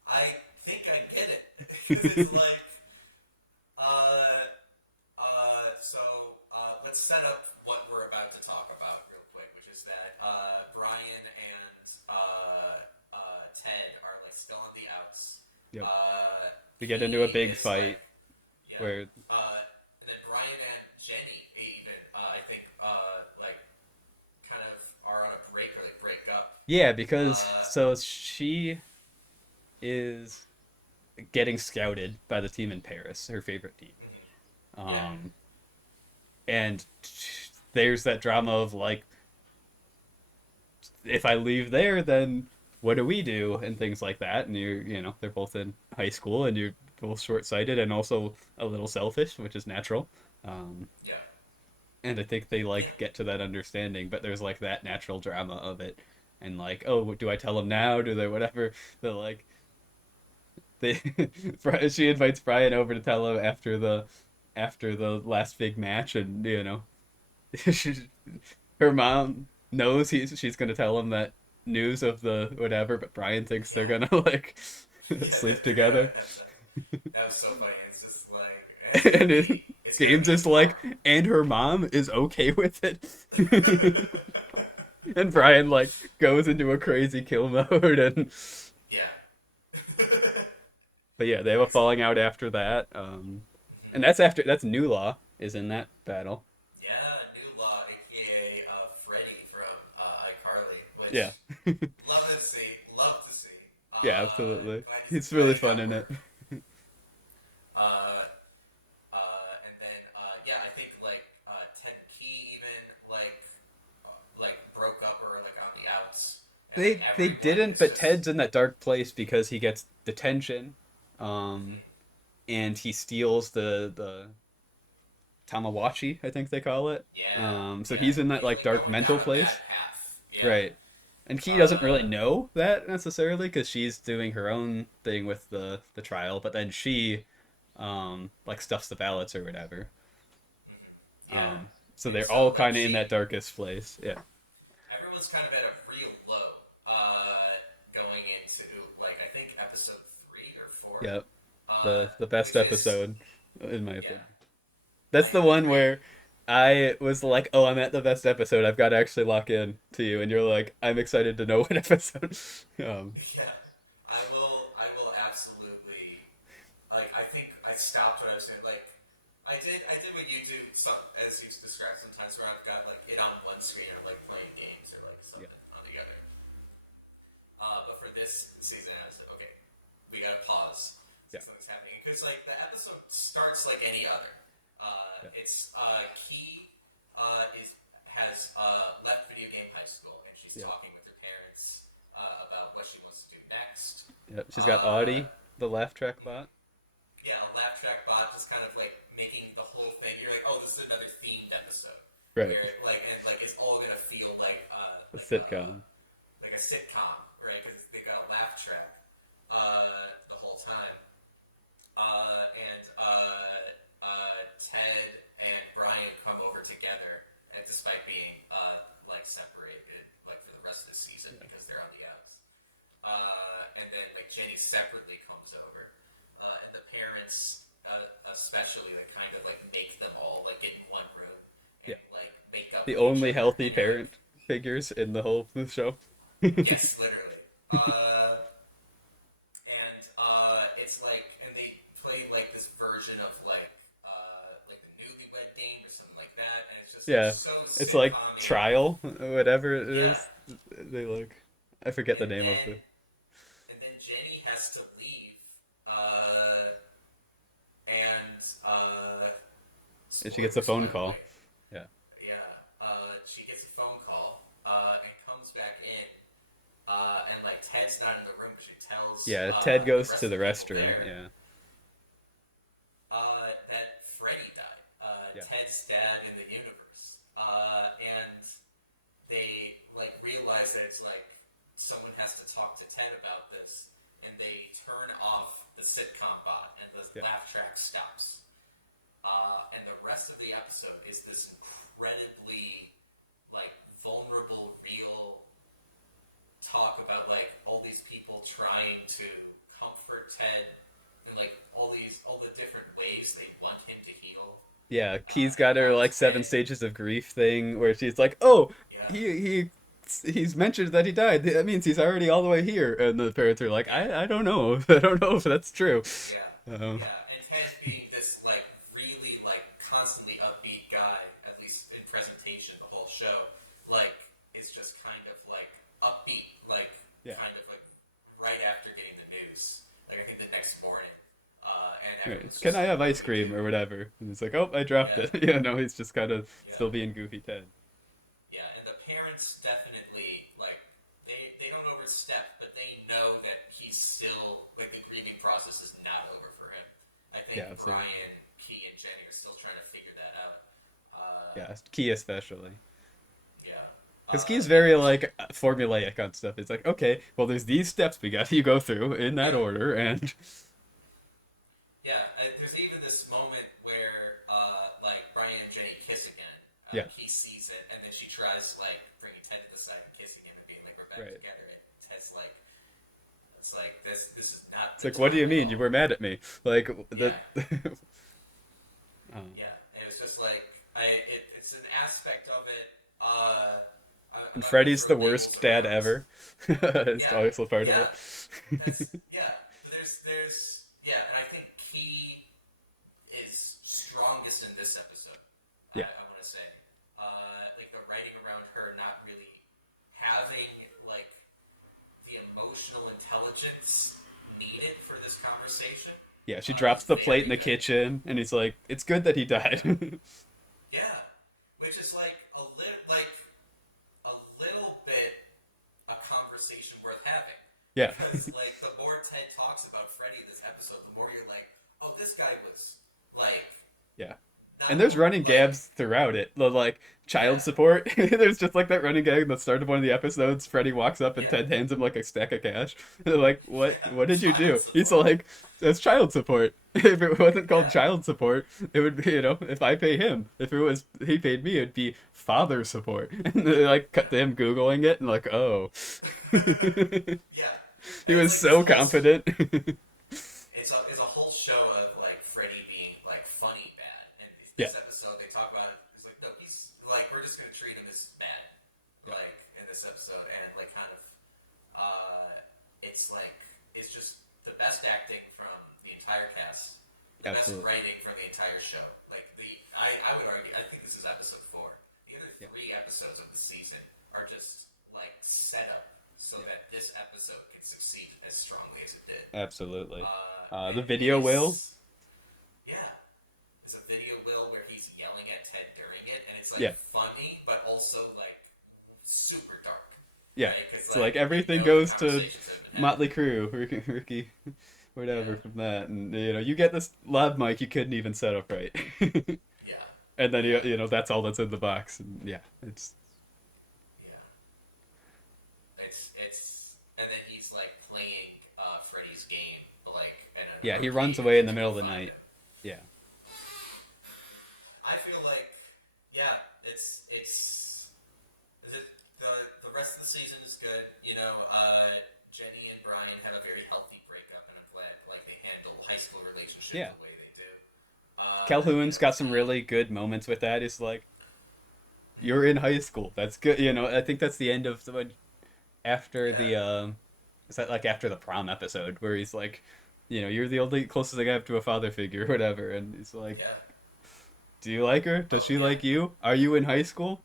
I think I get it because it's like, so let's set up what we're about to talk about real quick, which is that Brian and Ted are like still on the outs. Yep. We get into a He big is like, fight yeah, where and then Brian and Jenny even I think like kind of are on a break or they break up. yeah, because Uh, so she is getting scouted by the team in Paris, her favorite team. yeah, Um and there's that drama of like if I leave there, then what do we do and things like that. And they're both in high school, and you're both short-sighted and also a little selfish, which is natural. Um, yeah, and I think they yeah, like get to that understanding, but there's like that natural drama of it, and like, oh, do I tell them now? Do they whatever? They're like, they she invites Brian over to tell him after the last big match, and she, her mom knows she's gonna tell him that news of the whatever, but Brian thinks they're yeah. gonna like Yeah, sleep they're gonna together. have that. That was so funny. It's just like And it's gonna James be is like, and her mom is okay with it. And Brian like goes into a crazy kill mode, and yeah. but yeah, they have a falling out after that. And that's New Law is in that battle. Yeah, New Law, aka Freddy from iCarly, Yeah, which love to see, love to see. yeah, absolutely. He's really Glad it fun got in it. work. Uh, and then yeah, I think like Ted and Key even like broke up or like on the outs, and like They everyone didn't, is but just Ted's in that dark place because he gets detention, um, mhm. and he steals the Tamawachi, I think they call it. Yeah, So yeah. he's in that He's like like dark going down mental a bad place, path. Yeah. right? And he doesn't really Uh, know that necessarily because she's doing her own thing with the trial, but then she like stuffs the ballots or whatever. yeah. So And they're so all like kind of in that darkest place. Yeah. everyone's kind of at a real low going into like I think episode 3 or 4, Yep. The best which is episode, in my yeah, opinion. That's I the one agree. where I was like, "Oh, I'm at the best episode. I've got to actually lock in to you," and you're like, "I'm excited to know what episode." Um, Yeah, I will absolutely like. I think I stopped what I was doing. Like, I did what you do. Some as you described sometimes where I've got like it on one screen or like playing games or like yeah, something on the other. But for this season, I was like, okay, we gotta pause. yeah, Something's happening because like the episode starts like any other. yeah, It's Key is has left video game high school and she's yeah. talking with her parents about what she wants to do next. Yeah. She's got Uh, Audie, the laugh track bot. yeah, a laugh track bot just kind of like making the whole thing. You're like, oh, this is another themed episode Right. where like and like it's all gonna feel The sitcom. like a sitcom, right? Because they got a laugh track the whole time. And Ted and Brian come over together, and despite being like separated like for the rest of the season Yeah. because they're on the outs. And then like Jenny separately comes over, and the parents especially like kind of like make them all like get in one room Yeah. and like make up The with each only other, healthy and you're like, parent figures in the whole show. yes, literally. And it's like, and they play like They're Yeah, so it's like sitcom-y. Trial, whatever it Yeah, is. They look. I forget the and name of then the. and then Jenny has to leave, uh, and And she gets a spoilers, phone by the call. way. Yeah. Yeah, she gets a phone call and comes back in, and like Ted's not in the room, but she tells Yeah, Ted the goes rest to of the the people restroom. there Yeah. that Freddy died. Yeah. Ted's dad in the universe, and they like realize that it's like someone has to talk to Ted about this, and they turn off the sitcom bot, and the Yeah. laugh track stops. And the rest of the episode is this incredibly like vulnerable, real talk about like all these people trying to comfort Ted and like all the different ways they want him to heal. Yeah, Key's got And her how like seven Ted, stages of grief thing where she's like, "Oh, yeah, he's mentioned that he died. That means he's already all the way here." And the parents are like, yeah, I don't know. I don't know if that's true." yeah, Um, yeah. And Ted being this like really like constantly upbeat guy, at least in presentation, the whole show, like it's just kind of like upbeat, like yeah. kind of like right after getting the news. Like I think the next morning, and Right. everyone's Can just I like, have "What do ice we cream do?" or whatever? And it's like, "Oh, I dropped Yeah, it." You know, he's just kind of yeah, still being goofy Ted. yeah. And the parents definitely like they don't overstep, but they know that he's still like the grieving process is not over for him. I Yeah, think absolutely. Brian, Key, and Jenny are still trying to figure that out. Yeah, Key especially. Yeah, Because Key's and very like formulaic on stuff. It's like, okay, well, there's these steps we got you go through in that yeah, order, and yeah. There's even this moment where like Brian and Jenny kiss again. yeah, Key sees it, and then she tries like bringing Ted to the side and kissing him and being like, "We're back right. together." And Ted's like, "It's like this is not It's the like, what do you time at mean you all." were mad at me? Like the. Yeah, um, yeah. And it was just like it's an aspect of it. I'm and not gonna Freddy's throw the labels worst dad around. ever. It's Yeah, also part of yeah. it. Yeah. There's yeah, and I think Key is strongest in this episode. Yeah, I want to say, like the writing around her not really having like the emotional intelligence needed for this conversation yeah. She is drops the plate in very the good. kitchen, and he's like, "It's good that he died." Yeah, which is like a little bit a conversation worth having. Yeah, Because like the more Ted talks about Freddy this episode, the more you're like, oh, this guy was like yeah. And not there's running like gags throughout it. Like child yeah, support. There's just like that running gag at the start of one of the episodes. Freddy walks up and yeah, Ted hands him like a stack of cash. They're like, "What? yeah, What did you child do?" He's support. like, "That's child support." If it wasn't called Yeah, child support, it would be, if I pay him. If it was he paid me, it'd be father support. And they like cut to him googling it and like, oh, yeah, he and it's was like this so whole confident. it's a whole show of like Freddy being like funny bad, and Yeah, this episode they talk about it. It's like no, he's like we're just gonna treat him as bad, yeah, like in this episode, and like kind of it's like it's just the best acting from the entire cast, the best absolutely. writing from the entire show. Like I would argue, I think this is episode 4. The other Yeah, 3 episodes of the season are just like set up so yeah, that this episode can succeed as strongly as it did. absolutely. And The video will. yeah, there's a video will where he's yelling at Ted during it, and it's like Yeah, funny, but also like super dark, yeah. right? Because So like like you everything know the goes to conversations that have been having. Motley Crue, Ricky, whatever Yeah, from that, and you get this lav mic you couldn't even set up right, yeah, and then that's all that's in the box, and yeah, it's yeah. And then he's like playing Freddy's game, like at an yeah. He runs arcade away in the until middle you of the find night. it. Yeah, I feel like, yeah, it's is it the rest of the season is good. Jenny and Brian have a very healthy breakup, and I'm glad like they handle high school relationship yeah. the way they do. Calhoun's got some Key, really good moments with that. He's like, "You're in high school. That's good." I think that's the end of the one after yeah, the is that like after the prom episode where he's like, "You're the only closest thing I have to a father figure," or whatever, and he's like, yeah, Do you like her? Does Oh she yeah, like you? Are you in high school?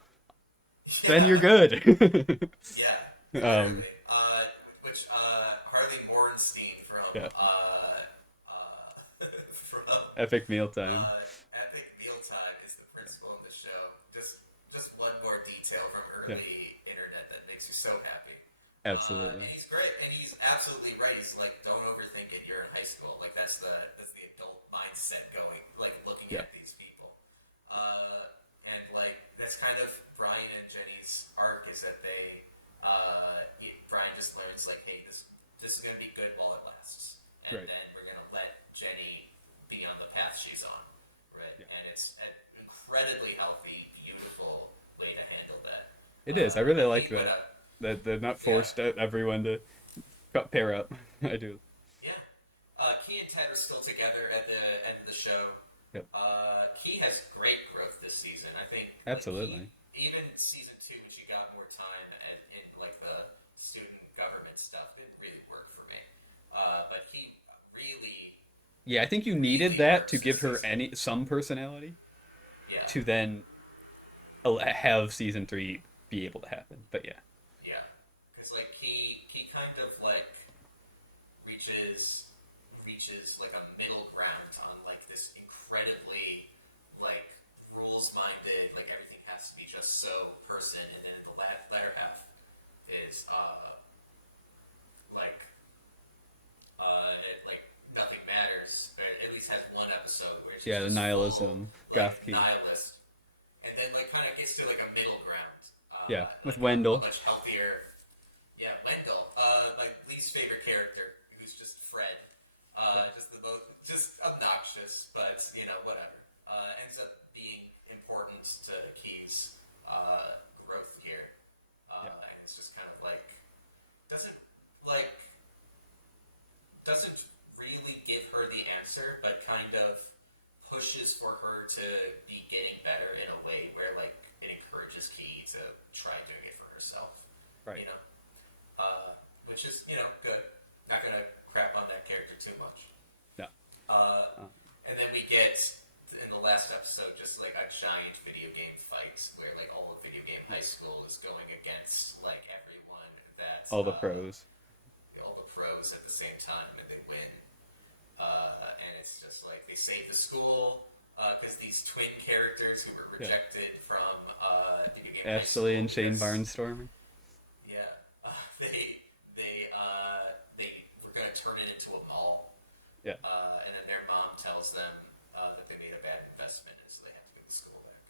Then you're yeah, good. yeah, um, literally. Which Harley Morenstein yeah. from Epic mealtime. Epic Mealtime is the principal in the show. Just one more detail from Yeah, early internet that makes you so happy. absolutely. And he's great, and he's absolutely right. He's like, don't overthink it. You're in high school. Like that's the adult mindset going, like looking Yeah, at these people. And like that's kind of Brian and Jenny's arc is that Brian just learns like, hey, this is gonna be good while it lasts, and right. then we're gonna let Jenny be on the path she's on, right? Yeah, And it's an incredibly healthy, beautiful way to handle that. it is. I really like He would that. have, That they're not yeah, forced out everyone to pair up. I do. yeah. Key and Ted are still together at the end of the show. Yep, Key has great growth this season. I think like absolutely. even season two, when she got more time and in like the student government stuff, didn't really work for me. But he really, Yeah, I think you needed really that to works give this her season. any some personality Yeah, to then have season three be able to happen. But yeah, yeah. Because like he kind of like reaches like a middle ground on like this incredibly like rules minded, like everything has to be just so person, and then in the latter half is like like nothing matters. But at least has one episode where she's yeah, the just full nihilism, like goth key. nihilist, and then like kind of gets to like a middle ground, Yeah, with like a Wendell. much healthier. Yeah, Wendell, my least favorite character, who's just Fred, Yeah, just the most, just obnoxious, but whatever. Ends up being important to Key's growth here, yeah, and it's just kind of like doesn't like doesn't really give her the answer, but kind of pushes for her to be getting better in a way where like it encourages Key to try doing it for herself. right. You know, which is good. Not gonna crap on that character too much. No. Uh, Uh, and then we get in the last episode just like a giant video game fight where like all of video game high school is going against like everyone that all the pros. all the pros at the same time, and they win. And it's just like they save the school because these twin characters who were Yeah, rejected from video game high Ashley school and Shane because Barnstormer. yeah, they were going to turn it into a mall, Yeah, and then their mom tells them that they made a bad investment, and so they have to give the school back.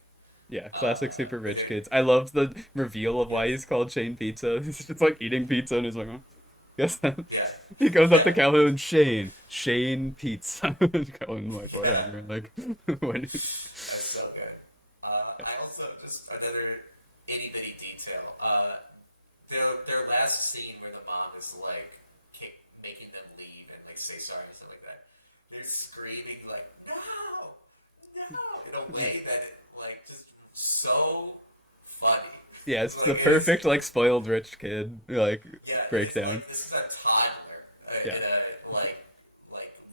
yeah, classic super rich They, kids. I love the reveal of why he's called Shane Pizza. He's just like eating pizza and he's like, oh. Guess that. yeah, He goes up yeah, to Calhoun, Shane Pizza. Calhoun like yeah. whatever. Like when That's so good. I also just another itty bitty detail. Their last scene where the mom is like making them leave and like say sorry and stuff like that. They're screaming like no, no, in a way that it like just so funny. yeah, it's the Like it's perfect like spoiled rich kid like yeah, it's breakdown. like this is a toddler Yeah, in a like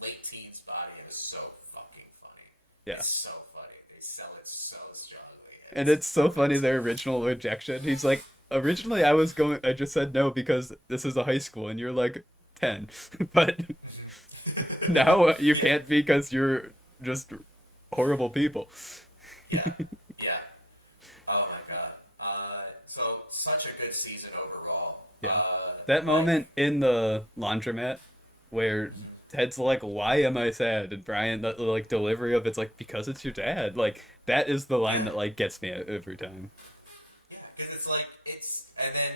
late teens body. It is so fucking funny. yeah. It's so funny. They sell it so strongly. And it's so funny their original rejection. He's like, originally I just said no because this is a high school and you're like 10. But now you Yeah, can't because you're just horrible people. yeah, yeah. Oh my god. So such a good season overall. Yeah. That Like moment in the laundromat where Ted's like, "Why am I sad?" and Brian, that like delivery of it's like, "Because it's your dad." Like that is the line yeah, that like gets me every time. yeah. Because it's like and then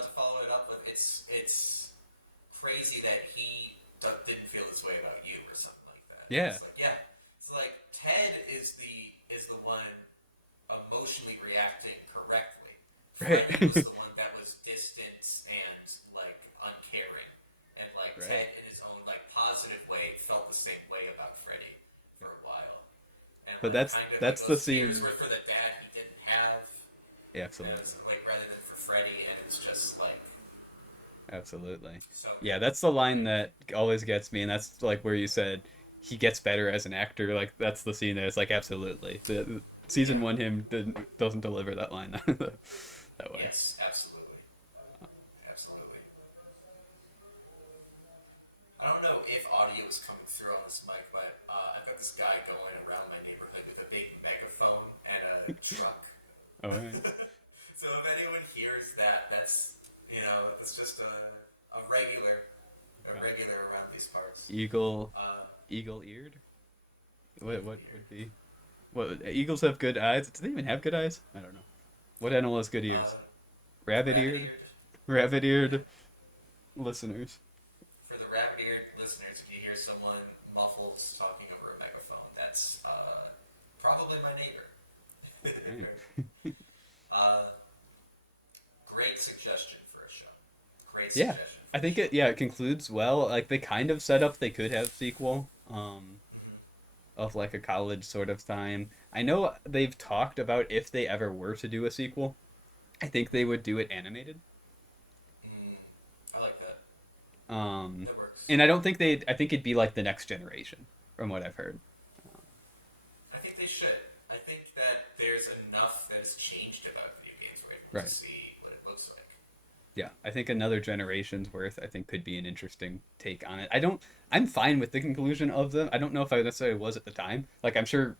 to follow it up with it's crazy that he didn't feel this way about you or something like that. Yeah. It's like yeah. It's like Ted is the one emotionally reacting correctly. Right. Freddie was the one that was distant and like uncaring, and like Right. Ted in his own like positive way felt the same way about Freddie for a while, and But like kind of like that's the those fears scene. were for the dad he didn't have, Yeah, as absolutely. like rather than for Freddie, and it's just like Absolutely. so Yeah, good. that's the line that always gets me, and that's like where you said he gets better as an actor. Like that's the scene there. It's like absolutely the season Yeah. one him doesn't deliver that line that way. Yes, absolutely. Absolutely. I don't know if audio is coming through on this mic, but I've got this guy going around my neighborhood with a big megaphone and a truck. All right. So if anyone hears that, that's just a Okay. regular around these parts. Eagle, Uh, eagle eared. What Eagle would ear. be? What eagles have good eyes? Do they even have good eyes? I don't know. What animal has good ears? Uh, Rabbit eared. Rabbit-eared. Rabbit Yeah. eared listeners. For the rabbit-eared listeners, if you hear someone muffled talking over a megaphone, that's probably my neighbor. Right. uh, Great suggestion for a show. Great Yeah, suggestion I for a think show. it concludes well. Like they kind of set up they could have sequel Mm-hmm. of like a college sort of time. I know they've talked about if they ever were to do a sequel, I think they would do it animated. Mm, I like that. Um, That works. and I don't think they'd. I think it'd be like the next generation, from what I've heard. I think they should. I think that there's enough that has changed about video games where able to Right. see what it looks like. Yeah, I think another generation's worth. I think could be an interesting take on it. I don't. I'm fine with the conclusion of them. I don't know if I necessarily was at the time. Like I'm sure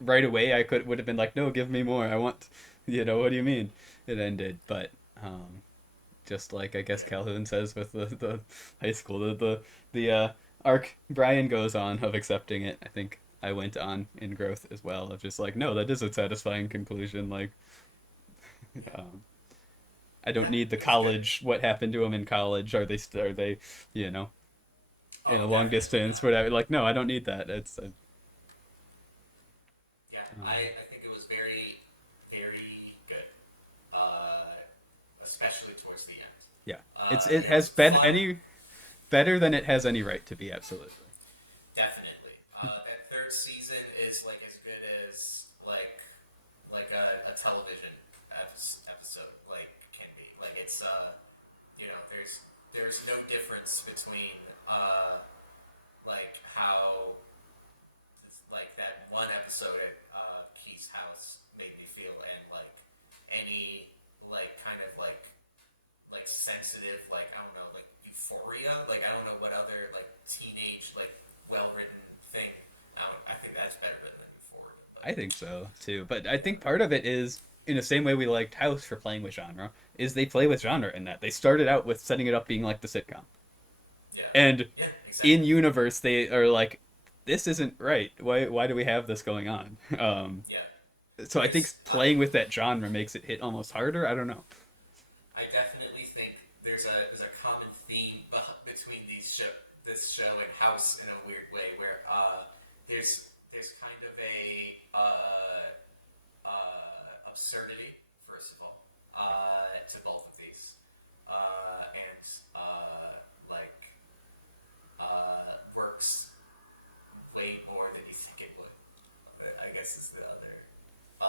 right away I could would have been like, no, give me more. I want. What do you mean? It ended, but just like I guess Calhoun says with the high school, the arc Brian goes on of accepting it. I think I went on in growth as well of just like, no, that is a satisfying conclusion. Like, um, I don't Yeah, need the it's good. college. What happened to them in college? Are they you know in Oh, a long definitely distance? not. Whatever. Like, no, I don't need that. It's Yeah, um, I think it was very, very good, especially towards the end. yeah. It It was has been fun, any better than it has any right to be. Absolutely. definitely. That third season is like as good as like a television episode like can be. Like it's there's no difference between like how like that one episode at Key's house made me feel, and like any like kind of like sensitive, like I don't know, like euphoria, like I don't know what other like teenage like well written thing. I think that's better than euphoria, but I think so too. But I think part of it is in the same way we liked House for playing with genre is they play with genre in that they started out with setting it up being like the sitcom, yeah, and yeah, in exactly, universe they are like, this isn't right. Why do we have this going on? yeah. So I think There's playing with that genre makes it hit almost harder. I don't know. I definitely think there's a common theme between this show and House in a weird way, where there's kind of a absurdity, first of all, to both of these, and like works way more than you think it would. I guess is the other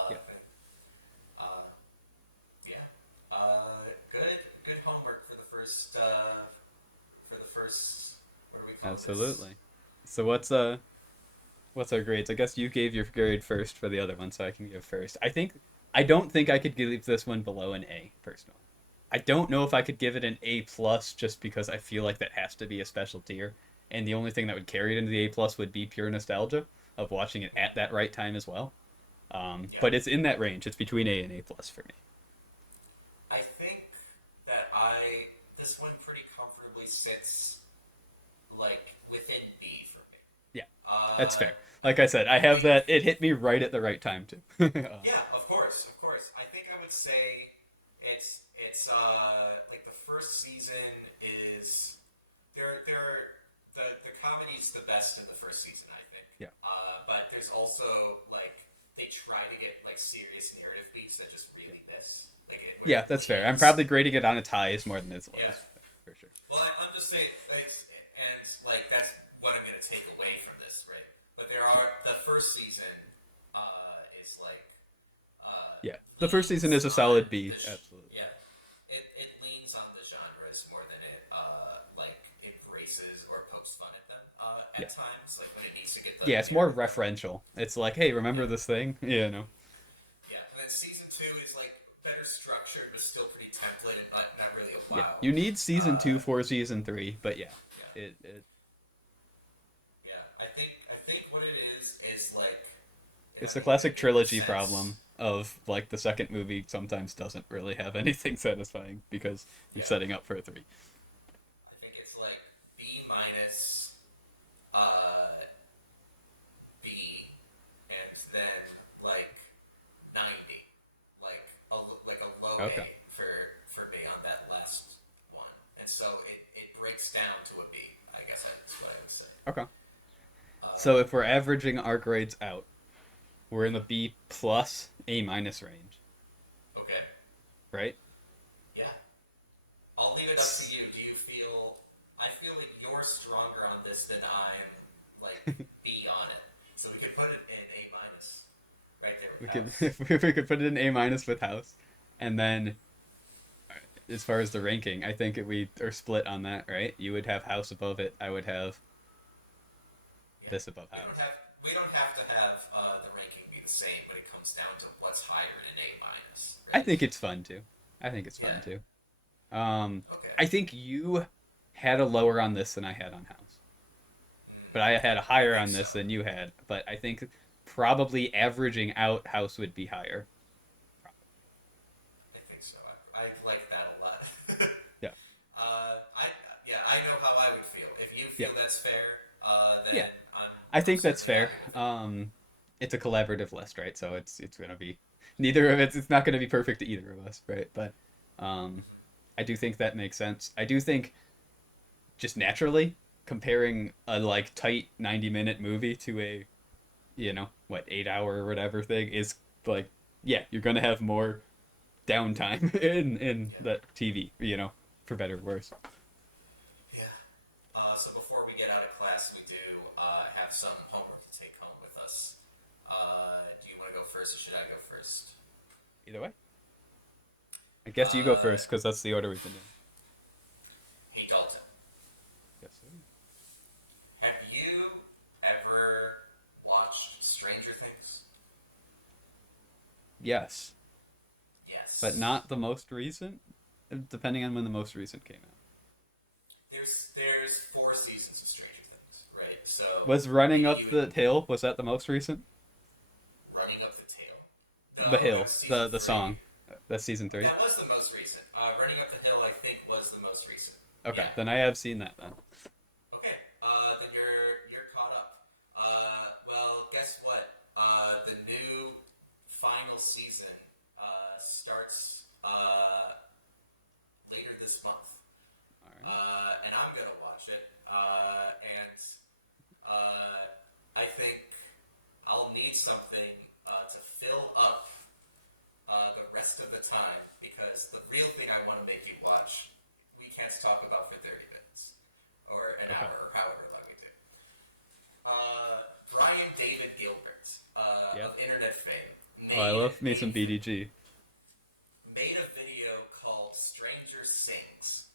Yeah, thing. Uh, yeah. Good homework for the first. What do we call this? absolutely. So what's our grades? I guess you gave your grade first for the other one, so I can give first. I don't think I could give this one below an A personally. I don't know if I could give it an A plus just because I feel like that has to be a special tier, and the only thing that would carry it into the A plus would be pure nostalgia of watching it at that right time as well. Yeah. But it's in that range. It's between A and A plus for me. I think that this one pretty comfortably sits like within B for me. Yeah, that's Uh, fair. Like I said, I have we that. It hit me right at the right time too. Yeah, of course, of course. I think I would say it's like the first season is the comedy's the best in the first season, I think. Yeah. But there's also like they try to get like serious narrative beats that just Yeah. really miss. Like where Yeah, it that's fair. I'm teams. probably grading it on its highs more than its Yeah. lows, for sure. Well, I'm just saying, like, and like that's what I'm gonna take away from this, right? But there are the first season is like Yeah, the first season leans is a on solid B. the Absolutely. yeah, it leans on the genres more than it like embraces or pokes fun at them at Yeah, times, like when it needs to get Yeah, it's the more arc. referential. It's like, hey, remember Yeah, this thing? Yeah, no. yeah. And then season two is like better structured, but still pretty template and not really a Yeah, wow. you need season two Uh, for season three, but yeah, yeah, it yeah. I think what it is like, it's I the mean, classic it makes trilogy sense. problem of like the second movie sometimes doesn't really have anything satisfying because you're Yeah, setting up for a three. I think it's like B minus, uh, B, and then like 90, like a low A Okay. for me on that last one, and so it breaks down to a B. I guess that's what I would say. Okay. So Uh, if we're averaging our grades out, we're in the B plus A minus range, okay, right? yeah, I'll leave it up to you. Do you feel? I feel like you're stronger on this than I'm. Like B on it, so we could put it in A minus, right there with We could House. if we could put it in A minus with House, and then as far as the ranking, I think we are split on that, right? You would have House above it. I would have Yeah, this above House. we don't have to have the ranking be the same, but it comes down to what's higher in A minus, I right? think it's fun too. I think it's fun Yeah. too. Um, Okay. I think you had a lower on this than I had on House, but I had a I higher think on so. this than you had. But I think probably averaging out, House would be higher. I think so. I like that a lot. Yeah, I yeah, I know how I would feel. If you yeah, feel that's fair, yeah. then I I'm think that's certainly fair. happy with it. It's a collaborative list, right? So it's gonna be neither of it's not gonna be perfect to either of us, right? But um, I do think that makes sense. I do think just naturally comparing a like tight 90-minute movie to a what 8 hour or whatever thing is like yeah you're gonna have more downtime in Yeah. the TV for better or worse. Yeah. So before we get out of class, we do have some homework to take home with us. Do you want to go first, or should I go first? Either way, I guess you go Uh, first because that's the order we've been in. hey Dalton, Yes, sir. have you ever watched Stranger Things? Yes, but Yes. not the most recent, depending on when the most recent came out. There's four seasons of Stranger Things, right? So Was Running maybe Up you would the Hill, was that the most recent? Running Up the Tail. The No, that was Hill, season the three. song, that's season 3. That was the most recent. Running Up the Hill, I think, was the most recent. Okay, Yeah. then I have seen that then. Okay. Then you're caught up. Well, guess what? The new final season starts later this month, All right. and I'm gonna watch it. And I think I'll need something to fill up the rest of the time, because the real thing I want to make you watch, we can't talk about for 30 minutes or an Okay. hour or however long we do. Brian David Gilbert Yeah. of internet fame Oh, I love me some BDG. made a video called Stranger Sings,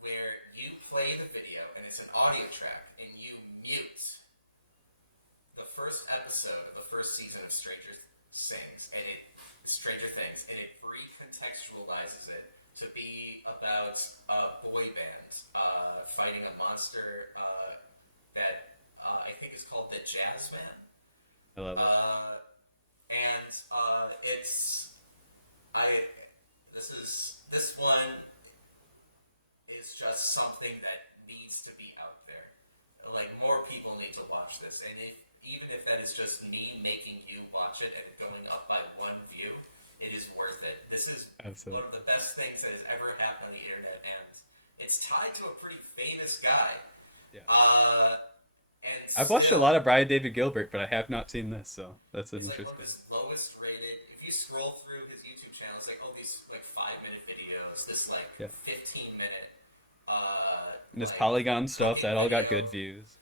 where you play the video and it's an audio track and you mute the first episode of the first season of Stranger Things, and it recontextualizes it to be about a boy band fighting a monster that I think is called the Jazz Man. I love it. And it's I this one is just something that needs to be out there. Like, more people need to watch this, and even if that is just me making you watch it and going up by one view, it is worth it. This is one Absolutely. of the best things that has ever happened on the internet, and it's tied to a pretty famous guy. Yeah. And I've watched a lot still, of Brian David Gilbert, but I have not seen this, so that's an he's like one of interesting. his lowest rated. If you scroll through his YouTube channel, it's like all these like 5 minute videos, this like Yeah. 15 minute And his like Polygon stuff, cooking that all got good video. views.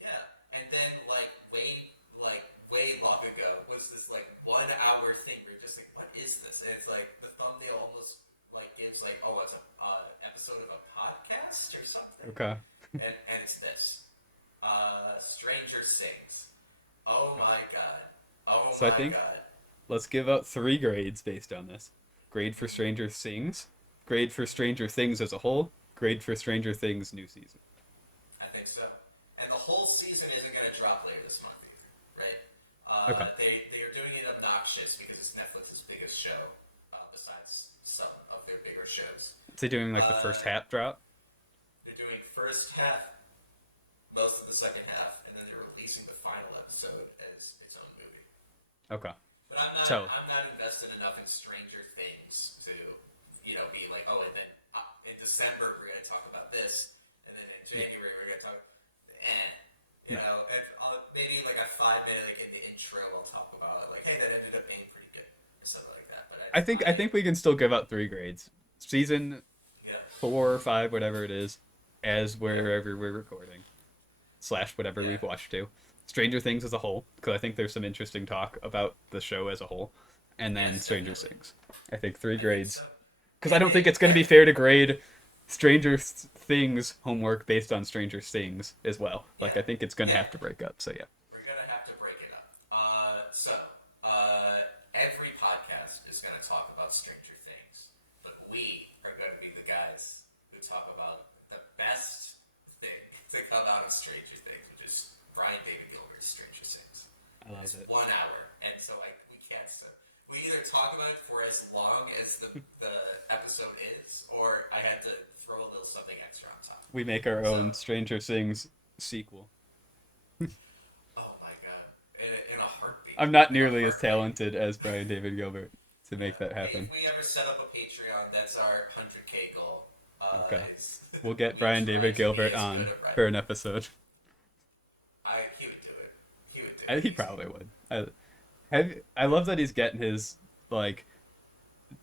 Yeah, and then way long ago was this like 1 hour thing where you're just like, what is this? And it's like the thumbnail almost like gives like, oh, it's an episode of a podcast or something, Okay. and it's this. Oh my god. Oh So I my think god. let's give out 3 grades based on this. Grade for Stranger Things, grade for Stranger Things as a whole, grade for Stranger Things new season. I think so. And the whole season isn't going to drop later this month either, right? Okay. They are doing it obnoxious because it's Netflix's biggest show, besides some of their bigger shows. Is he doing like the first Uh, half drop? they're doing first half, most of the second half, and then they're releasing the final episode as its own movie. Okay. But So I'm not invested enough in Stranger Things to, be like, oh, and then in December we're going to talk about this, and then in January we're going to talk, no. and maybe like a 5 minute like in the intro I'll talk about like, hey, that ended up being pretty good or something like that. But I think we can still give out 3 grades. Season yeah, 4 or 5, whatever it is, as wherever we're recording, slash whatever yeah, we've watched to. Stranger Things as a whole, because I think there's some interesting talk about the show as a whole, and then yes, Stranger definitely. Things. I think three I think so. grades, because I don't think it's going to be fair to grade Stranger Things homework based on Stranger Things as well. Like Yeah, I think it's going to yeah. have to break up. So yeah. We're gonna have to break it up. Every podcast is gonna talk about Stranger Things, but we are gonna be the guys who talk about the best thing to come out of Stranger Things, which is Brian David Gilbert's Stranger Things. I love It's it. 1 hour, and so we can't. We either talk about it for as long as the episode is, or I had to throw a little something extra on top. We make our So, own Stranger Things sequel. oh my god, in a heartbeat, I'm not in a nearly as heartbeat. talented as Brian David Gilbert to Yeah. make that Hey, happen. if we ever set up a Patreon, that's our 100K goal. Okay. Is We'll get we Brian try David to be Gilbert as good on at for writing. an episode. He would do it. He would do it He easily. probably would. I love that he's getting his like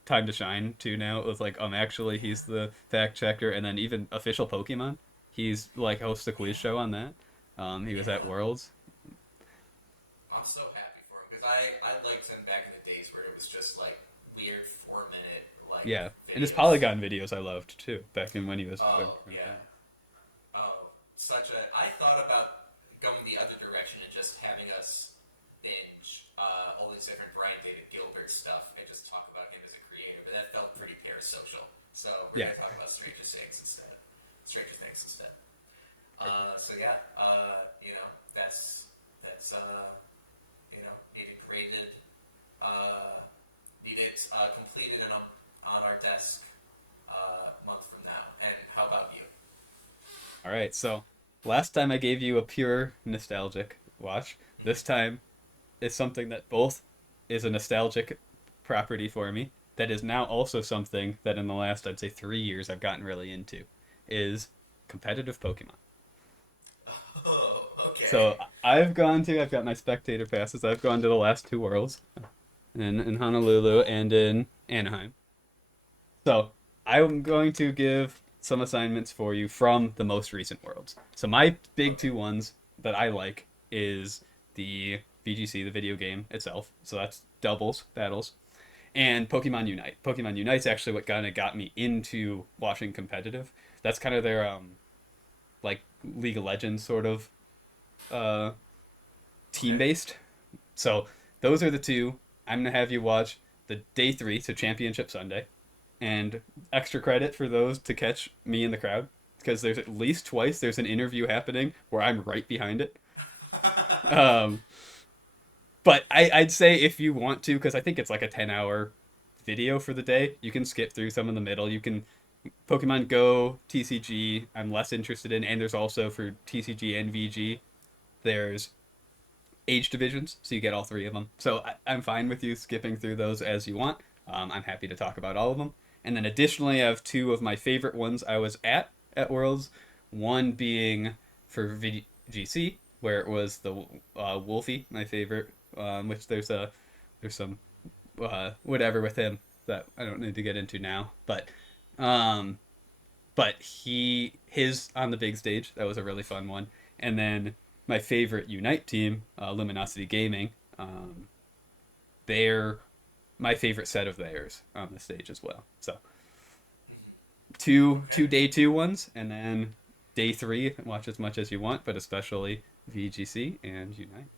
time to shine too now. It was like actually he's the fact checker, and then even official Pokemon. He's like hosts a quiz show on that. He was at Yeah. Worlds. I'm so happy for him because I liked him back in the days where it was just like weird 4 minute like Yeah, and his videos. Polygon videos I loved too back in when he was. Oh yeah. Oh, such a. I thought about going the other direction and just having us binge all these different Brian David Gilbert stuff and just talk about him as a creator, but that felt pretty parasocial. So we're Yeah. gonna talk about Stranger Things instead. Stranger Things instead. Perfect. So yeah, that's needed graded, needed completed and on our desk month from now. And how about you? All right, so last time I gave you a pure nostalgic watch. This time is something that both is a nostalgic property for me. That is now also something that in the last, I'd say, 3 years I've gotten really into, is competitive Pokemon. Oh, okay. So I've got my spectator passes. I've gone to the last 2 worlds in Honolulu and in Anaheim. So I'm going to give some assignments for you from the most recent worlds. So my big Okay. 2 ones that I like is the VGC, the video game itself. So that's doubles, battles, and Pokemon Unite. Pokemon Unite's actually what kind of got me into watching competitive. That's kind of their like League of Legends sort of uh, team Okay. based. So those are the two. I'm gonna have you watch the day 3, so Championship Sunday, and extra credit for those to catch me in the crowd because there's at least twice there's an interview happening where I'm right behind it. Um, but I'd say if you want to, because I think it's like a 10-hour video for the day, you can skip through some in the middle. You can Pokemon Go, TCG. I'm less interested in, and there's also for TCG and VG. There's age divisions, so you get all 3 of them. So I'm fine with you skipping through those as you want. I'm happy to talk about all of them. And then additionally, I have 2 of my favorite ones I was at Worlds. One being for VGC, where it was the Wolfie, my favorite. Which there's some whatever with him that I don't need to get into now. Um, but his on the big stage, that was a really fun one. And then my favorite Unite team, Luminosity Gaming, they're my favorite set of theirs on the stage as well. So two Okay. day 2 ones, and then day 3 watch as much as you want, but especially VGC and Unite.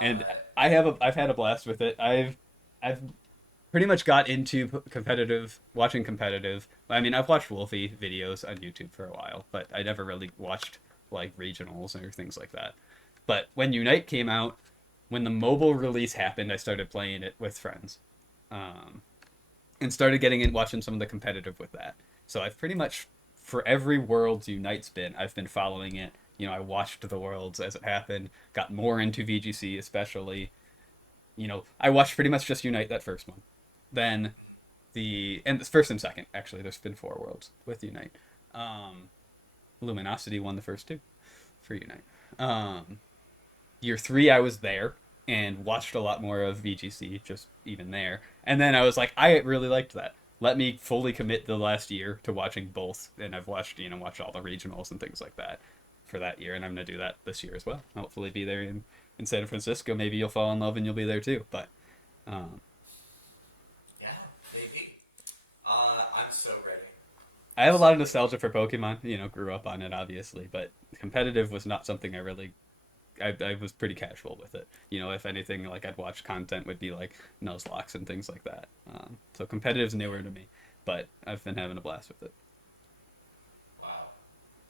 And Uh, I've had a blast with it. I've pretty much got into competitive, watching competitive. I mean, I've watched Wolfie videos on YouTube for a while, but I never really watched like regionals or things like that. But when Unite came out, when the mobile release happened, I started playing it with friends, um, and started getting in watching some of the competitive with that. So I've pretty much for every Worlds Unite's been, I've been following it. You know, I watched the Worlds as it happened, got more into VGC especially. You know, I watched pretty much just Unite that first one. Then the first and second actually. There's been four Worlds with Unite. Um, Luminosity won the first two for Unite. Um, Year three, I was there and watched a lot more of VGC, just even there. And then I was like, I really liked that. Let me fully commit the last year to watching both, and I've watched watch all the regionals and things like that for that year, and I'm gonna do that this year as well. Hopefully, be there in San Francisco. Maybe you'll fall in love and you'll be there too. But um, yeah, maybe. I'm so ready. I I'm have a so lot of ready. nostalgia for Pokemon. You know, grew up on it obviously, but competitive was not something I really I was pretty casual with it. You know, if anything, like I'd watch content would be like Nuzlocke and things like that. So competitive's newer to me, but I've been having a blast with it. Wow.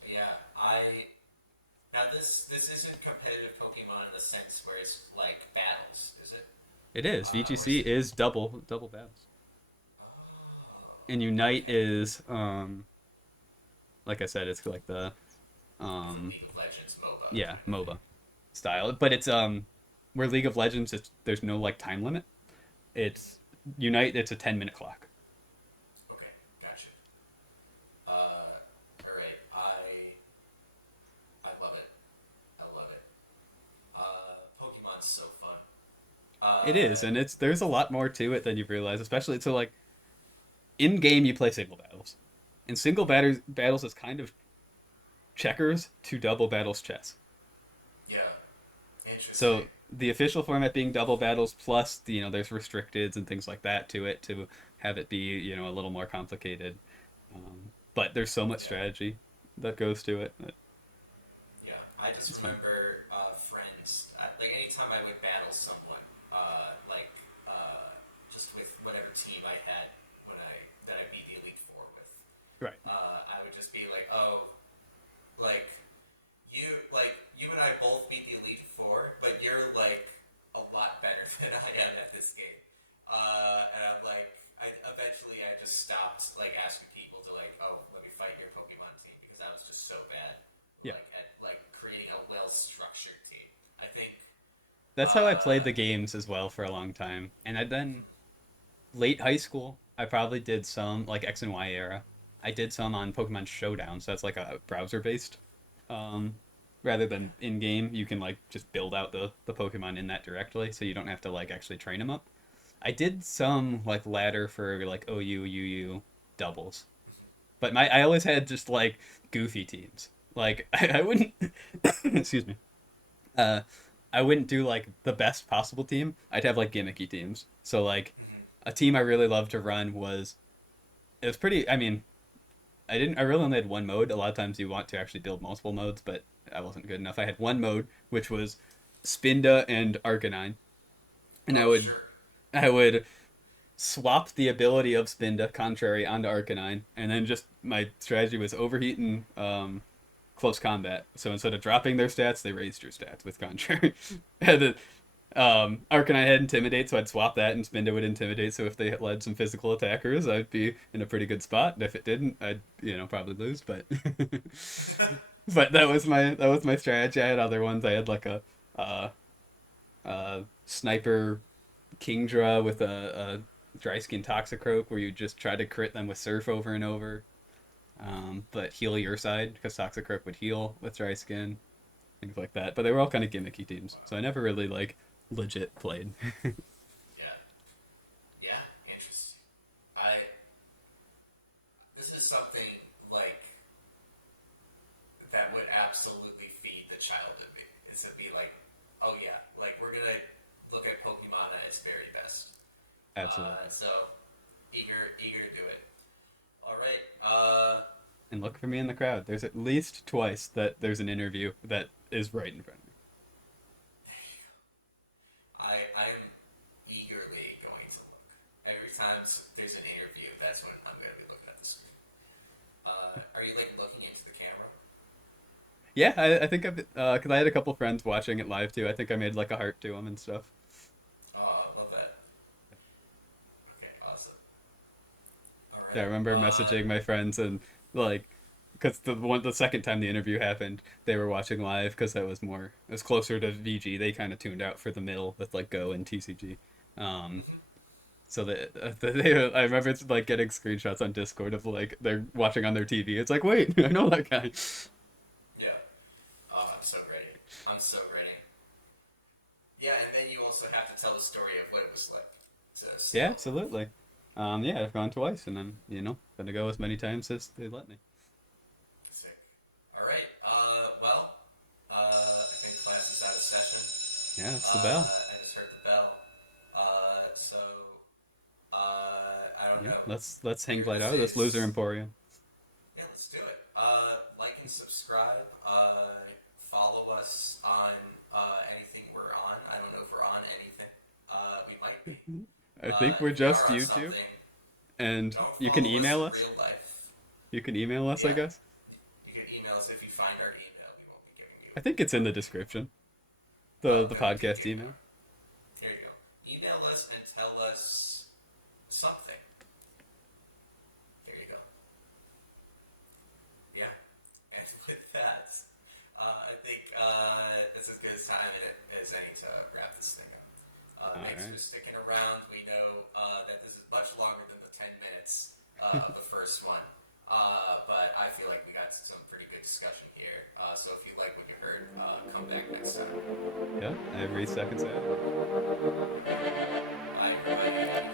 Yeah, I now this isn't competitive Pokemon in the sense where it's like battles, is it? It is. Or VGC is it? is double battles, and Oh, Unite okay. is like I said, it's like the It's a um League of Legends MOBA yeah kind of thing. MOBA style, but it's where League of Legends there's no like time limit. It's Unite. It's a 10-minute clock. Okay, gotcha. All right. I love it. I love it. Pokemon's so fun. It is, Uh, and it's there's a lot more to it than you realize, especially to like in game you play single battles. And single battles is kind of checkers to double battles chess. yeah, interesting. So the official format being double battles plus there's restricteds and things like that to it to have it be a little more complicated. But there's so much Yeah, strategy that goes to it. That yeah. I just it's fun. remember friends. Like anytime I would battle someone, like just with whatever team I had when I that I beat the Elite Four with, Right. I would just be like, oh, like you and I both beat the Elite Four, but you're like a lot better than I am at this game. And I'm like, I just stopped like asking people to like, oh, let me fight your Pokemon team because I was just so bad, Yeah. like at like creating a well structured team. I think, That's how I played uh, the games as well for a long time. And I then late high school, I probably did some like X and Y era. I did some on Pokemon Showdown, so that's like a browser based. Um, Rather than in game, you can like just build out the Pokemon in that directly, so you don't have to like actually train them up. I did some like ladder for like OU UU doubles, but I always had just like goofy teams. Like I wouldn't excuse me. Uh, I wouldn't do like the best possible team. I'd have like gimmicky teams. So like mhm, a team I really loved to run was it was pretty. I mean, I really only had one mode. A lot of times you want to actually build multiple modes, but I wasn't good enough. I had one mode which was Spinda and Arcanine, and oh sure, I would swap the ability of Spinda contrary onto Arcanine, and then just my strategy was overheat and close combat. So instead of dropping their stats, they raised your stats with contrary. And then, Arcanine had Intimidate, so I'd swap that, and Spinda would Intimidate. So if they led some physical attackers, I'd be in a pretty good spot. And if it didn't, I'd probably lose. But but that was my strategy. I had other ones. I had like a, sniper Kingdra with a dry skin Toxicroak, where you just try to crit them with Surf over and over, but heal your side because Toxicroak would heal with dry skin, things like that. But they were all kind of gimmicky teams, so I never really like legit played. yeah, yeah, interesting. I This is something like that would absolutely feed the child in me. Is to be like, oh yeah, like we're gonna look at Pokemon at its very best. Absolutely. So eager to do it. All right. And look for me in the crowd. There's at least twice that there's an interview that is right in front of me. there's an interview, that's when I'm going to be looking at the screen. Are you like looking into the camera? Yeah, I think I've because I had a couple friends watching it live too. I think I made like a heart to them and stuff. Oh, I love that. Okay, awesome. All Yeah, I right. remember messaging my friends and like, because the second time the interview happened, they were watching live because it was closer to VG. They kind of tuned out for the middle with like Go and TCG. Um, Mm-hmm. so I remember it's like getting screenshots on Discord of like they're watching on their TV. It's like, wait, I know that guy. Yeah. Oh, I'm so ready. I'm so ready. Yeah, and then you also have to tell the story of what it was like to Yeah, steal. absolutely. Yeah, I've gone twice, and I'm gonna go as many times as they let me. Sick. All right. I think class is out of session. Yeah, it's the bell. I just heard the bell. I don't Yeah, know. let's hang Here, glide out of this loser emporium. yeah, let's do it. Like and subscribe. Follow us on anything we're on. I don't know if we're on anything. We might be. I think we're If we are just on YouTube, something, and don't you can follow us email in us. real life. You can email us, I Yeah, guess. you can email us if you find our email. We won't be giving you. I think it's in the description. Oh, The okay, we can podcast give email. you. There you go. Email us and tell us something. There you go. Yeah. And with that, I think it's as good a time as any to wrap this thing up. All Thanks right. for sticking around. We know that this is much longer than the 10 minutes of the first one. But I feel like we got some pretty good discussion here. So if you like what you heard, come back next time. Yeah, every second Saturday. Bye, everybody.